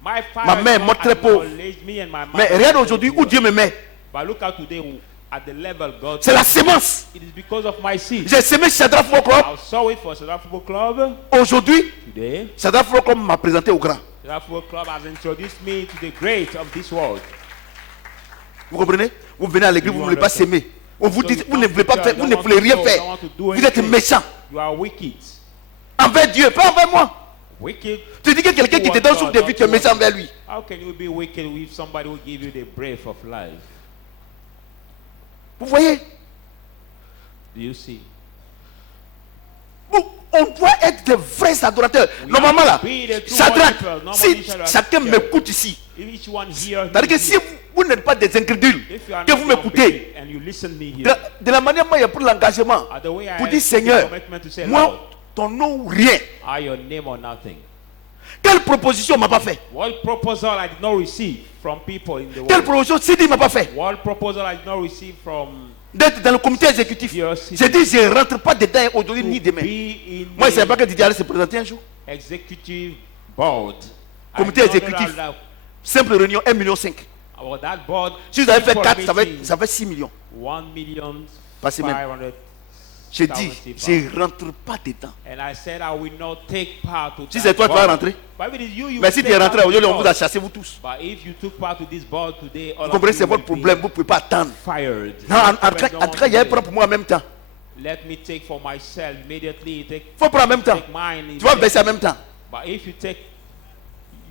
My Ma father mère est did morte not très pauvre. acknowledge me and my mother Mais regarde very aujourd'hui où well. Dieu me met. But look at today at the level God. C'est la sémence. It is because of my seed. J'ai sémé Shadrach Football Club. I'll sow it for South Football Club Aujourd'hui, today. Shadrach Football Club m'a présenté au grand. South Football Club has introduced me to the great of this world. Vous comprenez? Vous venez à l'église, vous ne voulez pas s'aimer. On vous dit, vous ne voulez pas faire, vous ne voulez rien faire. Vous êtes méchant You are wicked. envers Dieu, pas envers moi. Wicked. Tu dis que quelqu'un qui te donne souffle de vie, tu es méchant envers lui. How can you be wicked with somebody who give you the breath of life? Vous voyez? Do you see? On doit être des vrais adorateurs. Normalement là, Shadrach, si chacun m'écoute ici, If each one here, c'est-à-dire que si vous n'êtes pas des incrédules, if you are que not vous m'écoutez, and you listen me here, de la manière dont il y a pris l'engagement, the way I pour have dire the Seigneur, commitment to say, moi, Lord, ton nom ou rien. are your name or nothing? Quelle proposition m'a pas fait? What proposal I did not receive from people in the Quelle world? proposition Sidi m'a pas fait? What proposal I did not receive from D'être dans le comité exécutif. Dear Sidi. J'ai dit, je ne rentre pas dedans aujourd'hui ni to demain. be in Moi, je ne savais pas the que Didier allait se présenter un jour. executive board? Comité I don't know exécutif. that- Simple réunion, 1,5 million. about that board. Si vous avez fait people 4, meeting, ça fait 6 millions. 1,5 Par semaine. million. J'ai dit, je ne rentre pas dedans. And I said I will not take part to Si that c'est toi, tu vas board. rentrer. But if it is you, you Mais will si tu take es part rentré to aujourd'hui, the on vous board. a chassé, vous tous. But if you took part to this board today, all Vous of comprenez, you c'est will votre be problème. Vous ne pouvez pas attendre. fired. Non, en tout cas, il y a un plan pour moi en même temps. Let me take for myself immediately. Take, Il faut prendre en même temps. take mine. Tu vas baisser en même temps. But if you take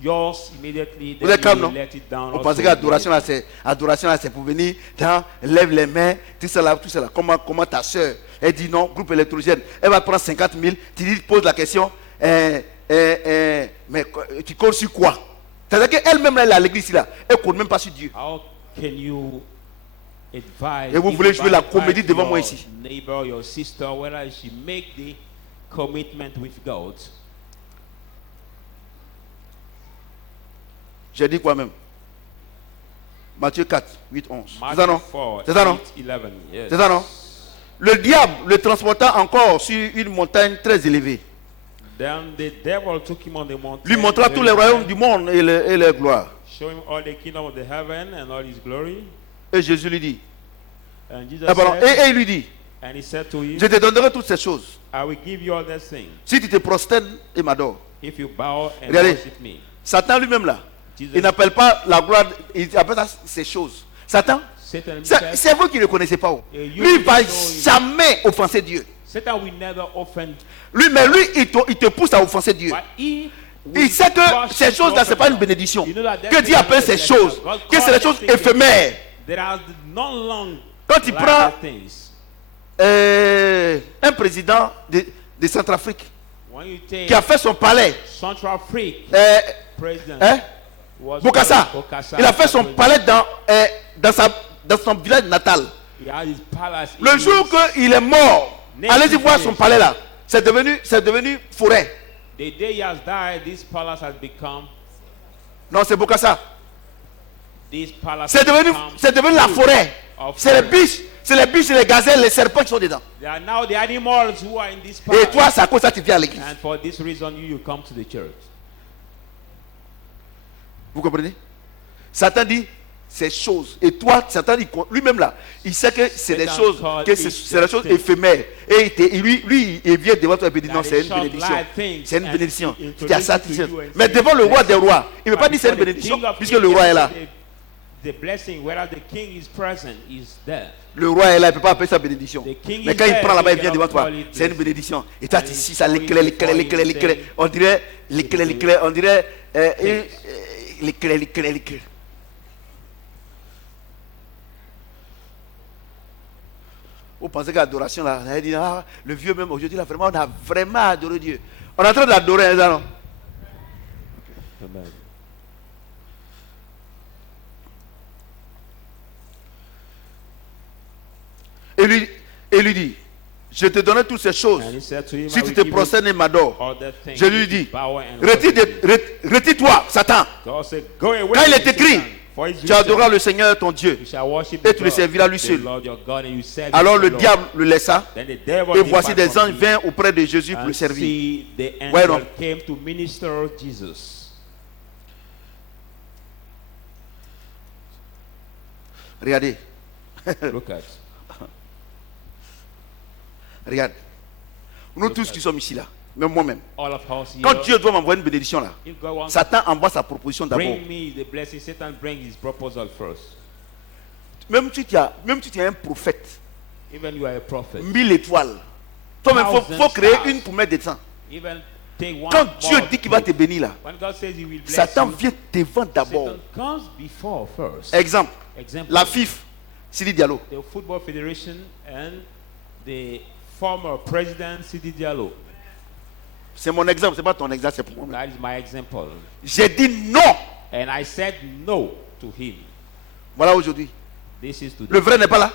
yours immediately, Vous then êtes calme, you non? will let it down. Vous also pensez que l'adoration là, c'est pour venir, lève les mains, tout cela, tout cela. Comment ta soeur, elle dit non, groupe électrogène, elle va prendre 50 000, tu lui poses la question, mais tu comptes sur quoi? C'est-à-dire qu'elle-même, là, elle est à l'église, là, elle ne compte même pas sur Dieu. How can you advise? Et vous voulez jouer la advise comédie devant your moi ici. Neighbor, your sister, whether she make the commitment with God. J'ai dit quoi même? Matthieu 4, 8, 11. C'est ça Matthew non? 4, C'est ça non? 8, 11, yes. C'est ça non? Le diable le transporta encore sur une montagne très élevée. Then the devil took him on the mountain. Lui montra tous les royaumes du monde et leur gloire. Show him all the kingdom of the heaven and all his glory. Et Jésus lui dit, And Jesus pardon, said, et il lui dit, and he said to him, je te donnerai toutes ces choses. I will give you all these things Si tu te prosternes et m'adores. if you bow and Regardez. worship me. Satan lui-même là, Jesus- il n'appelle pas la gloire, il appelle ça ces choses. Satan, Satan himself, c'est vous qui ne le connaissez pas. Oh. Et you Lui, il ne va will show him. jamais offenser Dieu. Satan will never offend, Mais lui, il te pousse à offenser Dieu. but he will Il sait que crush ces you choses-là, to ce n'est pas une offend. bénédiction. You know that Que Dieu appelle ces choses, que c'est des choses éphémères. There are no long Quand il prend lasting things. Un président de Centrafrique When you take qui a fait son palais, Central Afrique president, hein, was Bokassa, Bokassa, il a fait son president. palais dans son village natal. He had his palace in Le his jour qu'il est mort, allez-y voir son palais là. C'est devenu forêt. The day he has died, this palace has become. Non, c'est Bokassa. This palace C'est devenu la forêt. of C'est les forest. biches, les gazelles, les serpents qui sont dedans. They are now the animals who are in this palace. Et toi, c'est à cause de ça que tu viens à l'église. And for this reason, you come to the church. Vous comprenez? Satan dit ces choses. Et toi, Satan, lui-même là, il sait que c'est des Satan choses, called que it c'est des choses justice. éphémères. Et lui, il vient devant toi et il dit That non, is c'est une short bénédiction. life things C'est une and bénédiction. he Tu as ça, introduces to you and mais says, devant le roi des rois, il ne veut pas But dire c'est une for the bénédiction, king of puisque kings, le roi est là. The blessing, whether the king is present, is there. Le roi est là, il ne peut pas appeler ça bénédiction. The king Mais is quand il there, prend là-bas, il he vient devant cannot toi. call it C'est une blessing. bénédiction. Et toi, And tu he's sais ça, calling l'éclair. before you, saying, On dirait l'éclair. On dirait l'éclair. Vous pensez que l'adoration là, elle dit, ah, le vieux même aujourd'hui, là, vraiment, on a vraiment adoré Dieu. On est en train d'adorer, hein, ça, non? Amen. et lui dit, je te donnerai toutes ces choses And he said to him, si I tu will te give you prosternes et m'adores. other things. Je lui dis, Power and retire-toi, Satan. God said, go away Quand il from est écrit, Satan, for it's tu written, adoreras le Seigneur ton Dieu. you shall worship et the tu le God, serviras lui the seul. Lord your God, and you serve Alors him le alone. diable le laissa. Then the devil Et voici departed des from anges him. vinrent auprès de Jésus pour And le servir. see, the Ouais, angel non. came to minister Jesus. Regardez, Look at. regarde. Nous tous qui sommes ici là, même moi-même. All of us here. Quand Dieu doit m'envoyer une bénédiction là, If God wants Satan envoie sa proposition to d'abord. bring me the blessing, Satan brings his proposal first. Même si tu es un prophète, Even you are a prophet. 1000 étoiles. Toi-même, il faut créer une pour mettre des temps. Even take one Quand Dieu more dit qu'il va te bénir là, when God says he will bless Satan you, vient devant d'abord. Satan comes before first. Exemple, Example, la FIF, Sidi Diallo. the Football Federation and the former president Sidi Diallo. C'est mon exemple, c'est pas ton exemple, c'est pour moi. That is my example. J'ai dit non. And I said no to him. Voilà aujourd'hui. This is today. Le vrai n'est pas là.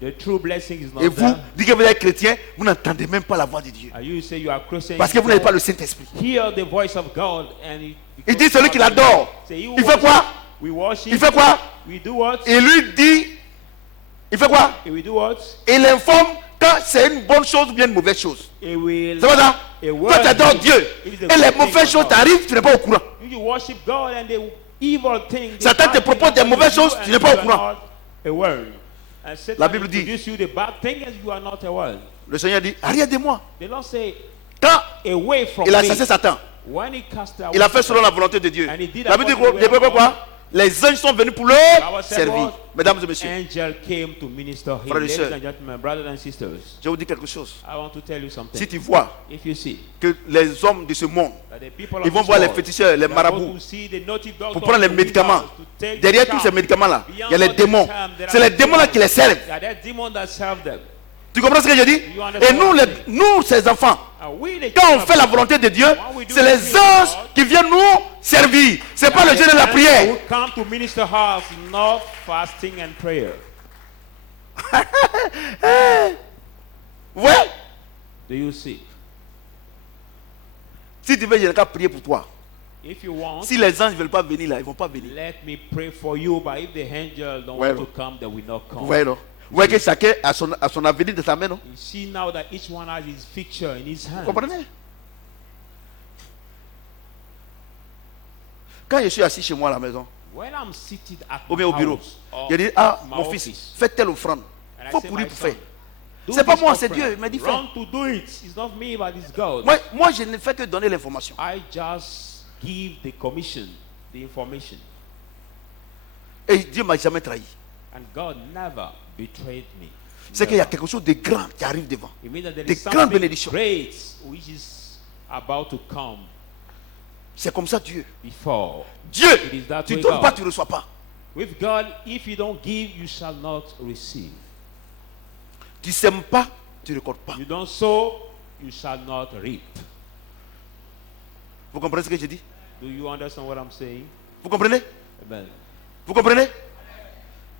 The true blessing is not Et vous, there. dites que vous êtes chrétien, vous n'entendez même pas la voix de Dieu. And you say you are Christian. Parce que you vous n'avez don't pas le Saint-Esprit. hear the voice of God and Il dit celui qui l'adore. Say, you Il fait quoi? We worship. Il fait quoi? We do what? Il lui dit, il fait quoi? We do what? Il informe quand c'est une bonne chose ou bien une mauvaise chose. It will. C'est pas ça? A word. Toi tu adores Dieu. If it's Et a les good mauvaises thing or choses not. t'arrivent, tu n'es pas au courant. You worship God and the evil thing. the Satan te bad propose thing des happens mauvaises to you choses, and tu n'es pas you au are courant. not aware. And Satan La Bible dit- introduce you the bad thing and you are not aware. Le Seigneur dit, arrière de moi. The Lord say, Quand away from il a me. chassé Satan, When he cast away il a fait Satan, selon la volonté de Dieu. And he did La Bible dit according to the quoi? will of Quoi? God. Les anges sont venus pour le Bible said servir. what? Mesdames et messieurs, Angel came to minister him. Frères et Ladies sœurs. and gentlemen, brothers and sisters, je vous dis quelque chose. I want to tell you something. Si tu vois If you see que les hommes de ce monde, that the people ils of vont this voir les world, féticheurs, les they are marabouts, going to see the naughty doctors, pour prendre les the médicaments. wizards, to take Derrière the tous ces charm. médicaments-là, il y a les Beyond all démons. the charm, there C'est are les démons-là qui les servent. There are the demons that serve them. Tu comprends ce que je dis? You understand Et nous, what I'm nous, ces enfants, And we, the quand on children fait la of volonté de Dieu, When we do c'est the les will of anges God, qui viennent nous servir. C'est pas le God, jeu de la the prière. angels who come to minister us, not fasting and prayer. Ouais. Do you see? Si tu veux, je n'ai qu'à prier pour toi. If you want, Si les anges ne veulent pas venir là, ils ne vont pas venir. let me pray for you. But if the angel don't Well. want to come, they will not come. Vous voyez, non? Vous voyez que chacun a son avenir de sa main, non? You see now that each one has his picture in his hand. Vous comprenez? Quand je suis assis chez moi à la maison, When I'm seated at ou my bien au bureau, house or je dis, ah, my mon office, fils, fais telle offrande. and Il I faut say, courir my pour son, faire. do C'est pas this moi, c'est offering. Dieu. Il m'a dit, fais. Run to do it. It's not me, but it's God. Moi, je ne fais que donner l'information. I just give the commission, the information. Et Dieu ne m'a jamais trahi. And God never betrayed me. C'est qu'il y a Never. quelque chose de grand qui arrive devant. It means that there Des is grandes something bénédictions. great which is about to come C'est comme ça Dieu. before. Dieu, It is that tu way, donnes pas, God. tu ne reçois pas. With God, if you don't give, you shall not receive. Tu ne sèmes pas, tu ne récoltes pas. You don't sow, you shall not reap. Vous comprenez ce que je dis? Do you understand what I'm saying? Vous comprenez? Amen. Vous comprenez?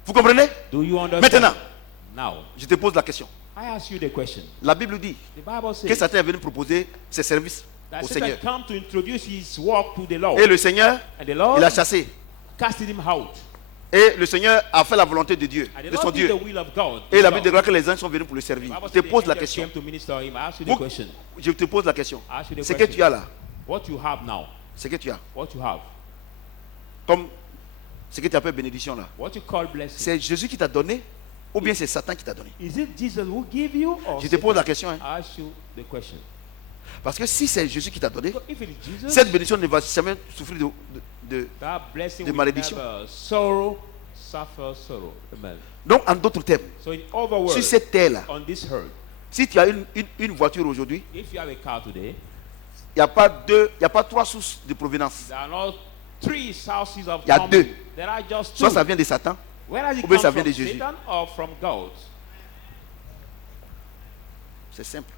Vous comprenez? Do you understand? Maintenant, Now, je te pose la question. I ask you the question. La Bible dit The Bible que says Satan est venu proposer ses services that au Satan Seigneur. come to introduce his work to the Lord. Et le Seigneur, And the Lord il a chassé. casted him out. Et le Seigneur a fait la volonté de Dieu, And the de son Lord did Dieu. the will of God. Et la His Bible Lord. déclare que les anges sont venus pour le The servir. Bible Je te says the pose la angels question. came to minister him. I ask you the Vous- question. Je te pose la question. I ask you the Ce que question. tu as là, What you have now. ce que tu as, What you have. comme ce que tu appelles bénédiction là, What you call blessing. c'est Jésus qui t'a donné ou bien c'est Satan qui t'a donné? Is it Jesus who give you or Je te pose la Satan? question. Hein. I ask you the question. Parce que si c'est Jésus qui t'a donné, So if it is Jesus, cette bénédiction ne va jamais souffrir de. that blessing de will malédiction. never suffer sorrow. Amen. Donc, en d'autres termes, So in other words, sur cette terre-là, on this earth, si tu as une voiture aujourd'hui, if you have a car today, il n'y a pas trois sources de provenance. there are not three sources of Il y a coming. deux. There are just two. Soit ça vient de Satan, Where does it ou bien come ça vient from? de Jésus. Satan or from God? c'est simple.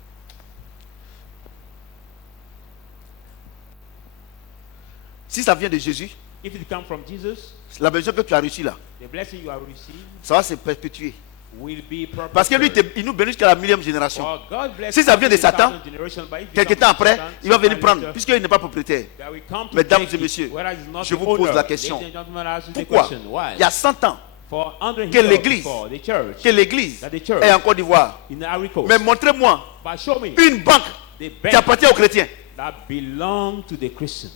Si ça vient de Jésus, If it comes from Jesus, la bénédiction que tu as reçue là, the blessing you have received ça va se perpétuer. will be Parce que lui, il nous bénit jusqu'à la millième génération. For God bless Si ça vient de us in the Satan, 1000th generation, but if it Quelques comes temps from après, Satan, il va venir sometime prendre, later, puisqu'il n'est pas propriétaire. that will come to Mesdames take et it, messieurs, whereas it's not je the vous pose owner. la question. Ladies and gentlemen, I ask you the Pourquoi question. Why? il y a 100 ans For 100 que years l'église, before, the church que the church est en Côte d'Ivoire. in the Ivory Coast, Mais montrez-moi but show me une banque the qui bank appartient aux chrétiens. that belong to the Christian.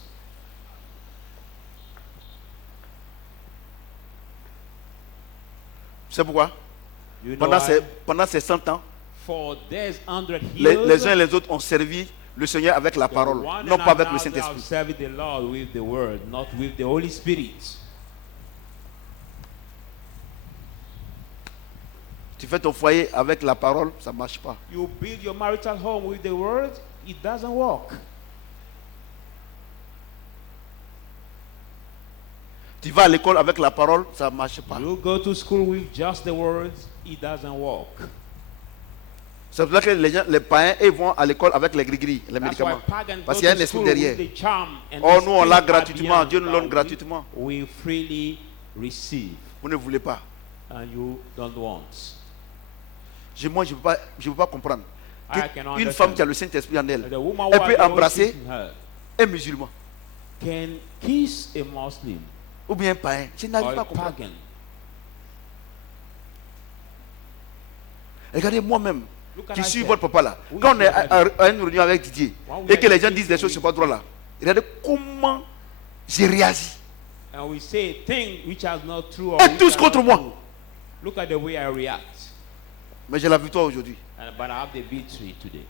C'est pourquoi You know pendant ces 100 ans, for there's 100 les years, uns et les autres ont servi le Seigneur avec la parole, one non and pas avec le another have Saint-Esprit. served the Lord with the word, not with the Holy Spirit. Tu fais ton foyer avec la parole, ça ne marche pas. You build your marital home with the word, it doesn't work. Tu vas à l'école avec la parole, ça ne marche pas. You go to school with just the words, it doesn't work. C'est pour ça que les païens ils vont à l'école avec les gris-gris, les That's why médicaments. pagans Parce go qu'il y a to un school esprit derrière. with the charm and Oh, the nous on l'a spirit gratuitement, behind, Dieu nous donne but gratuitement. we freely receive, Vous ne voulez pas. and you don't want. Moi, je ne peux pas comprendre. I cannot Une femme understand. qui a le Saint-Esprit en elle, The woman who elle has peut the Holy embrasser Spirit in her un musulman can kiss a Muslim ou bien un païen. Je or n'arrive pas a à comprendre. pagan. Regardez moi-même, Look at qui suis myself. votre papa là. Oui, Quand on est regardez. à une réunion avec Didier When we et que are les gens discussing, disent des choses we- sur pas droit là, regardez comment j'ai réagi. And we say things which are not true. Or Et which tous are contre not moi. true. Look at the way I react. Mais j'ai la victoire aujourd'hui. But I have the victory today.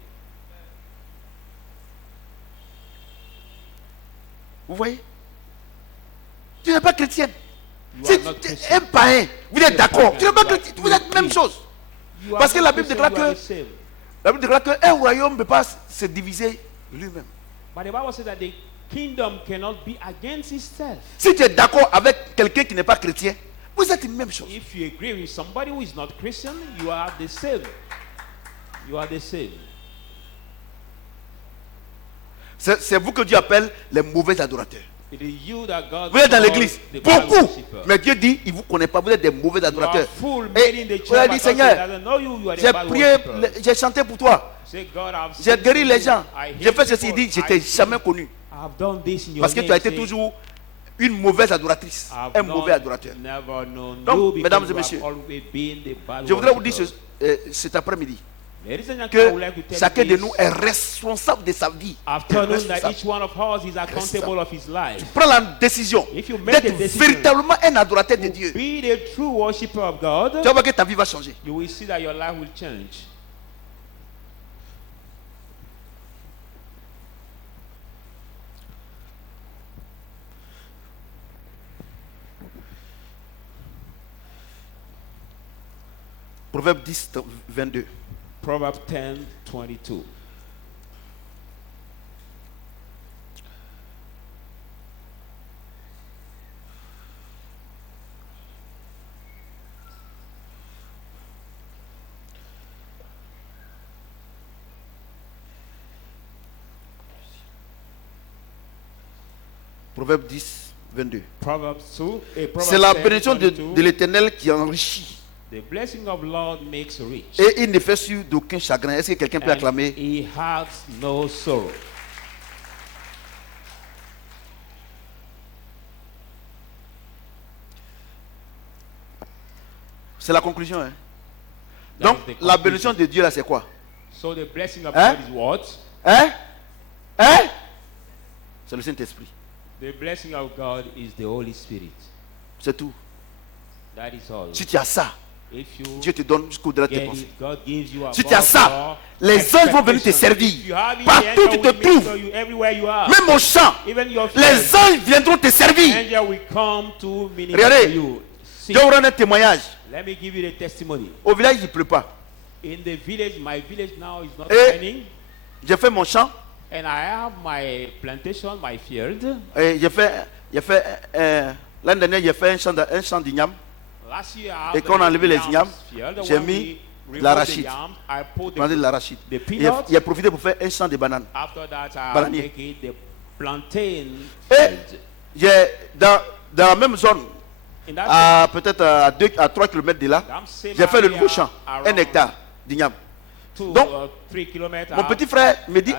Vous voyez? Tu n'es pas chrétienne. You C'est are not Christian. un païen. Vous êtes You are d'accord. pagan. Tu n'es pas You are- chrétien. you Vous are êtes même free. chose. You are Parce que not la Bible Christian, déclare you are que- the same. La Bible déclare qu'un royaume ne peut pas se diviser lui-même. But the Bible says that the kingdom cannot be against itself. Si tu es d'accord avec quelqu'un qui n'est pas chrétien, vous êtes une même chose. If you agree with somebody who is not Christian, you are the same. You are the same. C'est vous que Dieu appelle les mauvais adorateurs. It is you that God Vous êtes dans calls l'église, the bad beaucoup. worshiper. Mais Dieu dit, il ne vous connaît pas, vous êtes des mauvais You are adorateurs. full Et made in the vous avez dit, church, but God Seigneur, doesn't know you, you are the j'ai bad prié, worshiper. j'ai chanté pour toi. Say, God, I've J'ai said guéri to les you, gens. I J'ai heal fait ceci. Il people, dit, je t'ai I jamais connu. have done this in your Parce que tu name. as été Say, toujours une mauvaise adoratrice. I've Un not mauvais adorateur. never known Donc, you because mesdames et you have messieurs, always been the bad Je voudrais vous dire worshiper. cet après-midi Ladies and gentlemen, I que would like to tell chacun you de this nous est responsable de sa vie. afternoon that Responsable. each one of us is accountable of his life. Prends la décision If you make d'être a decision véritablement un adorateur de Dieu. Be the true worshiper of God. Tu vas voir que ta vie va changer. You will see that your life will change. Proverbe 10, 22. Proverbs 10:22. Proverbe 10, 22. Proverbs 2. C'est la bénédiction de l'Éternel qui enrichit. The blessing of Lord makes rich. Et il ne fait sur d'aucun chagrin. Est-ce que quelqu'un peut And acclamer? he has no sorrow. C'est la conclusion. Hein? That Donc, is the la conclusion. bénédiction de Dieu là, c'est quoi? So the blessing of Hein? God is what? Hein? Hein? C'est le Saint-Esprit. The blessing of God is the Holy Spirit. C'est tout. That is all. Si tu as ça, If you Dieu te donne jusqu'au-delà de tes get pensées. it, God gives you Si above tu as ça, your les anges vont venir te expectations. servir. If you have it, Partout the où tu angel te will trouves. minister you everywhere you are. Même au champ, Even your les friends, anges viendront te servir. angel will come to minister Regardez. to you. See, Je vais vous rendre un témoignage. let me give you the testimony. Au village, il ne pleut pas. In the village, my village now is not Et- raining, J'ai fait mon champ. and I have my plantation, my field. Et l'année dernière, j'ai fait un champ d'igname. Last year, I Et have quand on a enlevé les yams ignames, field. j'ai When mis we removed l'arachide. the yams, I put Planté de the, l'arachide. the Et peanuts. j'ai profité pour faire un champ de bananes. After that, I Bananier. make it the plantain Et field. j'ai, dans la même zone, In that à peut-être à 3 km de là, That same j'ai fait le area nouveau champ, around 1 hectare d'igname. 2 Donc, or 3 kilometers. Mon petit frère me dit,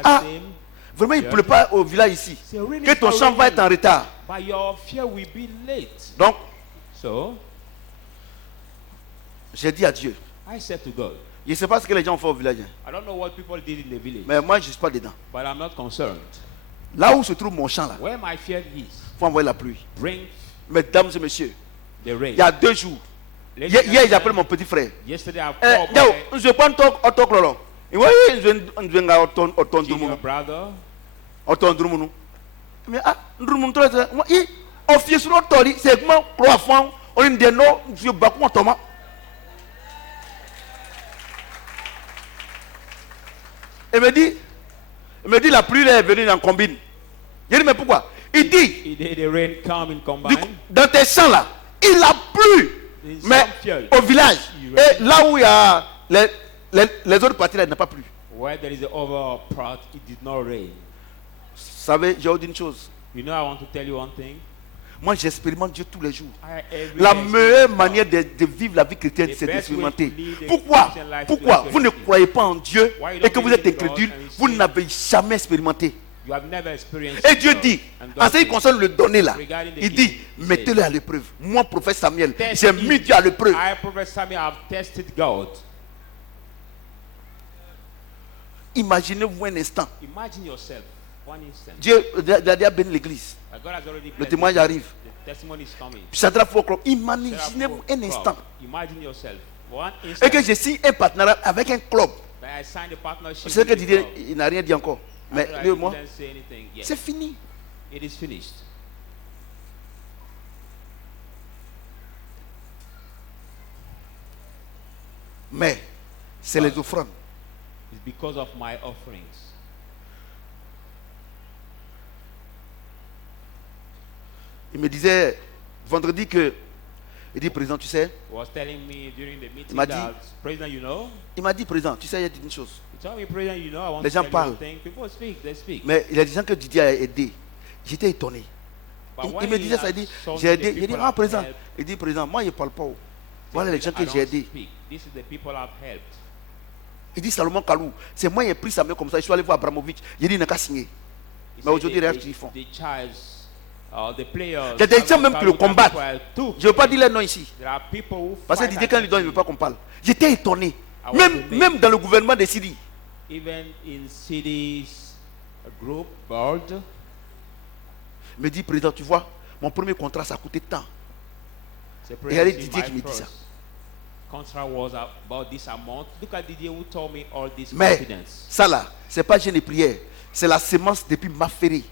vraiment il ne pleut pas au village ici, que ton champ va être en retard. But your fear will be late. Donc, So j'ai dit à Dieu, I said to God, je ne sais pas ce que les gens ont fait au village, I don't know what people did in the village, mais moi je ne suis pas dedans. but I'm not concerned. Là où se trouve mon champ, là, Where my fear is, il faut envoyer la pluie. bring Mesdames et messieurs, the rain. il y a 2 jours, Ladies hier and j'ai appelé gentlemen, mon petit frère. yesterday I Eh, called Diaw, my je prends ton clolon. Et oui, je vais à ton junior brother. Autant Drumono. Mais ah, Drumono, moi, on fait sur notre tori, c'est comment 3 fois, on est des noms, je bats mon Thomas. Il me dit la pluie est venue en combine. Je dis mais pourquoi? Il dit, The rain come in du combine. coup, dans tes champs là, il a plu. In Mais some fields, au village, et là où il y a les autres parties là, il n'a pas plu. where there is the over part, it did not rain. Vous savez, j'ai dit une chose. You know, I want to tell you one thing. Moi, j'expérimente Dieu tous les jours. Every La day meilleure manière de vivre la vie chrétienne, The c'est best way d'expérimenter. to live the Pourquoi? Christian life is Pourquoi to vous ne experience. croyez pas en Dieu Why you et don't que vous believe êtes in God incrédule? and you Vous say n'avez jamais expérimenté. you have never experienced Et Dieu God dit, and God en ce qui says, concerne le donner là, regarding the il dit, giving, he mettez-le à l'épreuve. Moi, prophète Samuel, Test j'ai him. mis Dieu à l'épreuve. I, Prophet Samuel, have tested God. Imaginez-vous un instant. Imagine yourself, one instant. Dieu a déjà béni l'église. God has already Le blessed témoignage you. arrive. The testimony is coming. Shadrach, Focro, imaginez-vous un instant. Imagine yourself, one Et instant que je signe un partenariat avec un club. that I signed a partnership C'est que with Didier, God. il n'a rien dit encore. Mais After I lui, moi, didn't say anything yet. c'est fini. It is finished. Mais c'est les offrandes. It's because of my offerings. Il me disait vendredi que, il dit, président, tu sais, He was telling me during the meeting m'a that, President, you know, il m'a dit, président, tu sais, il y a dit une chose. he told me, President, you know, I want Les to gens tell you parlent. one thing. People speak, they speak. Mais il y a des gens que Didier a aidé. J'étais étonné. But Il when me he disait ça, has il dit, shown j'ai the aidé. Il dit, people ah, I've président. helped, Il dit, président, moi, je ne parle pas. Voilà les gens I que don't j'ai aidés. speak. This is the people I've helped. Il dit, Salomon Kalou, c'est moi qui ai pris sa main comme ça. Je suis allé voir Abramovich. Il dit, il n'a qu'à signer. He Mais said aujourd'hui, regarde ce qu'ils font. the childs, the players, Il y a des gens même qui le combattent. Je ne veux pas dire les noms ici. There are people who Parce que fight Didier, quand il against donne, il ne veut pas qu'on parle. J'étais étonné. I was amazed. Même dans le gouvernement des Syrie. even in cities, a group, board. Il me dit, président, tu vois, mon premier contrat, ça a coûté tant. Say, Et il y a President, Didier my qui me dit ça. first contract was about this amount. Look at Didier who told me all this Mais confidence. ça là, ce n'est pas jeûne et prière. C'est la sémence depuis ma férie.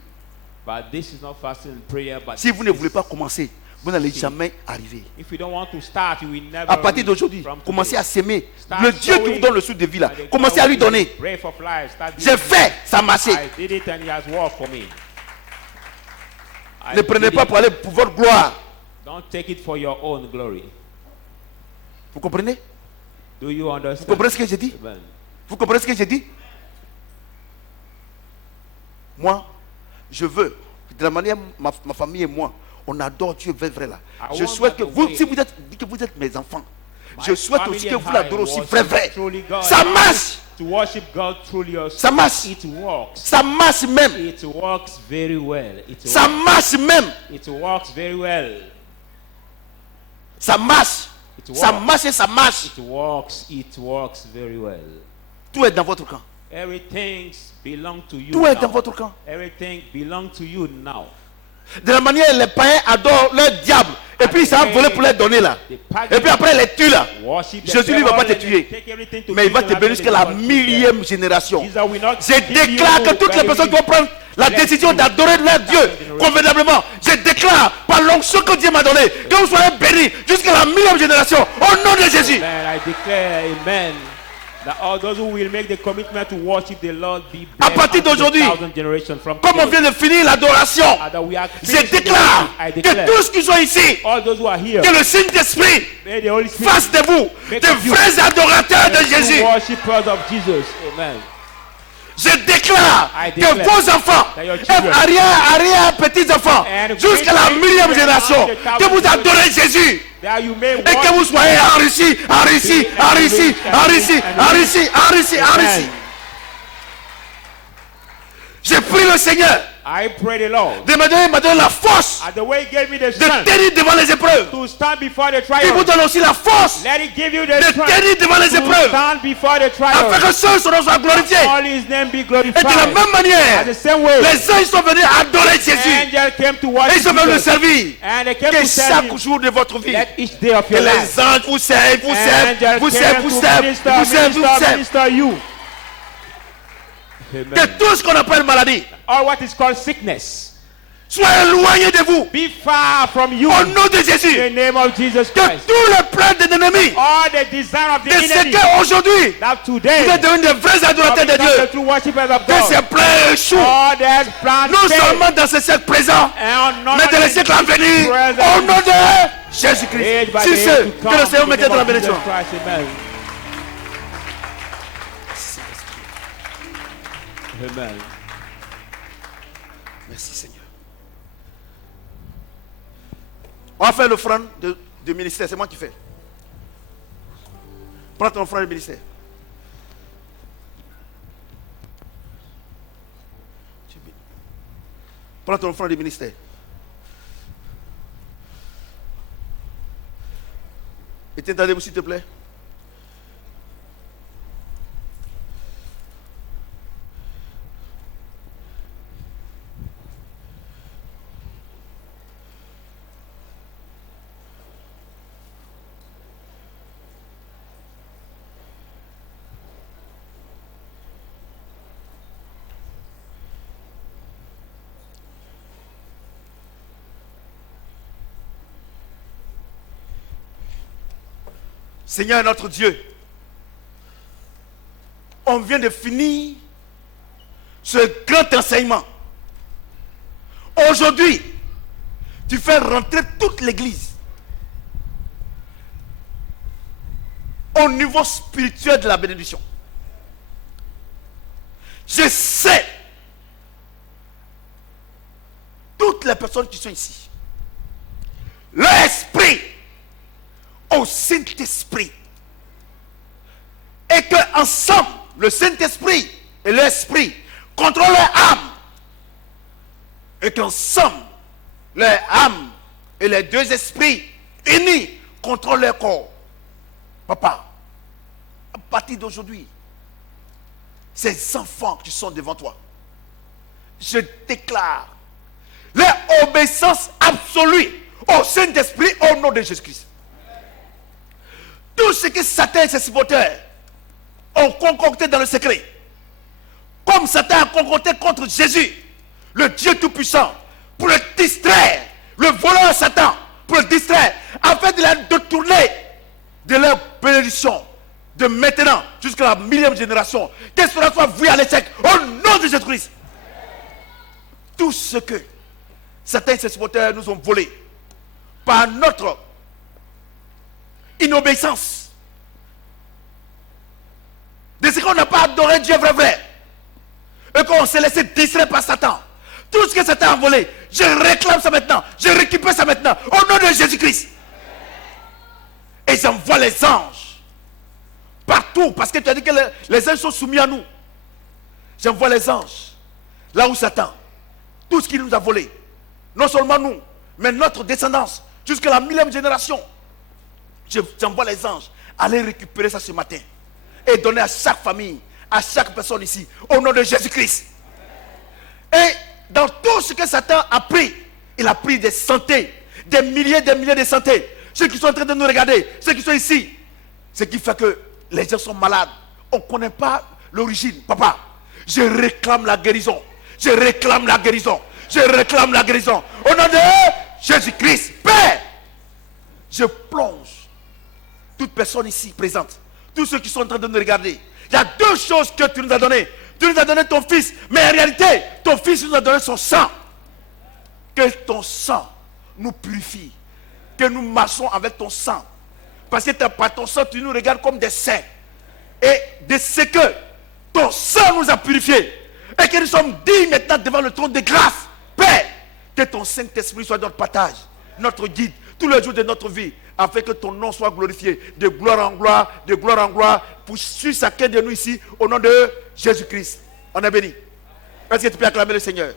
But this is not fasting and prayer. But Si vous ne this voulez is- pas commencer, vous n'allez See. jamais arriver. if you don't want to start, you will never. À partir reach d'aujourd'hui, from today. commencez à s'aimer. Start Le Dieu qui vous sowing donne le souffle de vie là, by the commencez à lui power of donner. the breath of life. Start J'ai giving. fait, ça a marché. I did it and he has worked for me. I Ne prenez did pas it. pour aller pour votre gloire. Don't take it for your own glory. Vous comprenez? Do you Vous understand? comprenez ce que j'ai dit? Amen. Vous comprenez ce que j'ai dit? Moi, je veux, de la manière ma famille et moi, on adore Dieu vrai, vrai là. I Je want souhaite that que the vous, way- si vous êtes, dites que vous êtes mes enfants, My je souhaite family aussi que and vous I l'adorez aussi worship vrai, vrai. truly God. Ça I marche. To worship God truly. Ça marche. It works. Ça marche même. It works very well. It Ça works. marche même. It works very well. Ça marche. It Ça works. marche et ça marche. It works. It works very well. Tout est dans votre camp. Everything belongs to you Tout est now. dans votre camp. Everything belongs to you now. De la manière les païens adorent leur diable. Et puis ils savent voler pour les donner là. Et puis après ils les tuent là. Worship the Jésus lui va devil pas te and tuer. take everything to Mais il va kill te them bénir after jusqu'à la the devil millième génération. kills them. Jesus will not Je give déclare you que toutes les very personnes qui vont prendre la blessed décision you. d'adorer leur Dieu convenablement, je déclare par l'onction que Dieu m'a donnée que vous soyez bénis jusqu'à la millième génération au nom de Jésus. Amen. I declare, amen, that all those who will make the commitment to worship the Lord be À blessed partir unto d'aujourd'hui, 1,000 generations from Comme on today. vient de finir l'adoration, And that we are je finishing the déclare worship. I que declare, tous qui sont ici, all those who are here, que le signe d'esprit may the Holy Spirit fasse de vous make de of you vrais adorateurs de the true Jésus. worshipers of Jesus. Amen. Je déclare déclare I que declare vos enfants that your et children petits-enfants, and jusqu'à la great millième great génération, great que vous adorez Jésus that you may et que vous soyez enrichis, enrichis, enrichis, enrichis, enrichis, enrichis, enrichis. J'ai prié le Seigneur I pray the Lord. de me donner la force And the way he gave me the de strength tenir devant les épreuves. to stand before the Il vous trial. donne aussi la force Let it give you de the strength tenir devant les to épreuves, stand before the afin trial. que son nom soit glorifié. All his name be Et de la glorified. même manière, At the same way, les anges sont venus adorer Jésus. angels came to Et worship ils sont venus le Jesus. servir. And they came Que to serve chaque him. jour de votre vie, Let each day of que your les life, anges vous servent, vous servent, angels vous servent, came vous to servent, minister, vous servent, vous minister, servent. minister you. Que Amen. tout ce qu'on appelle maladie Or what is called sickness soit éloigné de vous. be far from you. Au nom de In Jésus. the name of Jesus Que Christ. tous les plans de l'ennemi, All the desire of the de ce enemy qu'aujourd'hui, that vous today êtes devenus de vrais adorateurs de become the Dieu. true worshippers of Que God. ces plans échouent. All that plans Non fail. seulement dans ce siècle présent, And not mais dans les only siècles à venir. present, Au nom de age Jésus-Christ. by Si age ceux to que come, le Seigneur in the mettait name dans la of Jesus bénédiction. Christ, amen. Amen. Merci Seigneur. On va faire l'offrande de ministère. C'est moi qui fais. Prends ton offrande de ministère. Prends ton offrande de ministère. Et t'entendez-vous s'il te plaît. Seigneur notre Dieu, on vient de finir ce grand enseignement. Aujourd'hui, tu fais rentrer toute l'église au niveau spirituel de la bénédiction. Je sais toutes les personnes qui sont ici, l'esprit au Saint-Esprit, et que ensemble le Saint-Esprit et l'Esprit contrôlent leur âme, et qu'ensemble leur âme et les deux esprits unis contrôlent leur corps. Papa, à partir d'aujourd'hui, ces enfants qui sont devant toi, je déclare leur obéissance absolue au Saint-Esprit au nom de Jésus-Christ. Tout ce que Satan et ses supporters ont concocté dans le secret, comme Satan a concocté contre Jésus, le Dieu Tout-Puissant, pour le distraire, le voleur Satan, pour le distraire, afin de les détourner de leur bénédiction, de maintenant jusqu'à la millième génération, que cela soit voué à l'échec, au nom de Jésus-Christ. Tout ce que Satan et ses supporters nous ont volé, par notre inobéissance, de ce qu'on n'a pas adoré Dieu vrai, et qu'on s'est laissé distraire par Satan. Tout ce que Satan a volé, je réclame ça maintenant, je récupère ça maintenant, au nom de Jésus-Christ. Et j'envoie les anges partout, parce que tu as dit que les anges sont soumis à nous. J'envoie les anges là où Satan, tout ce qu'il nous a volé, non seulement nous, mais notre descendance, jusqu'à la millième génération. J'envoie les anges aller récupérer ça ce matin et donner à chaque famille, à chaque personne ici, au nom de Jésus-Christ. Et dans tout ce que Satan a pris, il a pris des centaines, des milliers de centaines. Ceux qui sont en train de nous regarder, ceux qui sont ici, ce qui fait que les gens sont malades. On ne connaît pas l'origine. Papa, je réclame la guérison. Je réclame la guérison. Je réclame la guérison. Au nom de Jésus-Christ, Père, je plonge toute personne ici présente, tous ceux qui sont en train de nous regarder. Il y a deux choses que tu nous as données. Tu nous as donné ton fils, mais en réalité, ton fils nous a donné son sang. Que ton sang nous purifie, que nous marchons avec ton sang. Parce que par ton sang, tu nous regardes comme des saints. Et de ce que ton sang nous a purifiés, Et que nous sommes dignes maintenant devant le trône de grâce. Père, que ton Saint-Esprit soit notre partage, notre guide, tous les jours de notre vie, afin que ton nom soit glorifié, de gloire en gloire, pour chacun de nous ici, au nom de Jésus-Christ. On est béni. Est-ce que tu peux acclamer le Seigneur?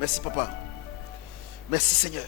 Merci, papa. Merci, Seigneur.